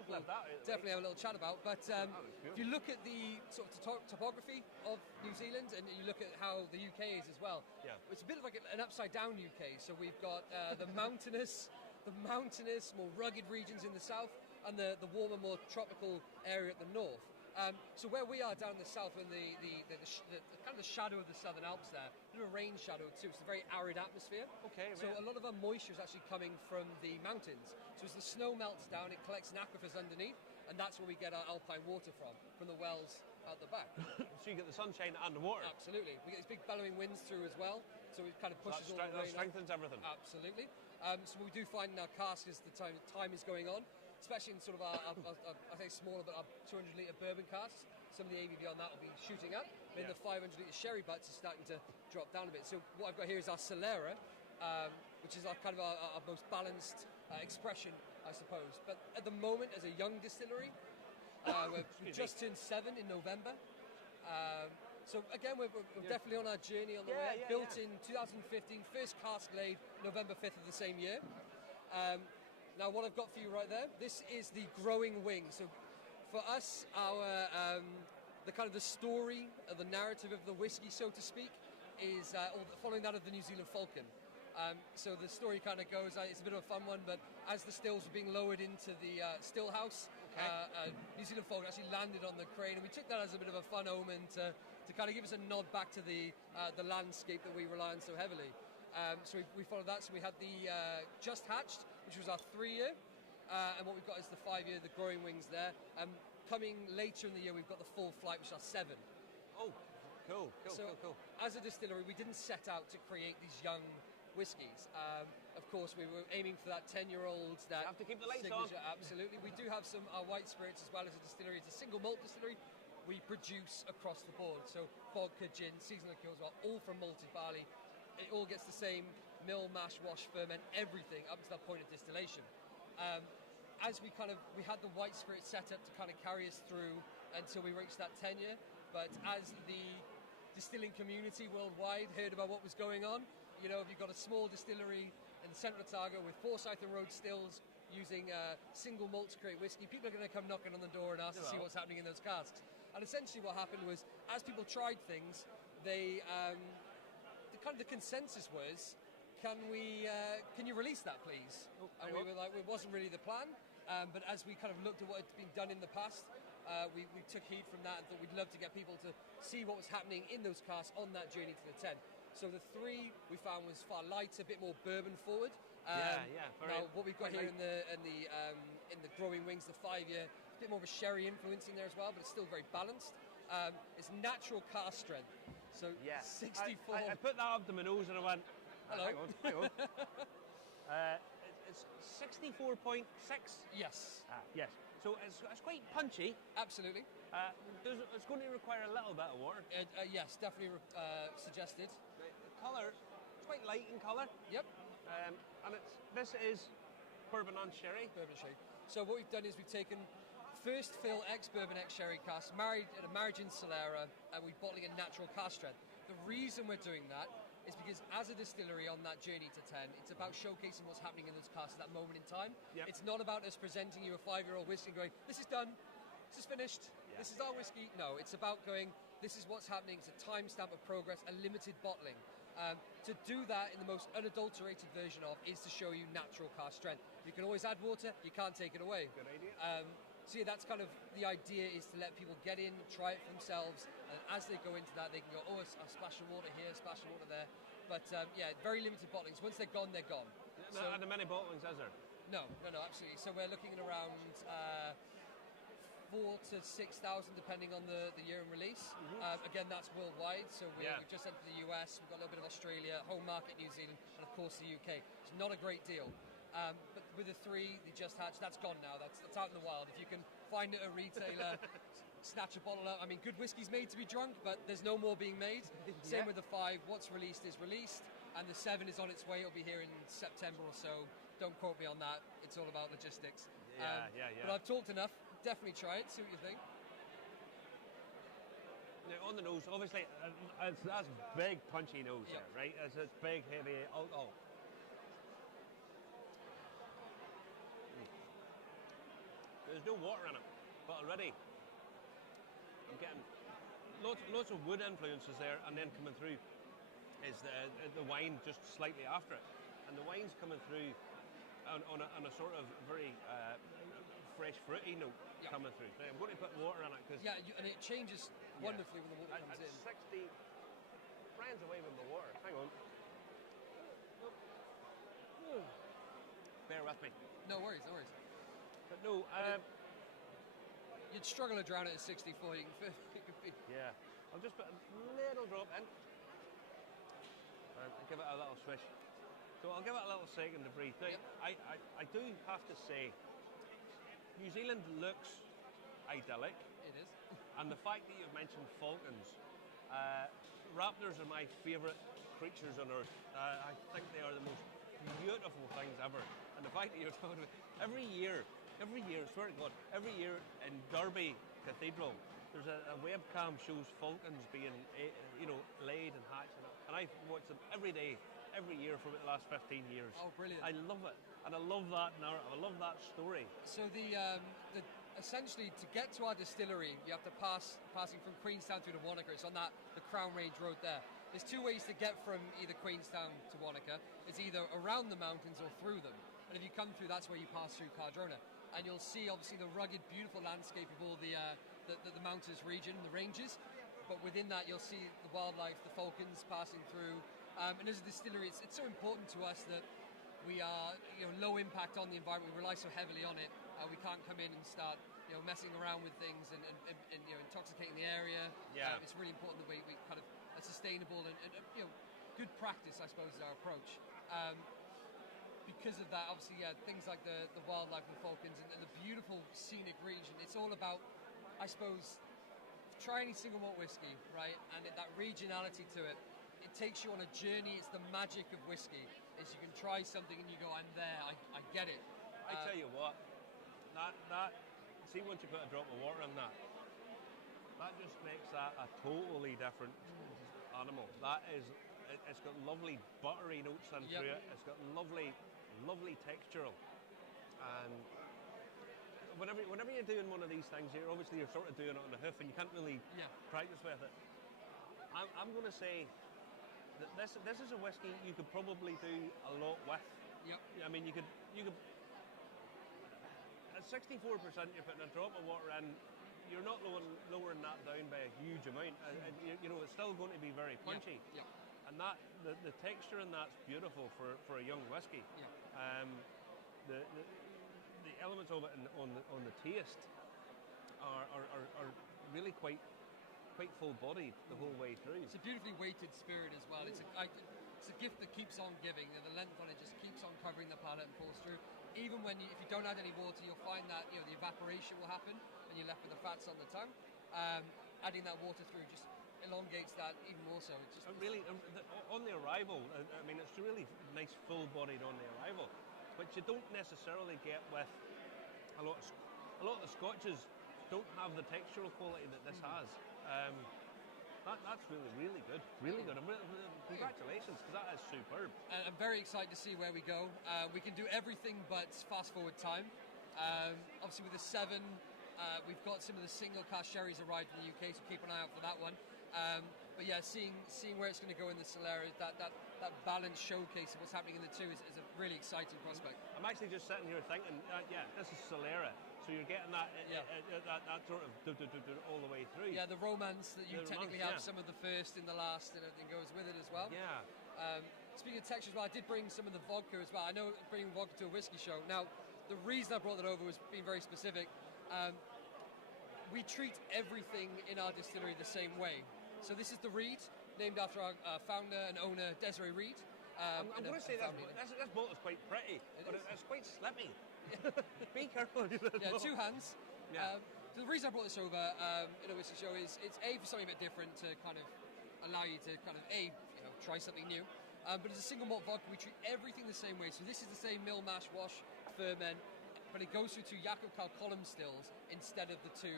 definitely have a little chat about. But if you look at the sort of topography of New Zealand, and you look at how the UK is as well, it's a bit like an upside-down UK. So we've got the mountainous, more rugged regions in the south, and the warmer, more tropical area at the north. So where we are down in the south, in the kind of the shadow of the Southern Alps there, a bit of a rain shadow too. It's a very arid atmosphere. Okay. So a lot of our moisture is actually coming from the mountains. So as the snow melts down, it collects in aquifers underneath, and that's where we get our alpine water from the wells out the back. So you get the sunshine and the water. Absolutely. We get these big bellowing winds through as well, so it kind of pushes all the rain. That strengthens everything. Absolutely. So we do find in our cask as the time is going on, especially in sort of our I think smaller, but our 200-litre bourbon casks. Some of the ABV on that will be shooting up. Then the 500-litre sherry butts are starting to drop down a bit. So what I've got here is our Solera, which is our kind of our most balanced expression, I suppose. But at the moment, as a young distillery, we've just turned 7 in November. So again, we're definitely on our journey on the way. Built in 2015, first cask laid November 5th of the same year. Now, what I've got for you right there, this is the growing wing. So, for us, the kind of the story, the narrative of the whiskey, so to speak, is following that of the New Zealand Falcon. So the story kind of goes, it's a bit of a fun one, but as the stills were being lowered into the still house, New Zealand Falcon actually landed on the crane, and we took that as a bit of a fun omen to kind of give us a nod back to the landscape that we rely on so heavily. So we followed that. So we had the Just Hatched, which was our 3-year, and what we've got is the 5-year, the Growing Wings there. Coming later in the year, we've got the Full Flight, which are 7. Oh, cool. As a distillery, we didn't set out to create these young whiskies. Of course, we were aiming for that 10-year-old. That have to keep the lights signature, on. Absolutely. We do have some white spirits as well as a distillery. It's a single malt distillery. We produce across the board. So vodka, gin, seasonal liqueurs, all from malted barley. It all gets the same mill, mash, wash, ferment, everything up to that point of distillation. As we had the white spirit set up to kind of carry us through until we reached that 10-year. But as the distilling community worldwide heard about what was going on, if you've got a small distillery in the centre of Otago with Forsyth and Road stills using single malt to create whiskey, people are going to come knocking on the door and ask to see what's happening in those casks. And essentially what happened was, as people tried things, the consensus was, can you release that, please? And we were like, it wasn't really the plan, but as we kind of looked at what had been done in the past, we took heed from that and thought we'd love to get people to see what was happening in those casks on that journey to the 10. So the 3 we found was far lighter, a bit more bourbon forward. Now what we've got here in the growing wings, the 5-year, a bit more of a sherry influence in there as well, but it's still very balanced. It's natural cask strength, so 64. I put that up to my nose and I went, hello. Hang on. It's 64.6. Yes. Yes. So it's quite punchy. Absolutely. It's going to require a little bit of water. Yes, definitely suggested. The colour, it's quite light in colour. Yep. And this is bourbon and sherry. Bourbon sherry. So what we've done is we've taken first fill ex-bourbon, ex-sherry cask, married at a marriage in Solera, and we're bottling a natural cask strength. The reason we're doing that is because as a distillery on that journey to 10, it's about showcasing what's happening in those casks at that moment in time. Yep. It's not about us presenting you a 5-year-old whiskey and going, this is done, this is finished, this is our whiskey. No, it's about going, this is what's happening, it's a timestamp of progress, a limited bottling. To do that in the most unadulterated version of is to show you natural cask strength. You can always add water, you can't take it away. Good idea. So yeah, that's kind of the idea, is to let people get in, try it for themselves, and as they go into that, they can go, oh, a splash of water here, a splash of water there. But very limited bottlings. Once they're gone, they're gone. Are there many bottlings, is there? No, absolutely. So we're looking at around 4,000 to 6,000, depending on the year in release. Again, that's worldwide. So we've just entered the US, we've got a little bit of Australia, home market New Zealand, and of course the UK. It's not a great deal. But with the 3 they just hatched, that's gone now. That's out in the wild. If you can find it at a retailer, snatch a bottle out. I mean, good whiskey's made to be drunk, but there's no more being made. Same with the 5. What's released is released, and the 7 is on its way. It'll be here in September or so. Don't quote me on that. It's all about logistics. But I've talked enough. Definitely try it. See what you think. Now, on the nose, obviously, that's big, punchy nose there, right? It's big, heavy alcohol. There's no water in it, but already I'm getting lots of wood influences there, and then coming through is the wine just slightly after it, and the wine's coming through on a sort of very fresh fruity note coming through. I'm going to put water in it because and it changes wonderfully when the water comes in. 60 brands away with the water. Hang on. Bear with me. No worries. But no, you'd struggle to drown it at 64. You can yeah. I'll just put a little drop in and give it a little swish. So I'll give it a little second to breathe. Now, I do have to say, New Zealand looks idyllic. It is. And the fact that you've mentioned falcons, raptors are my favourite creatures on earth. I think they are the most beautiful things ever. And the fact that you're talking about every year, swear to God, every year in Derby Cathedral, there's a webcam shows falcons being, laid and hatched, and I watch them every day, every year for the last 15 years. Oh, brilliant! I love it, and I love that narrative. I love that story. So the essentially to get to our distillery, you have to passing from Queenstown through to Wanaka. It's on the Crown Range Road there. There's 2 ways to get from either Queenstown to Wanaka. It's either around the mountains or through them. And if you come through, that's where you pass through Cardrona. And you'll see, obviously, the rugged, beautiful landscape of all the mountainous region, the ranges. But within that, you'll see the wildlife, the falcons passing through. And as a distillery, it's so important to us that we are low impact on the environment. We rely so heavily on it. We can't come in and start messing around with things and intoxicating the area. It's really important that we kind of a sustainable and good practice, I suppose, is our approach. because of that, obviously, things like the wildlife, the Falklands, and the beautiful scenic region. It's all about, I suppose, try any single malt whiskey, right? And that regionality to it, it takes you on a journey. It's the magic of whiskey. Is you can try something and you go, I'm there, I get it. I tell you what, that see, once you put a drop of water in that just makes that a totally different animal. It's got lovely buttery notes in through it. It's got lovely textural. And whenever you're doing one of these things, you're sort of doing it on the hoof, and you can't really practice with it. I'm going to say that this is a whiskey you could probably do a lot with. Yep. I mean, you could at 64%, you're putting a drop of water in. You're not lowering that down by a huge amount. You know, it's still going to be very punchy. Yeah. And the texture in that's beautiful for a young whiskey. Yeah. The elements of it on the taste are really quite full-bodied the whole way through. It's a beautifully weighted spirit as well. It's a gift that keeps on giving. The length on it just keeps on covering the palate and pulls through. Even when if you don't add any water, you'll find that the evaporation will happen, and you're left with the fats on the tongue. Adding that water through just elongates that even more so. Really, on the arrival, I mean, it's really nice full-bodied on the arrival, which you don't necessarily get with a lot of the Scotches. Don't have the textural quality that this has. That's really good. Really good. Congratulations, because that is superb. I'm very excited to see where we go. We can do everything but fast forward time. Obviously with the 7, we've got some of the single cask sherries arrived in the UK, so keep an eye out for that one. But yeah, seeing where it's going to go in the Solera, that balanced showcase of what's happening in the 2 is a really exciting prospect. I'm actually just sitting here thinking, this is Solera. So you're getting that sort of all the way through. Yeah, the romance that you technically have some of the first in the last, and everything goes with it as well. Yeah. Speaking of texture as well, I did bring some of the vodka as well. I know bringing vodka to a whiskey show. Now, the reason I brought that over was being very specific. We treat everything in our distillery the same way. So this is the Reed, named after our founder and owner, Desiree Reed. I'm going to say this bottle is quite pretty, but it's quite slippy. Be careful. 2 hands. Yeah. The reason I brought this over in a whiskey show is it's for something a bit different to kind of allow you to kind of try something new. But it's a single malt vodka. We treat everything the same way. So this is the same mill mash wash ferment, but it goes through 2 Jacob Carl column stills instead of the 2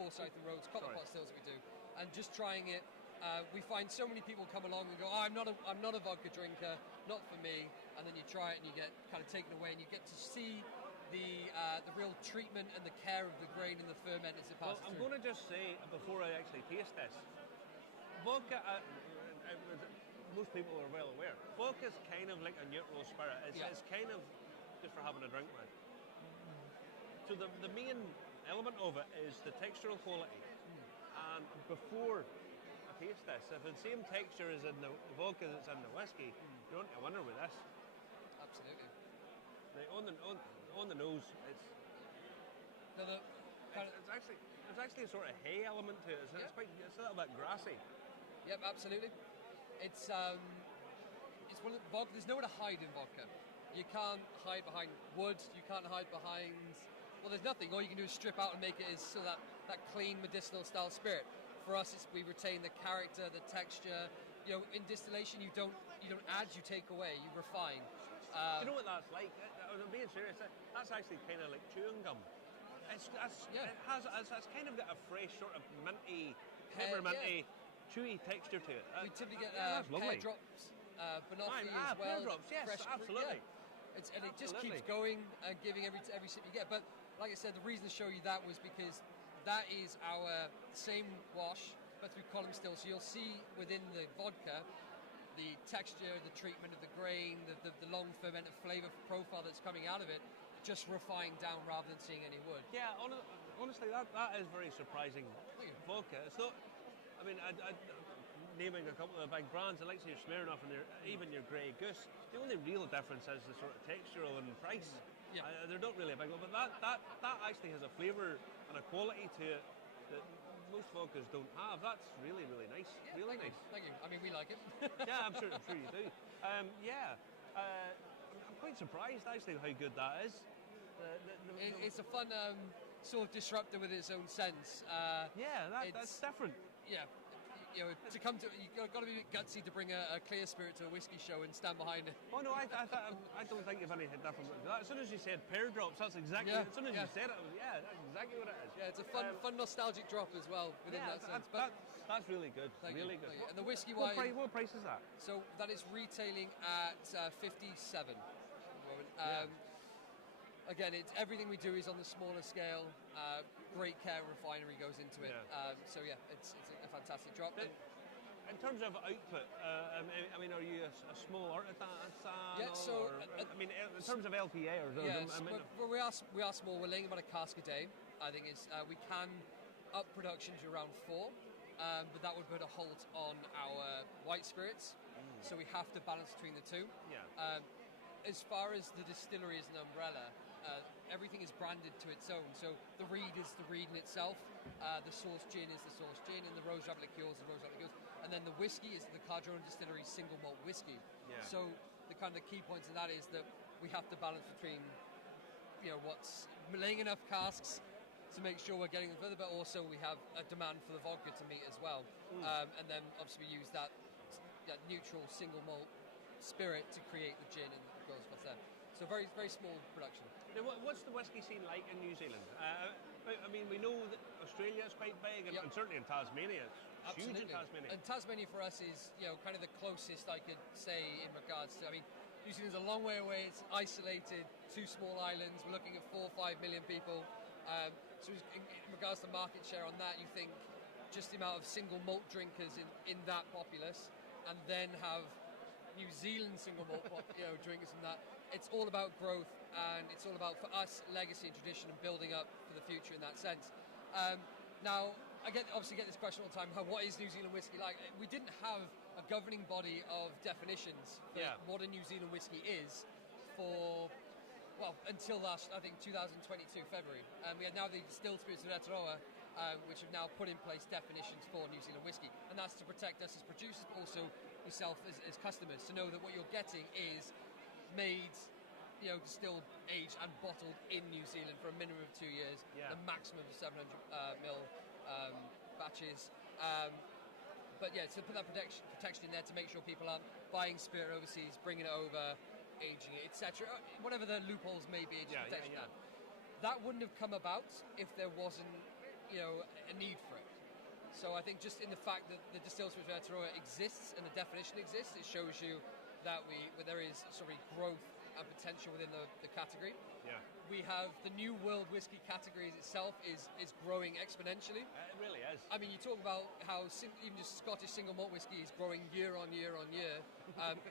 Forsyth and Rhodes copper pot stills that we do. And just trying it, we find so many people come along and go, I'm not a vodka drinker, not for me. And then you try it and you get kind of taken away, and you get to see the real treatment and the care of the grain and the ferment as it passes I'm through. going to just say, before I actually taste this, vodka, most people are well aware, vodka is kind of like a neutral spirit. It's kind of just for having a drink with. So the main element of it is the textural quality. And before I taste this, if the same texture is in the vodka that's in the whiskey, you're on to a winner with this. Absolutely. Like on the nose, it's actually a sort of hay element to it. It's a little bit grassy. Yep, absolutely. It's one of the vodka. There's nowhere to hide in vodka. You can't hide behind wood. You can't hide behind. Well, there's nothing. All you can do is strip out and make it as so that clean medicinal style spirit. For us, we retain the character, the texture. In distillation, you don't add, you take away, you refine. You know what that's like? I'm being serious. That's actually kind of like chewing gum. It's kind of got a fresh sort of minty, pepperminty, chewy texture to it. We typically get pear drops, banoffee as well. Pear drops, yes, fresh absolutely. Fruit, and it just keeps going and giving every sip you get. But like I said, the reason to show you that was because that is our same wash, but through column still. So you'll see within the vodka the texture, the treatment of the grain, the long fermented flavour profile that's coming out of it, just refined down rather than seeing any wood. Yeah, honestly, that is very surprising. Vodka. It's not. I mean, naming a couple of big brands, I like to your Smirnoff and even your Grey Goose. The only real difference is the sort of textural and price. Yeah. They're not really a big one, but that actually has a flavour and a quality to it that most vodkas don't have. That's really, really nice. Yeah, really nice. Thank you. I mean, we like it. Yeah, I'm sure you do. I'm quite surprised actually how good that is. It's a fun sort of disruptor with its own sense. That's different. Yeah. You know, you've got to be a bit gutsy to bring a clear spirit to a whiskey show and stand behind it. Oh no, I don't think you've anything different. As soon as you said pear drops, that's exactly. As soon as you said it, that's exactly what it is. Yeah, it's a fun nostalgic drop as well within that sense. That's really good. Really good. And the whiskey what wine. What price is that? So that is retailing at 57 at the moment. Again, everything we do is on the smaller scale. Great care and refinery goes into it. So it's a fantastic drop. In terms of output, I mean, are you a small artisan? In terms of LPA, we are small. We're laying about a cask a day. I think we can up production to around 4, but that would put a halt on our white spirits. So we have to balance between the two. As far as the distillery as an umbrella, everything is branded to its own. So the reed is the reed in itself, the source gin is the source gin, and the Rose Rabbit liqueur is the Rose Rabbit liqueur. And then the whiskey is the Cardrone Distillery single malt whiskey. So the kind of key points of that is that we have to balance between, what's laying enough casks to make sure we're getting them further, but also we have a demand for the vodka to meet as well. And then obviously we use that neutral single malt spirit to create the gin and the goes what's there. So very, very small production. Now, what's the whiskey scene like in New Zealand? I mean, we know that Australia is quite big, and certainly in Tasmania. It's huge in Tasmania. And Tasmania for us is, kind of the closest I could say in regards to, New Zealand's a long way away, it's isolated, 2 small islands, we're looking at 4 or 5 million people. So in regards to market share on that, you think just the amount of single malt drinkers in that populace, and then have New Zealand single malt drinkers in that. It's all about growth, and it's all about, for us, legacy and tradition and building up for the future in that sense. Now, I obviously get this question all the time, what is New Zealand whiskey like? We didn't have a governing body of definitions for what a New Zealand whiskey is until last, I think, 2022, February. We had now the Distilled Spirits of Aotearoa, which have now put in place definitions for New Zealand whiskey. And that's to protect us as producers, but also yourself as customers, to know that what you're getting is made, distilled, aged and bottled in New Zealand for a minimum of 2 years, the maximum of 700 mil batches. So put that protection in there to make sure people aren't buying spirit overseas, bringing it over, aging it, etc. Whatever the loopholes may be, protection. That wouldn't have come about if there wasn't, a need for it. So I think just in the fact that the Distilled Spirits of Aotearoa exists and the definition exists, it shows you that there is growth and potential within the category. We have the New World Whiskey category itself is growing exponentially. It really is. I mean, you talk about how even just Scottish single malt whiskey is growing year on year on year.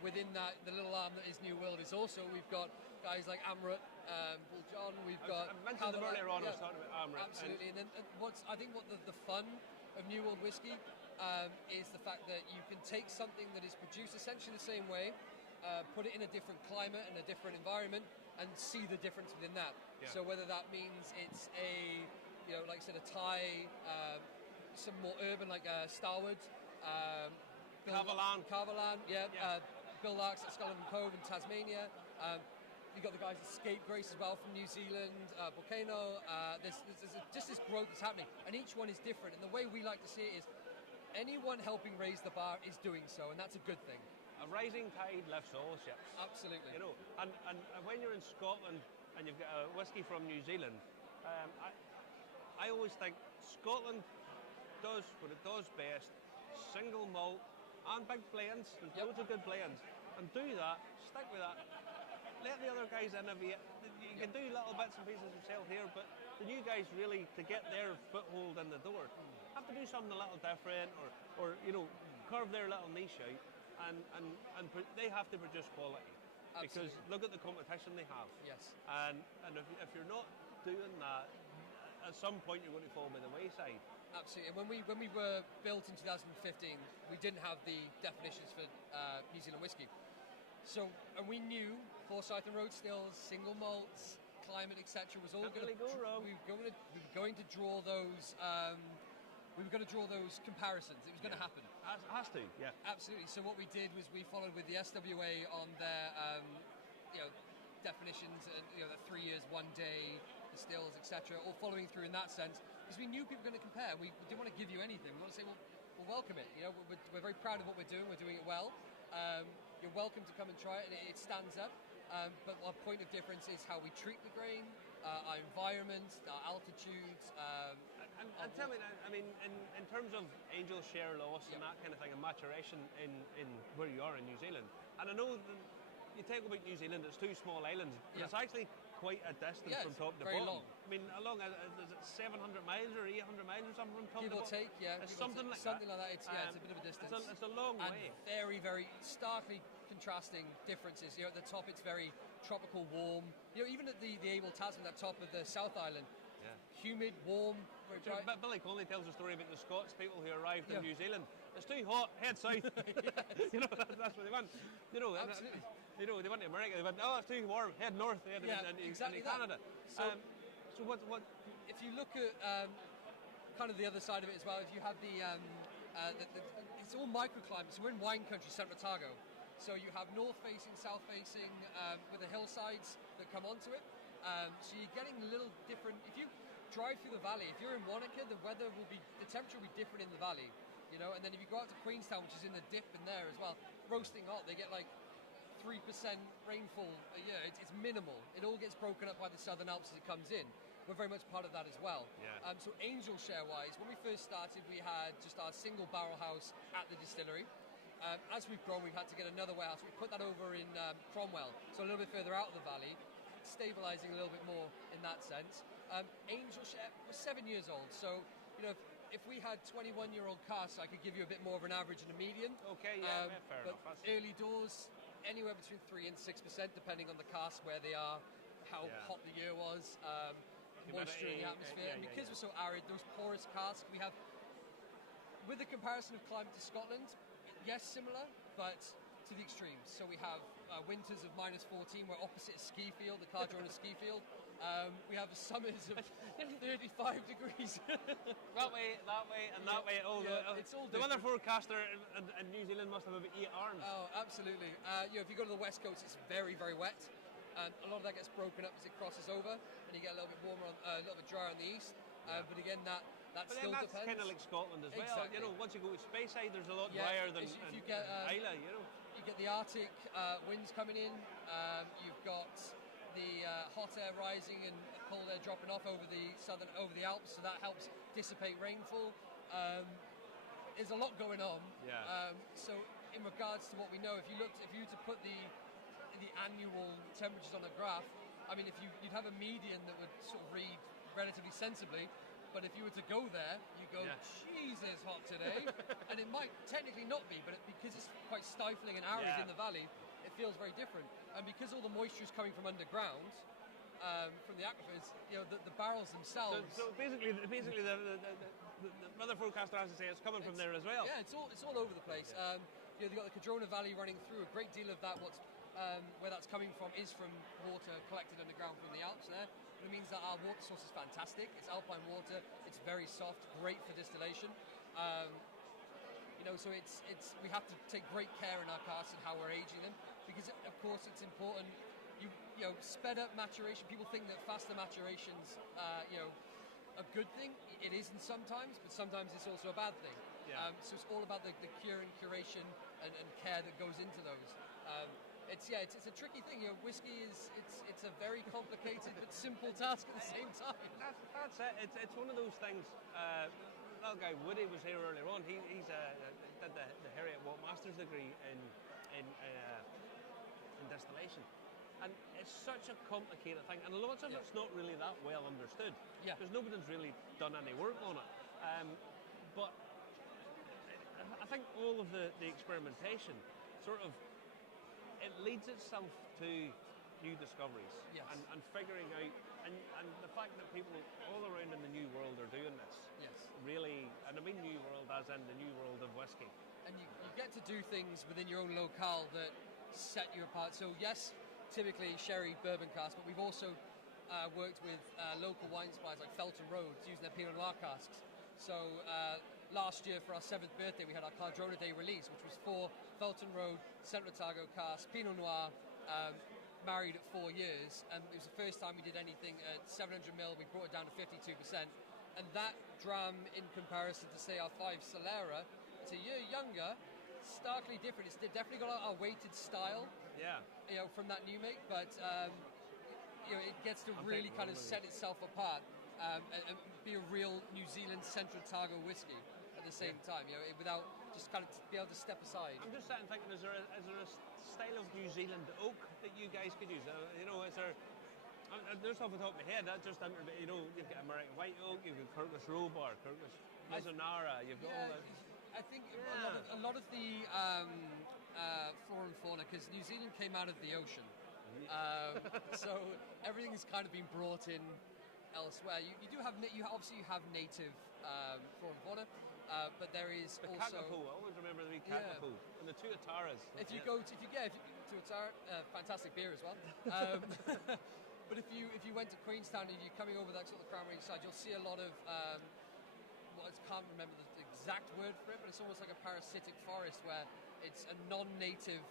Within that, the little arm that is New World is also, we've got guys like Amrut, Bull John, we've got... I mentioned them earlier on, I was talking about Amrut. Absolutely, and then I think what the fun of New World whiskey is the fact that you can take something that is produced essentially the same way, put it in a different climate and a different environment, and see the difference within that. So whether that means it's a, like I said, a Thai, some more urban like Starwood, Carvalan, Bill Larks at Scullion Cove in Tasmania. You've got the guys at Scapegrace as well from New Zealand, Volcano. There's just this growth that's happening, and each one is different. And the way we like to see it is anyone helping raise the bar is doing so, and that's a good thing. A rising tide lifts all ships. Absolutely. And when you're in Scotland and you've got a whiskey from New Zealand, I always think Scotland does what it does best: single malt and big blends. There's loads of good blends, and do that. Stick with that. Let the other guys innovate. You can do little bits and pieces yourself here, but the new guys really, to get their foothold in the door, have to do something a little different, or carve their little niche out. And they have to produce quality. Absolutely. Because look at the competition they have. Yes. And if you're not doing that, at some point you're going to fall by the wayside. Absolutely. And when we were built in 2015, we didn't have the definitions for New Zealand whiskey. So, and we knew Forsyth and Road Stills, single malts, climate, etc. was all going to go wrong. We were going to draw those. We were going to draw those comparisons. It was going to happen. It has to, yeah. Absolutely. So what we did was we followed with the SWA on their, definitions, and the 3 years, 1 day, distills, etc., all following through in that sense, because we knew people were going to compare. We didn't want to give you anything. We want to say, well, we'll welcome it. We're very proud of what we're doing. We're doing it well. You're welcome to come and try it, and it stands up. But our point of difference is how we treat the grain, our environment, our altitudes. And tell me, I mean, in terms of angel share loss and that kind of thing, and maturation in where you are in New Zealand, and I know you take about New Zealand, it's 2 small islands, but it's actually quite a distance from top to very bottom. long. I mean, is it 700 miles or 800 miles or something from top Give to or bottom? take, yeah. It's something like that. It's a bit of a distance. It's a long and way. Very, very starkly contrasting differences. At the top it's very tropical, warm. Even at the Abel Tasman, at the top of the South Island, humid, warm, very dry. But Billy Conley tells a story about the Scots people who arrived in New Zealand. It's too hot, head south. That's what they want. Absolutely. They went to America, they went, it's too warm, head north, exactly Canada. So what? If you look at kind of the other side of it as well, if you have it's all microclimates. So we're in wine country, Central Otago. So you have north-facing, south-facing, with the hillsides that come onto it. So you're getting a little different. If you drive through the valley, if you're in Wanaka, the temperature will be different in the valley. And then if you go out to Queenstown, which is in the dip in there as well, roasting hot, they get like 3% rainfall a year. It's minimal. It all gets broken up by the Southern Alps as it comes in. We're very much part of that as well. Yeah. So angel share-wise, when we first started, we had just our single barrel house at the distillery. As we've grown, we've had to get another warehouse. We put that over in Cromwell, so a little bit further out of the valley, stabilising a little bit more in that sense. Angel share was 7 years old, so if we had 21-year-old casks, I could give you a bit more of an average and a median. Okay, fair but enough. Early doors, anywhere between 3 and 6%, depending on the cask, where they are, how hot the year was, moisture in the atmosphere. And because we're so arid, those porous casks we have, with the comparison of climate to Scotland, yes, similar, but to the extremes. So we have winters of -14, we're opposite a ski field, the Cardrona ski field. We have summers of 35 degrees. that way, and that way. It's all the weather forecaster in New Zealand must have about 8 arms. Oh, absolutely. If you go to the west coast, it's very, very wet. And a lot of that gets broken up as it crosses over, and you get a little bit warmer, a little bit drier on the east. But again, that still depends. That's kind of like Scotland as well. Exactly. Once you go to Speyside, there's a lot drier than you get Islay. You get the Arctic winds coming in. You've got the hot air rising and cold air dropping off over the Alps, so that helps dissipate rainfall. There's a lot going on. Yeah. So in regards to what we know, if you were to put the annual temperatures on a graph, I mean, you'd have a median that would sort of read relatively sensibly. But if you were to go there, you go, geez, it's hot today. And it might technically not be, but because it's quite stifling and arid in the valley, it feels very different. And because all the moisture is coming from underground, from the aquifers, the barrels themselves. So basically, the weather forecaster has to say it's coming from there as well. Yeah, it's all over the place. You've got the Cardrona Valley running through. A great deal of that, where that's coming from, is from water collected underground from the Alps there. It means that our water source is fantastic. It's alpine water. It's very soft, great for distillation. So we have to take great care in our casks and how we're aging them, because of course it's important. Sped up maturation. People think that faster maturation's a good thing. It isn't sometimes, but sometimes it's also a bad thing. Yeah. So it's all about the cure and curation and care that goes into those. It's a tricky thing. Whiskey it's a very complicated but simple task at the same time. That's it. It's one of those things. That guy Woody was here earlier on. He did the Harriet Watt Master's degree in distillation, and it's such a complicated thing, and lots of it's not really that well understood. Yeah. Because nobody's really done any work on it. But I think all of the experimentation sort of, it leads itself to new discoveries and figuring out, and the fact that people all around in the New World are doing this. Yes. Really, and I mean New World as in the New World of whiskey. And you get to do things within your own locale that set you apart. So yes, typically sherry, bourbon casks, but we've also worked with local wine suppliers like Felton Road using their Pinot Noir casks. So last year for our 7th birthday, we had our Cardrona Day release, which was 4 Felton Road, Central Otago casks, Pinot Noir, married at 4 years, and it was the first time we did anything at 700ml. We brought it down to 52%, and that dram, in comparison to say our 5 Solera, it's a year younger, starkly different. It's definitely got a weighted style. Yeah. You know, from that new make, but you know, it gets to really kind of set itself apart and be a real New Zealand Central Otago whiskey at the same time. You know, without just kind of be able to step aside. I'm just sitting thinking, is there a style of New Zealand oak that you guys could use? You know, is there? There's off the top of my head. That just you know, you've got American White Oak, you've got Kirklis Robar, Kirklis Mizunara, you've got all that. I think a lot of the flora and fauna, because New Zealand came out of the ocean, so everything's kind of been brought in elsewhere. You do have obviously you have native flora and fauna, but there is the also Kakapo. I always remember the wee Kakapo and the two Ataras. If you go to Atara, fantastic beer as well. But if you went to Queenstown and you're coming over that sort of Cranberry side, you'll see a lot of I can't remember the exact word for it, but it's almost like a parasitic forest where it's a non-native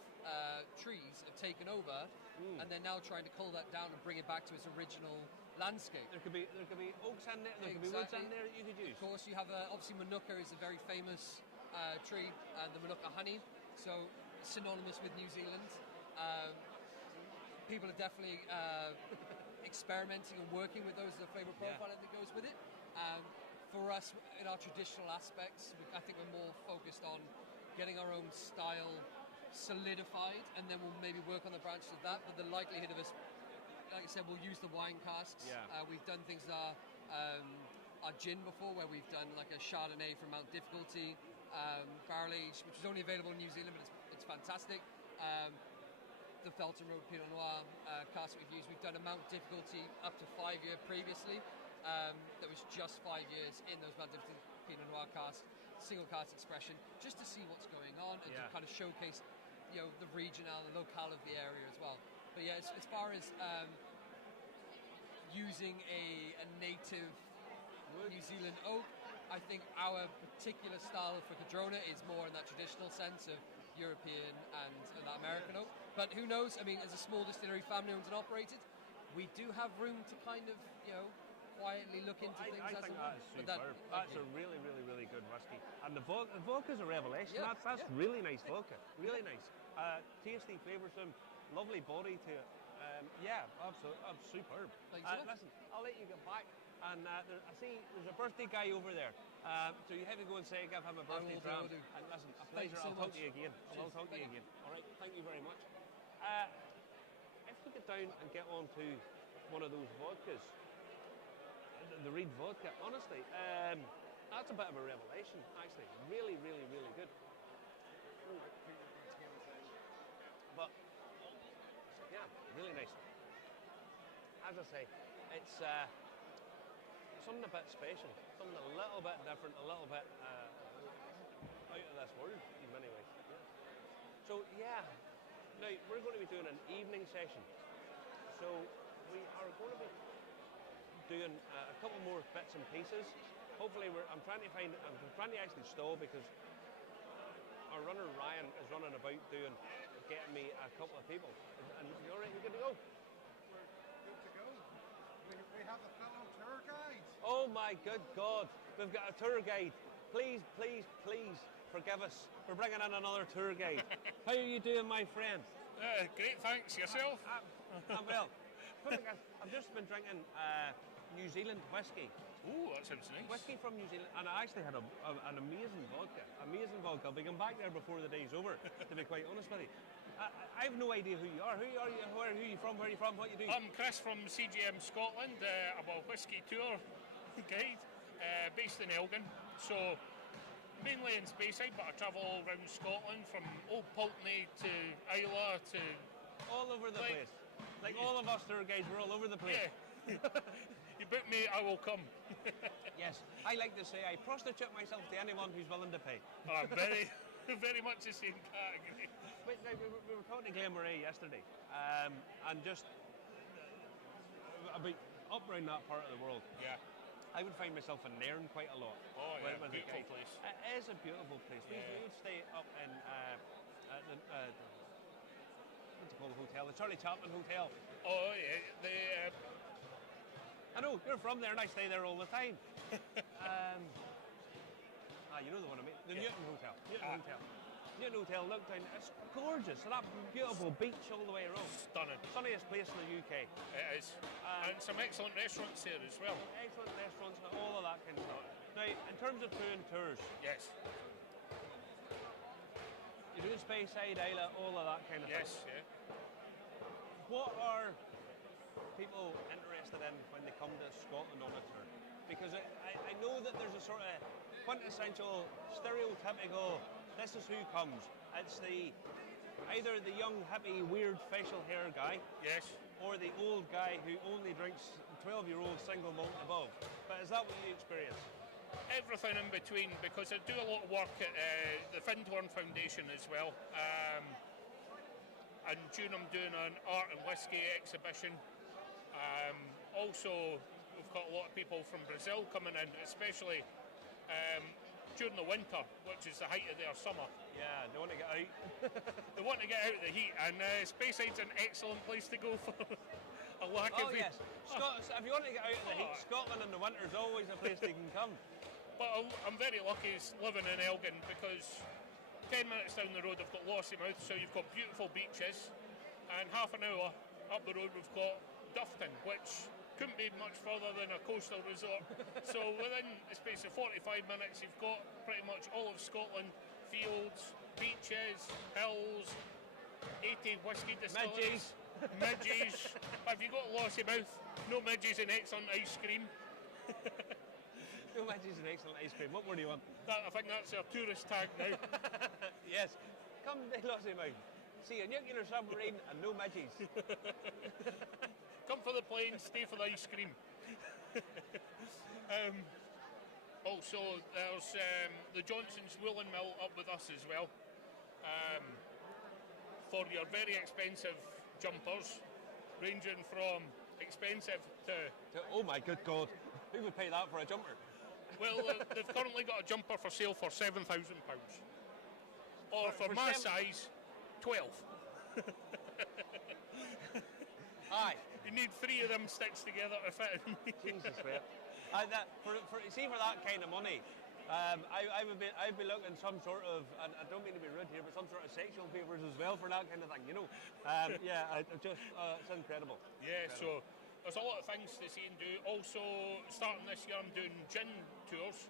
trees have taken over, and they're now trying to cull that down and bring it back to its original landscape. There could be oaks in there, there could be woods in there that you could use. Of course, you have obviously Manuka is a very famous tree, the Manuka honey, so synonymous with New Zealand. People are definitely experimenting and working with those as a flavour profile that goes with it. For us, in our traditional aspects, I think we're more focused on getting our own style solidified, and then we'll maybe work on the branches of that. But the likelihood of us, like I said, we'll use the wine casks. Yeah. We've done things that our gin before, where we've done like a Chardonnay from Mount Difficulty, barrel aged, which is only available in New Zealand, but it's fantastic. The Felton Road Pinot Noir cask we've used, we've done a Mount Difficulty up to 5 year previously. That was just 5 years in those Mount Difficulty Pinot Noir casks, single cask expression, just to see what's going on and to kind of showcase, you know, the regional, the locale of the area as well. But yeah, as far as using a native New Zealand oak, I think our particular style for Cardrona is more in that traditional sense of European and that American oak. But who knows? I mean, as a small distillery, family owned and operated, we do have room to kind of, you know, quietly look into things. I think that is superb. That's a really, really, really good whiskey. And the vodka's a revelation. Yeah, that's really nice vodka. Really nice. Tasty, flavoursome, lovely body to it. Absolutely, superb. Listen, I'll let you get back. And I see there's a birthday guy over there. So you have to go and say, give him a birthday dram. And listen, a pleasure. I'll talk to you again. I'll talk to you again. All right, thank you very much. If we get down and get on to one of those vodkas, the Reed vodka, honestly, that's a bit of a revelation, actually. Really, really, really good. But, yeah, really nice. As I say, it's something a bit special, something a little bit different, a little bit out of this world in many ways. Yeah. So, yeah, now we're going to be doing an evening session. So, we are going to be doing a couple more bits and pieces. Hopefully, I'm trying to actually stall because our runner Ryan is running about getting me a couple of people. And you all right? You good to go? We're good to go. We have a fellow tour guide. Oh my good God! We've got a tour guide. Please, please, please forgive us for bringing in another tour guide. How are you doing, my friend? Great, thanks. Yourself? I'm well. I've just been drinking New Zealand whiskey. Oh, that sounds nice. Whiskey from New Zealand, and I actually had an amazing vodka. Amazing vodka. I'll be going back there before the day's over, to be quite honest with you. I have no idea who you are. Who are you? Who are you from? Where are you from? What you do? I'm Chris from CGM Scotland. I'm a whiskey tour guide based in Elgin. So, mainly in Speyside, but I travel all around Scotland from Old Pulteney to Aloa to... All over the place. Like all of us tour guides, we're all over the place. Yeah. You book me, I will come. Yes, I like to say I prostitute myself to anyone who's willing to pay. I'm very, very much the same category. But we were talking to Glen Moray yesterday, and just about up around that part of the world. Yeah. I would find myself in Nairn quite a lot. Oh yeah, with beautiful place. It is a beautiful place. Yeah. We would stay up in the to call the hotel? The Charlie Chaplin Hotel. Oh, yeah. I know, you're from there and I stay there all the time. You know the one I mean. The Newton Hotel. Newton Hotel, look down, it's gorgeous. So that beautiful beach all the way around. Stunning. Sunniest place in the UK. It is. And some excellent restaurants there as well. Excellent restaurants and all of that kind of stuff. Now, in terms of doing tours. Yes. You do Speyside, Isla, all of that kind of thing. Yes, yeah. What are people interested in when they come to Scotland on a tour? Because I know that there's a sort of quintessential, stereotypical, this is who comes. It's either the young, hippie, weird facial hair guy. Yes. Or the old guy who only drinks 12-year-old single malt and above. But is that what you experience? Everything in between, because I do a lot of work at the Findhorn Foundation as well. In June I'm doing an art and whisky exhibition. Also, we've got a lot of people from Brazil coming in, especially during the winter, which is the height of their summer. Yeah, they want to get out. They want to get out of the heat, and Speyside's an excellent place to go for a lack of heat. Yes. If you want to get out of the heat, Scotland in the winter is always a place they can come. But I'm very lucky living in Elgin, because 10 minutes down the road I've got Lossiemouth, so you've got beautiful beaches, and half an hour up the road we've got Duffton, which couldn't be much further than a coastal resort. So within a space of 45 minutes you've got pretty much all of Scotland, fields, beaches, hills, 80 whisky distilleries. Midges. But if you go to Lossiemouth, no midges and excellent ice cream. No midges and excellent ice cream. What more do you want? I think that's our tourist tag now. Yes. Come to Lossiemouth. See a nuclear submarine and no midges. Come for the plane, stay for the ice cream. Also, there's the Johnson's Woolen Mill up with us as well. For your very expensive jumpers, ranging from expensive to... Oh my good God, who would pay that for a jumper? Well, they've currently got a jumper for sale for £7,000. Or for my size, 12. Aye. You need 3 of them sticks together to fit in. Jesus, mate. See, for that kind of money, I'd be looking some sort of, and I don't mean to be rude here, but some sort of sexual papers as well for that kind of thing, you know. It's incredible. Yeah, so there's a lot of things to see and do. Also, starting this year, I'm doing gin tours.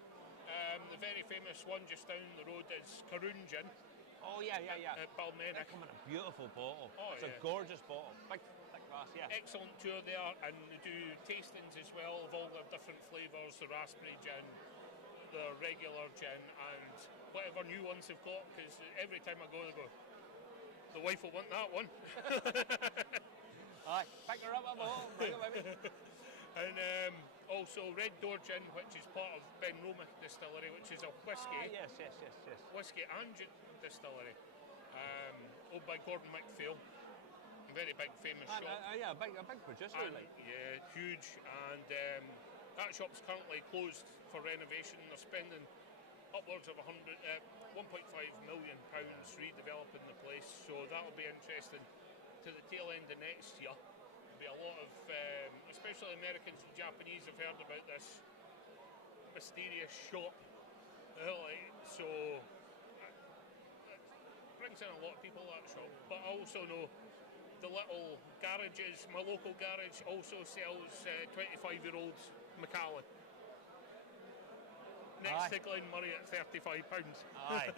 The very famous one just down the road is Caroon Gin. Oh, yeah. At Balmenic. They come in a beautiful bottle. Oh, it's a gorgeous bottle. Big glass, yeah. Excellent tour there, and they do tastings as well of all their different flavours, the raspberry gin, the regular gin, and whatever new ones they've got, because every time I go, they go, the wife will want that one. Aye, pick her up a bottle, bring it with me. And also Red Door Gin, which is part of Ben Roma Distillery, which is a whisky. Yes. Whisky and gin distillery, owned by Gordon MacPhail. A very big, famous shop. A big producer, and, yeah, huge. And that shop's currently closed for renovation. They're spending upwards of £1.5 million redeveloping the place, so that'll be interesting to the tail end of next year. There'll be a lot of, especially Americans and Japanese, have heard about this mysterious shop. So it brings in a lot of people, that shop. But I also know the little garages, my local garage also sells 25-year-old Macallan. Next to Glen Murray at £35. Aye.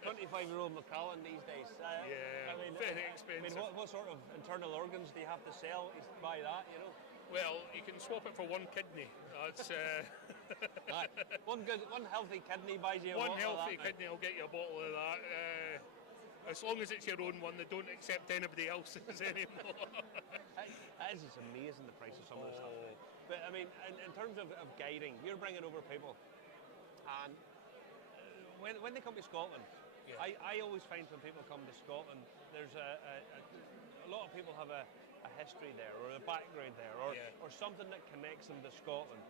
25-year-old Macallan these days. Yeah, very expensive. What sort of internal organs do you have to sell to buy that, you know? Well, you can swap it for one kidney. That's Aye. One healthy kidney buys you a one bottle healthy of that, kidney will get you a bottle of that. As long as it's your own one, they don't accept anybody else's anymore. That is just amazing, the price of some of the stuff. But I mean, in terms of guiding, you're bringing over people, and when they come to Scotland, I always find when people come to Scotland, there's a lot of people have a history there, or a background there, or something that connects them to Scotland.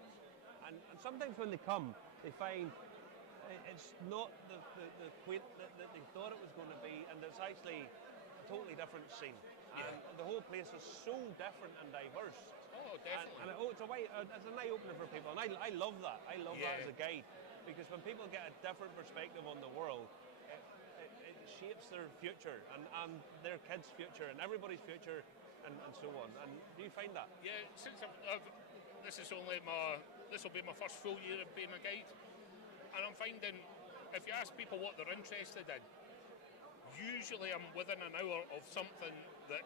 And sometimes when they come, they find it's not the quaint that they thought it was going to be, and it's actually a totally different scene. And the whole place is so different and diverse. Oh, definitely. And it's it's an eye-opener for people, and I love that. I love that as a guide, because when people get a different perspective on the world, it shapes their future and their kids' future and everybody's future and so on. And do you find that? Yeah, since this will be my first full year of being a guide, and I'm finding if you ask people what they're interested in, usually I'm within an hour of something that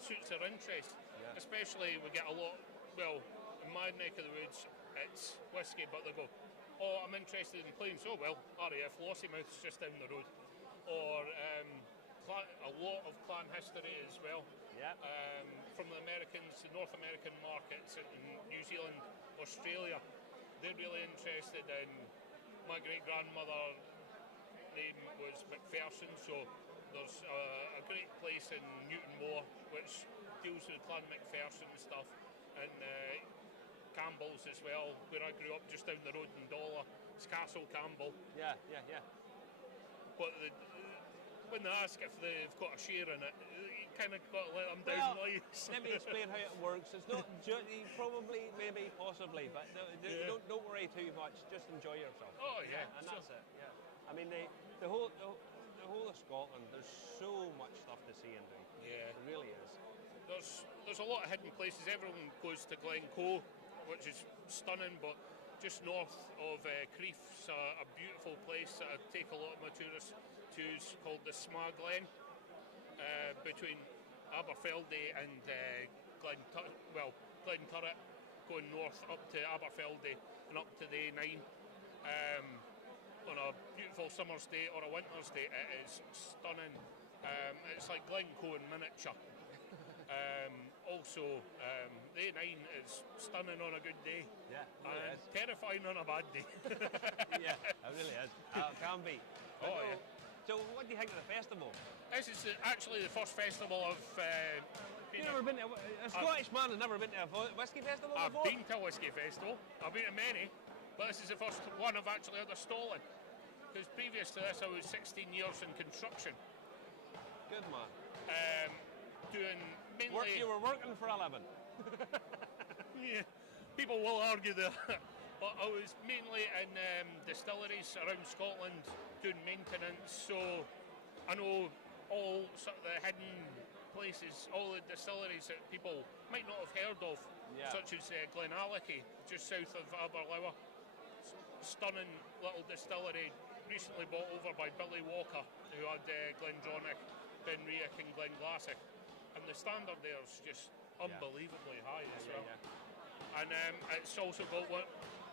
suits their interest. Especially we get a lot, well, in my neck of the woods it's whiskey, but they go, oh, I'm interested in planes. Oh well, RAF Lossiemouth's just down the road. Or a lot of clan history as well. From the Americans, the North American markets in New Zealand, Australia, they're really interested in. My great grandmother name was McPherson, so there's a great place in Newton Moor which deals with Clan McPherson and stuff, and Campbell's as well, where I grew up just down the road in Dollar. It's Castle Campbell. Yeah. But when they ask if they've got a share in it, you kind of got to let them down. Let me explain how it works. It's not probably, maybe, possibly, but don't worry too much. Just enjoy yourself. Oh yeah, and that's it. Yeah. I mean, the whole of Scotland. There's so much stuff to see and do. Yeah, it really is. There's a lot of hidden places. Everyone goes to Glencoe, which is stunning, but just north of Creef's a beautiful place that I take a lot of my tourists to, is called the Sma Glen, between Aberfeldy and Glenturret, going north up to Aberfeldy and up to the A9. On a beautiful summer's day or a winter's day, it is stunning. It's like Glencoe in miniature. Also, the A9 is stunning on a good day, and terrifying on a bad day. Yeah, it really is. It can be. So, what do you think of the festival? This is actually the first festival I've You've never been to a Scottish man has never been to a whisky festival before? I've been to a whisky festival. I've been to many, but this is the first one I've actually had a stall in. Because previous to this, I was 16 years in construction. Good man. Doing mainly. You were working for a living. Yeah, people will argue that. But I was mainly in distilleries around Scotland doing maintenance. So I know all sort of the hidden places, all the distilleries that people might not have heard of, such as Glenallachie, just south of Aloa. Stunning little distillery, recently bought over by Billy Walker, who had Glendronach, Benriach and Glenglassic. And the standard there is just unbelievably high as well. And it's also got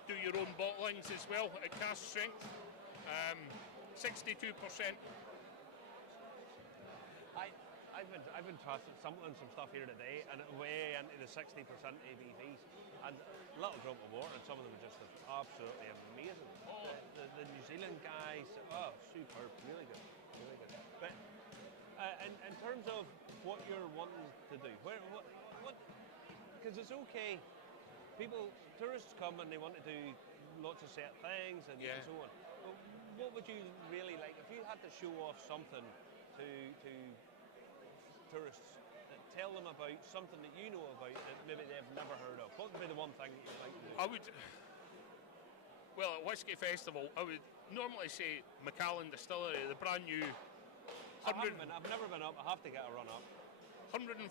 do your own bottlings as well at cask strength. 62%. I've been sampling some stuff here today, and way into the 60% ABVs, and a little drop of water, and some of them are just absolutely amazing. The New Zealand guys, superb, really good. But in terms of what you're wanting to do, because it's okay. Tourists come and they want to do lots of set things and so on. But what would you really like if you had to show off something to tourists? Tell them about something that you know about that maybe they've never heard of. What would be the one thing that you'd like to do? Well, at Whisky Festival, I would normally say Macallan Distillery, the brand new. I've never been up. I have to get a run up. £143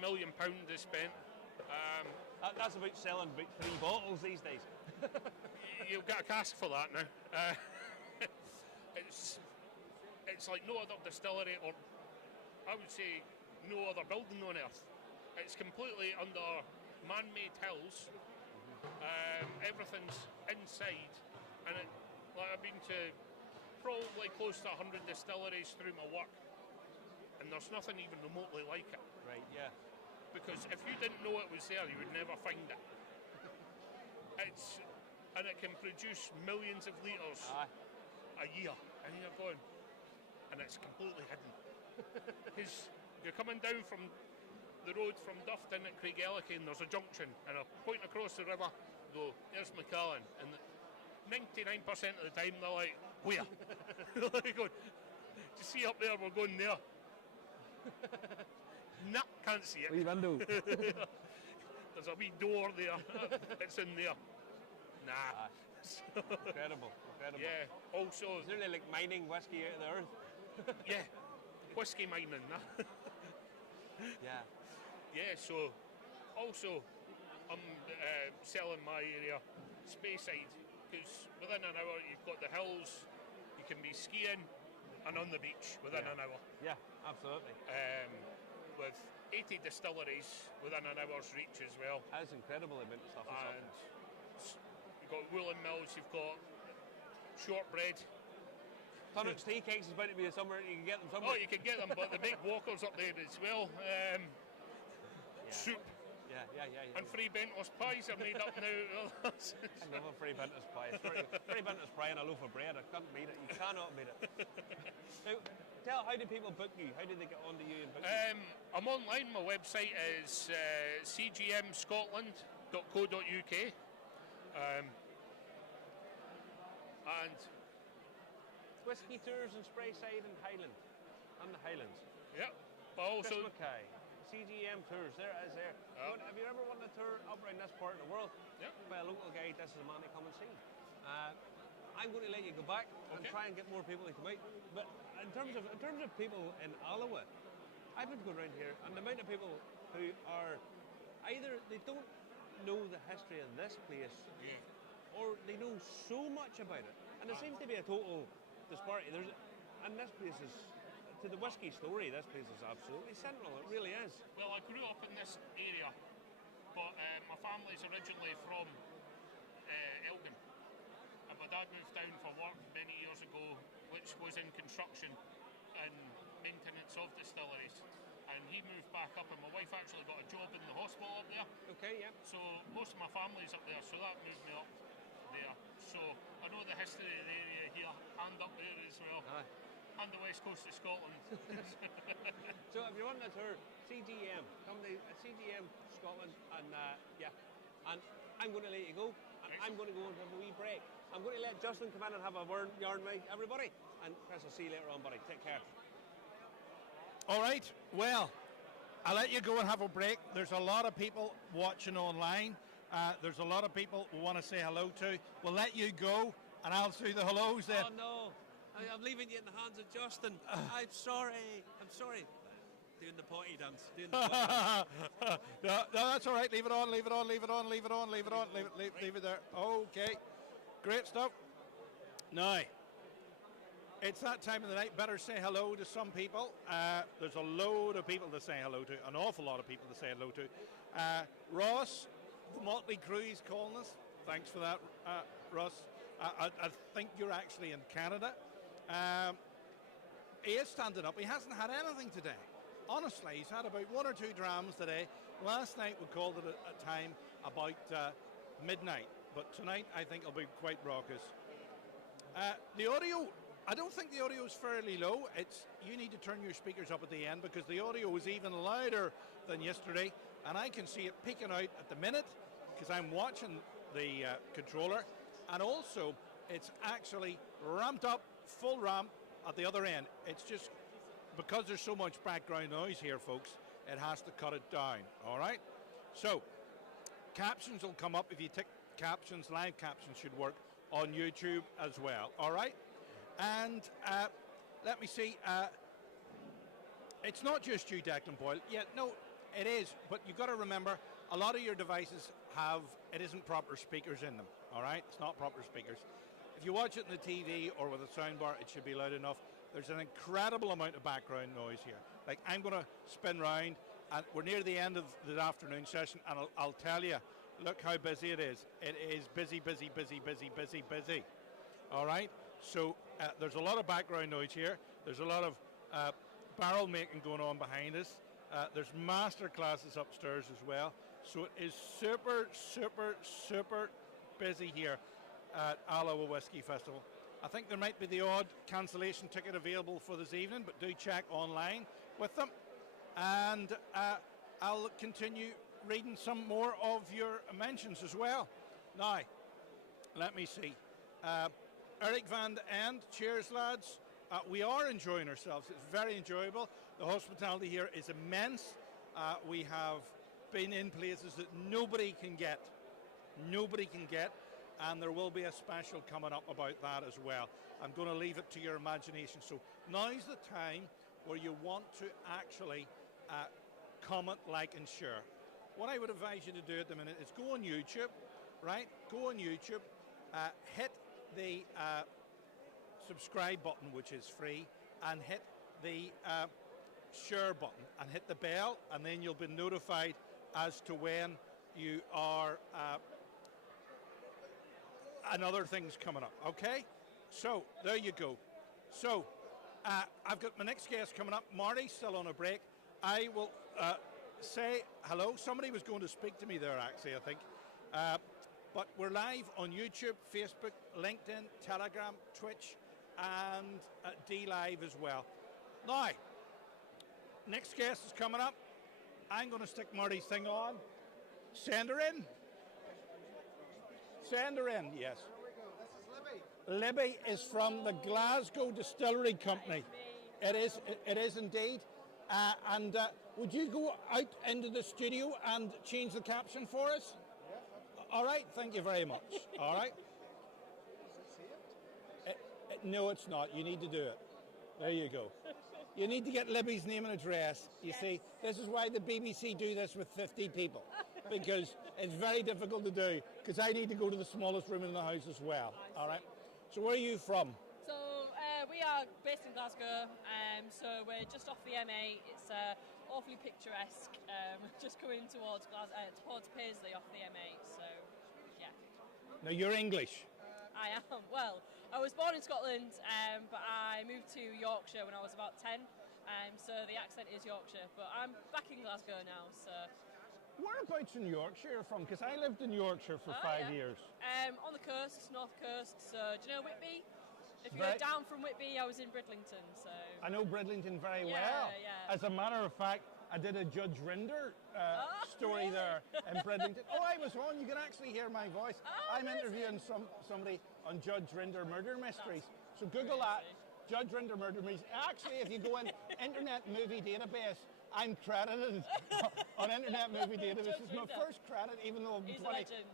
million is spent. That's about selling about 3 bottles these days. You'll get a cask for that now. It's like no other distillery, or I would say no other building on earth. It's completely under man-made hills. Everything's inside, and I've been to probably close to 100 distilleries through my work, and there's nothing even remotely like it. Right, yeah. Because if you didn't know it was there, you would never find it. And it can produce millions of litres a year, and you're going, and it's completely hidden. Because you're coming down from the road from Dufton at Craigellachie, and there's a junction, and I point across the river, go, there's Macallan, and 99% of the time they're like, where? They're like going, do you see up there, we're going there. Nah, can't see it. Wee window. There's a wee door there. It's in there. Nah. Incredible. Yeah. Also, is there like mining whiskey out of the earth? yeah. Whiskey mining. Nah. Yeah. Yeah. So, also, I'm selling my area, Speyside, because within an hour you've got the hills. You can be skiing and on the beach within an hour. Yeah, absolutely. With 80 distilleries within an hour's reach as well. That's incredible amount of stuff. And you've got woolen mills, you've got shortbread. Tunnock's tea cakes is about to be somewhere, you can get them somewhere. Oh, you can get them, but they make walkers up there as well. Soup. Yeah. And free Bentos pies are made up now. I love a free Bentos pie. Free Bentos pie and a loaf of bread. I can't beat it. You cannot beat it. Now, how do people book you? How do they get onto you and book you? I'm online. My website is cgmscotland.co.uk. And Whisky tours in Speyside and Highland. And the Highlands. Yeah. Also, Chris Mackay. CGM tours, there it is there. Have you ever wanted a tour up around this part of the world? Yeah. By a local guide, this is the man to come and see. I'm going to let you go back and try and get more people to come out. But in terms of people in Aloa, I've been going around here, and the amount of people who are either they don't know the history of this place, or they know so much about it, and it seems to be a total disparity. And this place is. To the whisky story, this place is absolutely central. It really is. Well, I grew up in this area, but my family's originally from Elgin. And my dad moved down for work many years ago, which was in construction and maintenance of distilleries. And he moved back up, and my wife actually got a job in the hospital up there. Okay, yeah. So most of my family's up there, so that moved me up there. So I know the history of the area here and up there as well. And the west coast of Scotland. So if you want a tour, CGM, come to CGM Scotland, and and I'm going to let you go, and I'm going to go and have a wee break. I'm going to let Justin come in and have a word, yarn with everybody, and Chris, I'll see you later on, buddy. Take care. All right, well, I'll let you go and have a break. There's a lot of people watching online. There's a lot of people we want to say hello to. We'll let you go, and I'll do the hellos then. Oh no, I'm leaving you in the hands of Justin. I'm sorry. Doing the potty dance. No, that's all right. Leave it on. Leave it there. Okay, great stuff. Now, it's that time of the night. Better say hello to some people. There's a load of people to say hello to. An awful lot of people to say hello to. Ross, the Motley Crew, is calling us. Thanks for that, Ross. I think you're actually in Canada. He is standing up. He hasn't had anything today. Honestly, he's had about 1 or 2 drams today. Last night we called it a time about midnight, but tonight I think it'll be quite raucous. The audio, I don't think the audio is fairly low. You need to turn your speakers up at the end because the audio is even louder than yesterday, and I can see it peaking out at the minute because I'm watching the controller, and also it's actually ramped up, full ramp at the other end. It's just because there's so much background noise here, folks, it has to cut it down. All right, so captions will come up. If you tick captions, live captions should work on YouTube as well. All right, and let me see, it's not just you, Declan Boyle. Yeah, no, it is, but you've got to remember a lot of your devices it isn't proper speakers in them. All right, it's not proper speakers. If you watch it on the TV or with a soundbar, it should be loud enough. There's an incredible amount of background noise here. Like, I'm going to spin round, and we're near the end of the afternoon session, and I'll tell you, look how busy it is. It is busy. All right? So there's a lot of background noise here. There's a lot of barrel making going on behind us. There's master classes upstairs as well. So it is super busy here at Aloa Whisky Festival. I think there might be the odd cancellation ticket available for this evening, but do check online with them. And I'll continue reading some more of your mentions as well. Now, let me see. Eric Van de End, cheers, lads. We are enjoying ourselves. It's very enjoyable. The hospitality here is immense. We have been in places that nobody can get. Nobody can get. And there will be a special coming up about that as well. I'm going to leave it to your imagination. So now's the time where you want to actually comment, like, and share. What I would advise you to do at the minute is go on YouTube, right? Go on YouTube, hit the subscribe button, which is free, and hit the share button, and hit the bell, and then you'll be notified as to when you are another thing's coming up, okay? So, there you go. So, I've got my next guest coming up. Marty's still on a break. I will say hello. Somebody was going to speak to me there, actually, I think. But we're live on YouTube, Facebook, LinkedIn, Telegram, Twitch, and D-Live as well. Now, next guest is coming up. I'm going to stick Marty's thing on. Send her in. Send her in, yes. This is Libby. Libby is from the Glasgow Distillery Company. It is indeed. And would you go out into the studio and change the caption for us? All right, thank you very much. All right. No, it's not. You need to do it. There you go. You need to get Libby's name and address. You see, this is why the BBC do this with 50 people, because it's very difficult to do, because I need to go to the smallest room in the house as well. All right. So where are you from? So we are based in Glasgow, so we're just off the M8. It's awfully picturesque. Just coming towards Paisley off the M8. So yeah. Now you're English. I am. Well, I was born in Scotland, but I moved to Yorkshire when I was about 10. So the accent is Yorkshire, but I'm back in Glasgow now. So. Whereabouts in Yorkshire are you from? Because I lived in Yorkshire for 5 years. On the coast, north coast. So do you know Whitby? If you go down from Whitby, I was in Bridlington. So I know Bridlington very well. Yeah. As a matter of fact, I did a Judge Rinder story there in Bridlington. Oh, I was on. You can actually hear my voice. I'm interviewing somebody on Judge Rinder murder mysteries. So Google that, Judge Rinder murder mysteries. Actually, if you go in Internet Movie Database, I'm credited on Internet Movie Database. It's my first credit, even though I'm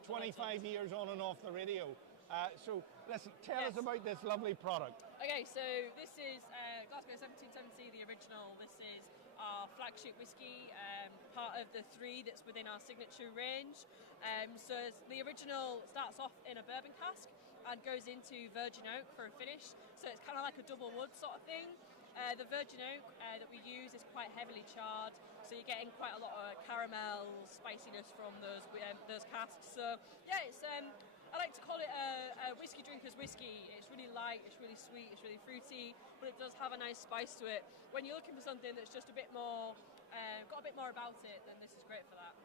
25 years on and off the radio. So, listen, tell us about this lovely product. Okay, so this is Glasgow 1770, the original. This is our flagship whiskey, part of the 3 that's within our signature range. So the original starts off in a bourbon cask and goes into virgin oak for a finish. So it's kind of like a double wood sort of thing. The virgin oak that we use is quite heavily charred, so you're getting quite a lot of caramel spiciness from those casks. So yeah, it's I like to call it a whiskey drinker's whiskey. It's really light, it's really sweet, it's really fruity, but it does have a nice spice to it. When you're looking for something that's just a bit more, got a bit more about it, then this is great for that.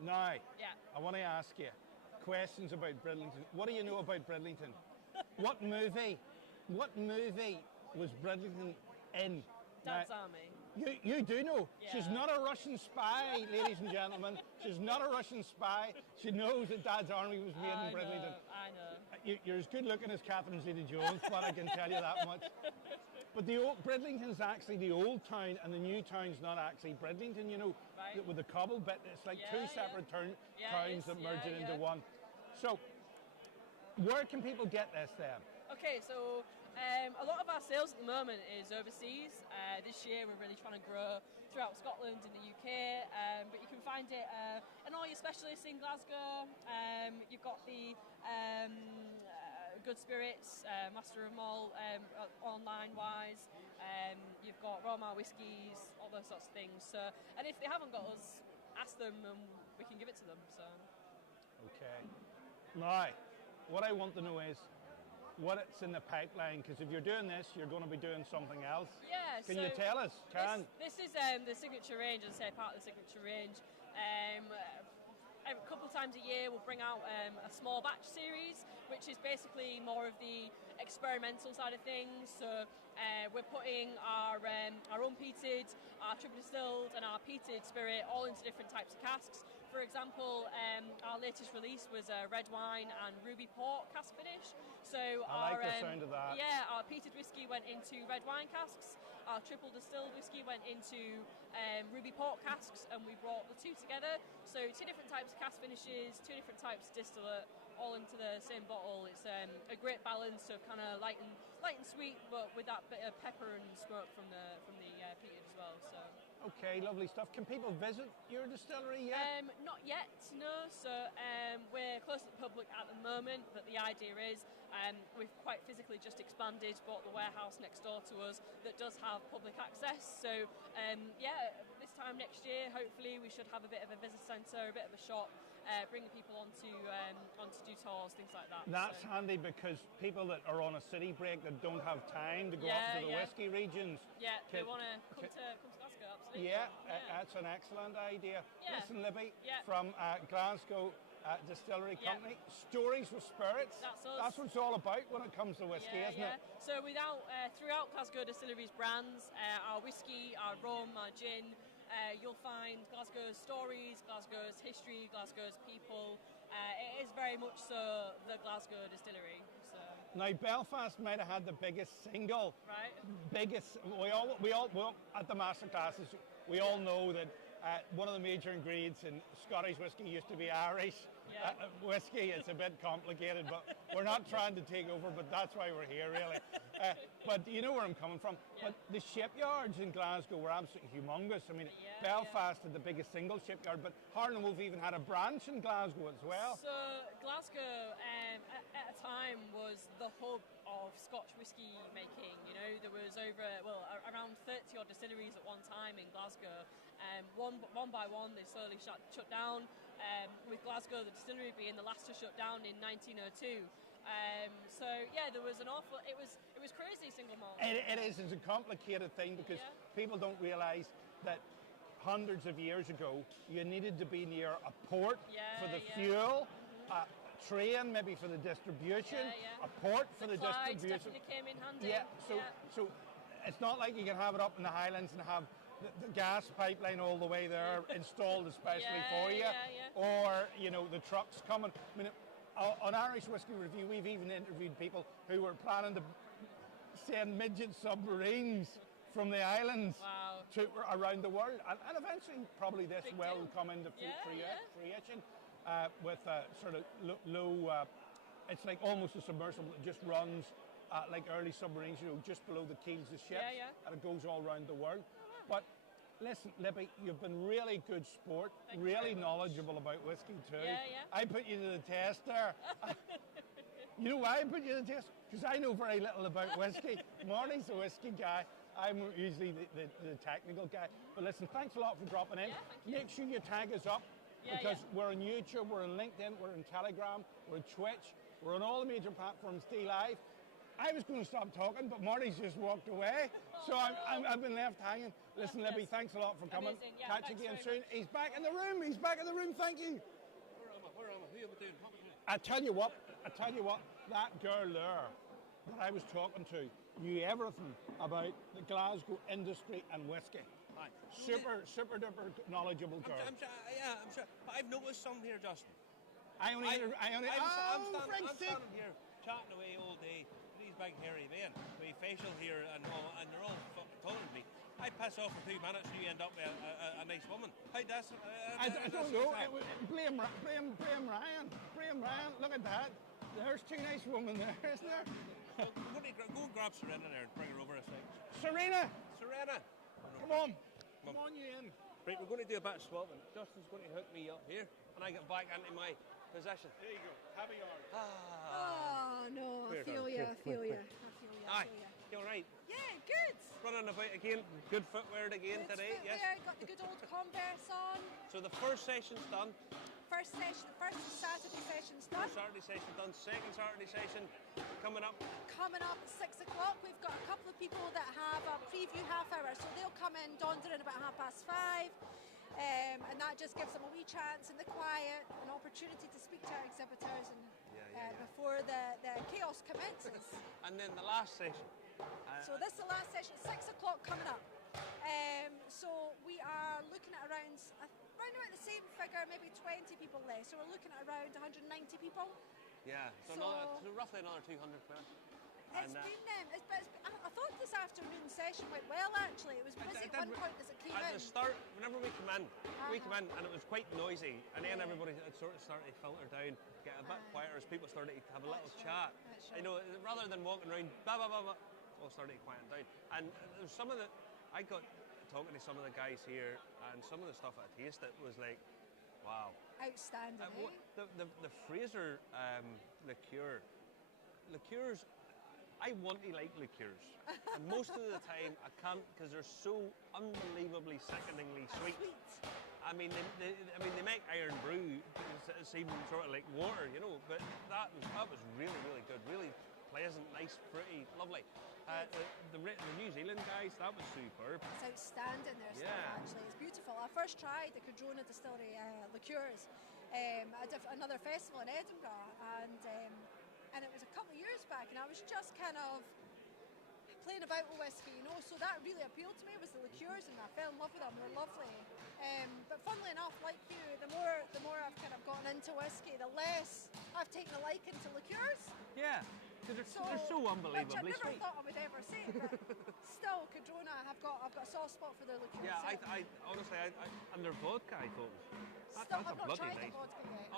Now, I want to ask you questions about Bridlington. What do you know about Bridlington? What movie was Bridlington in? Dad's Army. You do know. Yeah. She's not a Russian spy, ladies and gentlemen. She's not a Russian spy. She knows that Dad's Army was made in Bridlington. I know. You're as good looking as Catherine Zeta-Jones, but I can tell you that much. But Bridlington's actually the old town, and the new town's not actually Bridlington, you know, with the cobble bit. It's like two separate towns that merge it into one. So, where can people get this then? Okay, so a lot of our sales at the moment is overseas. This year we're really trying to grow throughout Scotland and the UK, but you can find it in all your specialists in Glasgow. You've got the Good Spirits, Master of Malt, online-wise. You've got Roma whiskies, all those sorts of things. So, and if they haven't got us, ask them and we can give it to them. So. Okay. Now, what I want to know is what's in the pipeline, because if you're doing this, you're going to be doing something else. Yeah. Can you tell us? This is the signature range, as I say, part of the signature range. A couple of times a year we'll bring out a small batch series, which is basically more of the experimental side of things. So we're putting our unpeated, our triple distilled and our peated spirit all into different types of casks. For example, our latest release was a red wine and ruby port cask finish. So I like the sound of that. Yeah, our peated whiskey went into red wine casks, our triple distilled whiskey went into ruby port casks, and we brought the two together. So 2 different types of cask finishes, 2 different types of distillate, all into the same bottle. It's a great balance of kind of light and sweet, but with that bit of pepper and smoke from the peated as well. So. Okay, lovely stuff. Can people visit your distillery yet? Not yet, no. So we're close to the public at the moment, but the idea is we've quite physically just expanded, bought the warehouse next door to us that does have public access. So this time next year, hopefully we should have a bit of a visitor centre, a bit of a shop, bringing people on to do tours, things like that. That's handy because people that are on a city break that don't have time to go up to the whiskey regions. Yeah, they want to come to Glasgow, absolutely. Yeah, that's an excellent idea. Yeah. Listen, Libby, from Glasgow Distillery Company, Stories with Spirits. That's us. That's what it's all about when it comes to whiskey, isn't it? So throughout Glasgow Distillery's brands, our whiskey, our rum, our gin, you'll find Glasgow's stories, Glasgow's history, Glasgow's people. It is very much so the Glasgow distillery. So. Now Belfast might have had the biggest single. Right. Biggest. We all at the masterclasses. We all know that one of the major ingredients in Scottish whiskey used to be Irish. Whiskey. It's a bit complicated, but we're not trying to take over. But that's why we're here, really. But you know where I'm coming from. But the shipyards in Glasgow were absolutely humongous. I mean, Belfast had the biggest single shipyard, but Harlan and Wolff even had a branch in Glasgow as well. So Glasgow, at a time, was the hub of Scotch whiskey making. You know, there was around 30 odd distilleries at one time in Glasgow. One by one, they slowly shut down. With Glasgow, the distillery being the last to shut down in 1902. There was an awful. It was crazy single malt. It is. It's a complicated thing because people don't realise that hundreds of years ago you needed to be near a port for the fuel, a train maybe for the distribution, a port for the distribution. Definitely came in handy. So it's not like you can have it up in the Highlands and have the gas pipeline all the way there installed especially for you, or the trucks coming. I mean, on Irish Whiskey Review, we've even interviewed people who were planning to send midget submarines from the islands to around the world, and eventually probably this will come into fruition with sort of low. It's like almost a submersible that just runs like early submarines, just below the keels of ships, and it goes all around the world. But listen, Libby, you've been really good sport, really knowledgeable about whiskey too. I put you to the test there. You know why I put you to the test? Because I know very little about whiskey. Marty's a whiskey guy. I'm usually the technical guy. But listen, thanks a lot for dropping in. Make sure you tag us up because we're on YouTube, we're on LinkedIn, we're on Telegram, we're on Twitch, we're on all the major platforms, Live. I was going to stop talking, but Marty's just walked away. So I've been left hanging. Listen, Libby, thanks a lot for coming. Catch you again soon. He's back in the room. Thank you. Where am I? Who am I doing? I tell you what, that girl there that I was talking to knew everything about the Glasgow industry and whiskey. Hi. Super duper knowledgeable girl. I'm sure. But I've noticed something here, Justin. I'm standing here chatting away all day. These big hairy men with facial hair and they're all talking to me. I pass off for 2 minutes and you end up with a nice woman. How does I don't know. Blame Ryan. Look at that. There's 2 nice women there, isn't there? Go and grab Serena there and bring her over a sec. Serena! Come on, you in. Right, we're going to do a bit of swapping. Justin's going to hook me up here and I get back into my position. There you go. Have a yarn. Oh, no, I feel you. Aye, you all right? Yeah, good. Running about again, good footwear again today, yes? Got the good old Converse on. So the first session's done. First Saturday session's done. First Saturday session done. Second Saturday session coming up. Coming up at 6 o'clock. We've got a couple of people that have a preview half hour, so they'll come in dondering about 5:30. And that just gives them a wee chance in the quiet, an opportunity to speak to our exhibitors and before the chaos commences. And then the last session. So this is the last session, 6 o'clock coming up. So we are looking at around about the same figure, maybe 20 people less. So we're looking at around 190 people. Yeah, so roughly another 200 players. It's I thought this afternoon session went well, actually. It was busy at one point as it came at in. the start, whenever we come in, and it was quite noisy, and then everybody sort of started to filter down, get a bit quieter as people started to have a little chat. You know, rather than walking around, blah, blah, blah, blah, all started to quieten down. And there's some of the, I got talking to some of the guys here, and some of the stuff I tasted was like, wow. Outstanding, The Fraser liqueurs, I want to like liqueurs. And most of the time I can't because they're so unbelievably sickeningly sweet. I mean, they make iron brew. It's even sort of like water, you know. But that was really, really good. Really pleasant, nice, fruity, lovely. The New Zealand guys, that was superb. It's outstanding, their stuff, actually. It's beautiful. I first tried the Cadrona Distillery liqueurs at another festival in Edinburgh, and it was a couple of years back, and I was just kind of playing about with whiskey, you know, so that really appealed to me, was the liqueurs, and I fell in love with them. They were lovely. But funnily enough, like you, the more I've kind of gotten into whiskey, the less I've taken a liking to liqueurs. Yeah. They're so unbelievably which I never sweet. thought I would ever say, but still, Cadrona, I've got a soft spot for their liqueurs. Yeah, I honestly, and their vodka, I thought. That's I've a not bloody tried nice. the vodka yet.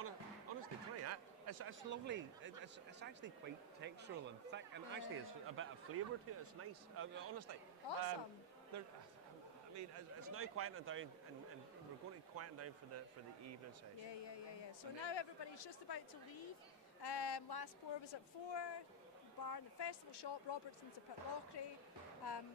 Honestly, try it. It's lovely. It's actually quite textural and thick, and actually it's a bit of flavour to it. It's nice. Honestly. Awesome. I mean, it's now quieting down, and we're going to quieten down for the evening session. Yeah. So now everybody's just about to leave. Last pour was at 4. Bar in the festival shop, Robertson's at Pitlochry.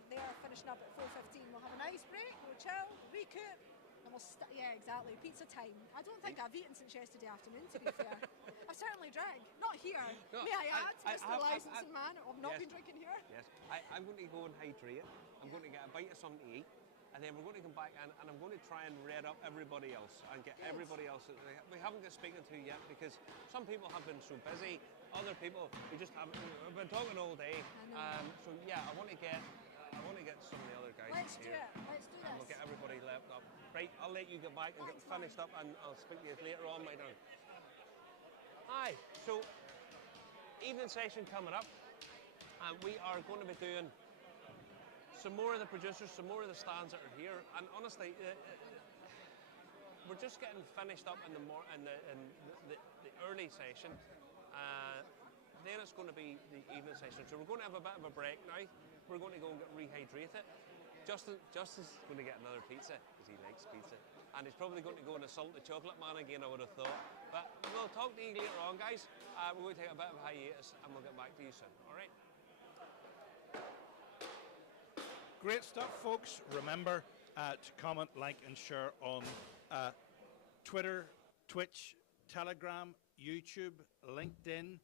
They are finishing up at 4:15. We'll have a nice break, we'll chill, recoup, and we'll exactly, pizza time. I don't think I've eaten since yesterday afternoon, to be fair. I've certainly drank, not here. No, May I add, Mr. I Licensing Man, I've not been drinking here. Yes, I'm going to go and hydrate. I'm going to get a bite of something to eat, and then we're going to come back and I'm going to try and read up everybody else and get everybody else that we haven't got speaking to yet, because some people have been so busy, other people we just haven't. We've been talking all day. So yeah, I want to get some of the other guys Let's here. Let's do this. And we'll get everybody left up. Right, I'll let you get back and get finished up, and I'll speak to you later on, my darling. Hi. So evening session coming up, and we are going to be doing some more of the producers, some more of the stands that are here, and honestly, we're just getting finished up in the early session. Then it's going to be the evening session. So we're going to have a bit of a break now. We're going to go and get rehydrated. Justin's going to get another pizza because he likes pizza, and he's probably going to go and assault the chocolate man again, I would have thought. But we'll talk to you later on, guys. We're going to take a bit of a hiatus, and we'll get back to you soon. All right. Great stuff, folks. Remember to comment, like, and share on Twitter, Twitch, Telegram, YouTube, LinkedIn,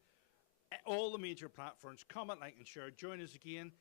all the major platforms. Comment, like, and share. Join us again